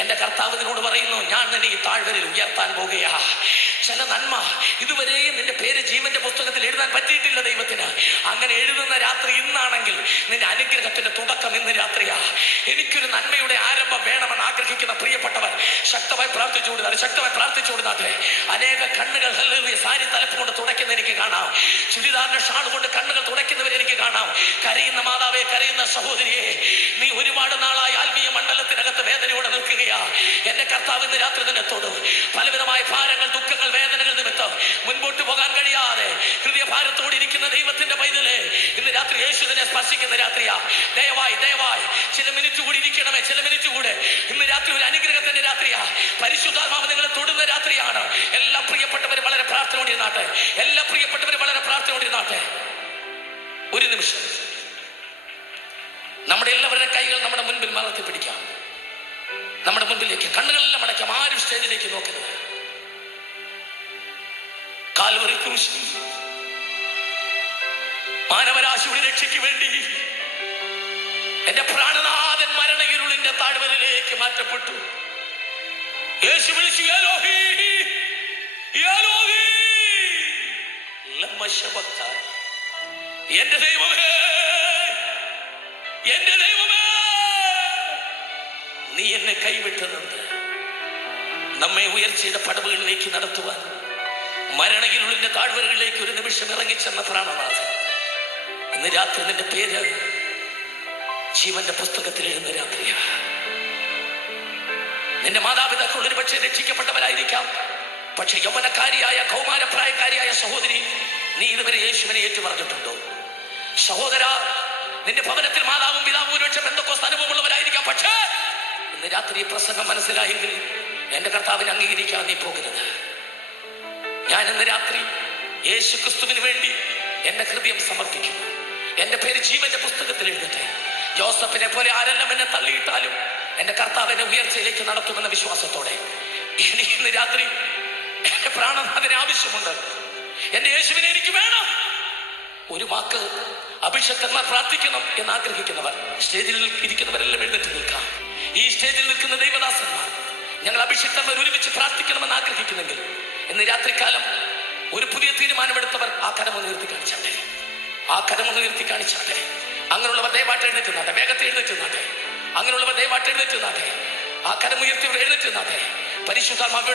എൻ്റെ കർത്താവ് നിന്നോട് പറയുന്നു, ഞാൻ നിന്നെ ഈ താഴ്വരയിൽ ഉയർത്താൻ പോകുകയാ. ചില നന്മ ഇതുവരെയും നിന്റെ പേര് ജീവന്റെ പുസ്തകത്തിൽ എഴുതാൻ പറ്റിയിട്ടില്ല ദൈവത്തിന്. അങ്ങനെ എഴുതുന്ന രാത്രി ഇന്നാണെങ്കിൽ നിന്റെ അനുഗ്രഹത്തിന്റെ തുടക്കം ഇന്ന് രാത്രിയാ. എനിക്കൊരു നന്മയുടെ ആരംഭം വേണമെന്ന് ആഗ്രഹിക്കുന്ന പ്രിയപ്പെട്ടവർ ശക്തമായി പ്രാർത്ഥിച്ചുകൊടുത്താൽ, ശക്തമായി പ്രാർത്ഥിച്ചുകൊടുത്താട്ടെ. അനേക കണ്ണുകൾ സാരി തലപ്പ് കൊണ്ട് തുടയ്ക്കുന്ന എനിക്ക് കാണാം. ചുരിദാറിന്റെ ഷാൾ കൊണ്ട് കണ്ണുകൾ തുടയ്ക്കുന്നവരെ എനിക്ക് കാണാം. കരയുന്ന മാതാവേ, കരയുന്ന സഹോദരിയെ, നീ ഒരുപാട് നാളായി ആത്മീയ മണ്ഡലത്തിനകത്ത് വേദനയോടെ നിൽക്കുകയാ. എന്റെ കർത്താവ് ഇന്ന് രാത്രി നിന്നെ തൊടും. പലവിധമായ ഭാരങ്ങൾ, ദുഃഖങ്ങൾ, വേദനകൾ നിമിത്തം മുൻപോട്ട് പോകാൻ കഴിയാതെ ഹൃദയഭാരത്തോടെ ഇരിക്കുന്ന ദൈവത്തിന്റെ പൈതലേ, ഇന്ന് രാത്രി യേശു നിന്നെ സ്പർശിക്കുന്ന രാത്രിയാ. ദയവായി ദയവായി ചില മിനിറ്റ് കൂടി ഇരിക്കണമേ, ചില മിനിറ്റ് കൂടെ. ഇന്ന് രാത്രി ഒരു അനുഗ്രഹത്തിന്റെ രാത്രിയാ. പരിശുദ്ധാത്മാവ് നിങ്ങളെ തൊടുന്ന രാത്രിയാണ്. എല്ലാ പ്രിയപ്പെട്ടവരും വളരെ പ്രാർത്ഥനയോടെ ഇരുന്നാട്ടെ. എല്ലാ പ്രിയപ്പെട്ടവരും വളരെ പ്രാർത്ഥനയോടെ ഇരുന്നാട്ടെ. ഒരു നിമിഷം നമ്മുടെ എല്ലാവരുടെ കൈകൾ നമ്മുടെ മുൻപിൽ മലർത്തി പിടിക്കാം. നമ്മുടെ മുൻപിലേക്ക് കണ്ണുകളെല്ലാം അടയ്ക്കാം. ആരും സ്റ്റേജിലേക്ക് നോക്കരുത്. കാൽവറി ക്രൂശിൽ മാനവരാശിയുടെ രക്ഷയ്ക്ക് വേണ്ടി എന്റെ പ്രാണനാഥൻ മരണയിരുളിന്റെ താഴ്വരയിലേക്ക് മാറ്റപ്പെട്ടു. യേശു വിളിച്ചു, ഏലോഹി ഏലോഹി ലമ്മ ശബക്താനി. എന്റെ ദൈവമേ, എന്റെ ദൈവമേ, നീ എന്നെ കൈവിട്ടതുണ്ട്. നമ്മെ ഉയർച്ചയുടെ പടവുകളിലേക്ക് നടത്തുവാൻ മരണയിരുളിന്റെ താഴ്വരകളിലേക്ക് ഒരു നിമിഷം ഇറങ്ങിച്ചെന്ന പ്രാണനാഥൻ, ഇന്ന് രാത്രി നിന്റെ പേര് ജീവന്റെ പുസ്തകത്തിൽ എഴുന്ന രാത്രിയാ. നിന്റെ മാതാപിതാക്കൾ ഒരു പക്ഷേ രക്ഷിക്കപ്പെട്ടവരായിരിക്കാം. പക്ഷെ യൗവനക്കാരിയായ കൗമാരപ്രായക്കാരിയായ സഹോദരി, നീ ഇതുവരെ യേശുവിനെ ഏറ്റുപറഞ്ഞിട്ടുണ്ടോ? സഹോദര, നിന്റെ ഭവനത്തിൽ മാതാവും പിതാവും ഒരുപക്ഷെ പെന്തക്കോസ്ത് അനുഭവമുള്ളവരായിരിക്കാം. പക്ഷേ ഇന്ന് രാത്രി ഈ പ്രസംഗം മനസ്സിലായെങ്കിൽ എന്റെ കർത്താവിനെ അംഗീകരിക്കാൻ നീ പോകരുത്. ഞാൻ ഇന്ന് രാത്രി യേശു ക്രിസ്തുവിന് വേണ്ടി എന്റെ ഹൃദയം സമർപ്പിക്കുന്നു. എന്റെ പേര് ജീവന്റെ പുസ്തകത്തിൽ എഴുതട്ടെ. ജോസഫിനെ പോലെ ആരെല്ലാം എന്നെ തള്ളിയിട്ടാലും എന്റെ കർത്താവിനെ ഉയർച്ചയിലേക്ക് നടത്തുമെന്ന വിശ്വാസത്തോടെ എനിക്ക് ഇന്ന് രാത്രി എന്റെ പ്രാണനാഥന് ആവശ്യമുണ്ട്. എന്റെ യേശുവിനെ എനിക്ക് വേണം. ഒരു വാക്ക് അഭിഷക്തന്മാർ പ്രാർത്ഥിക്കണം എന്ന് ആഗ്രഹിക്കുന്നവർ സ്റ്റേജിൽ ഇരിക്കുന്നവരെല്ലാം എഴുന്നേറ്റ് നിൽക്കാം. ഈ സ്റ്റേജിൽ നിൽക്കുന്ന ദൈവദാസന്മാർ, ഞങ്ങൾ അഭിഷക്തന്മാർ ഒരുമിച്ച് പ്രാർത്ഥിക്കണമെന്ന് ആഗ്രഹിക്കുന്നെങ്കിൽ ഇന്ന് രാത്രികാലം ഒരു പുതിയ തീരുമാനമെടുത്തവർ ആ കരം ഉയർത്തി കാണിച്ചാട്ടെ. ആ കരമൊന്ന് ഉയർത്തി കാണിച്ചാട്ടെ. അങ്ങനെയുള്ളവർ ദയവായിട്ട് എഴുന്നേറ്റ് നിന്നാട്ടെ. വേഗത്തിൽ എഴുന്നേറ്റ് നിന്നാട്ടെ. അങ്ങനെയുള്ളവർ ദയവായിട്ട് എഴുന്നേറ്റ് നിന്നാട്ടെ. ആ കരമുയർത്തി എഴുന്നേറ്റ് നിന്നാട്ടെ. പരിശുദ്ധാത്മാവിയുടെ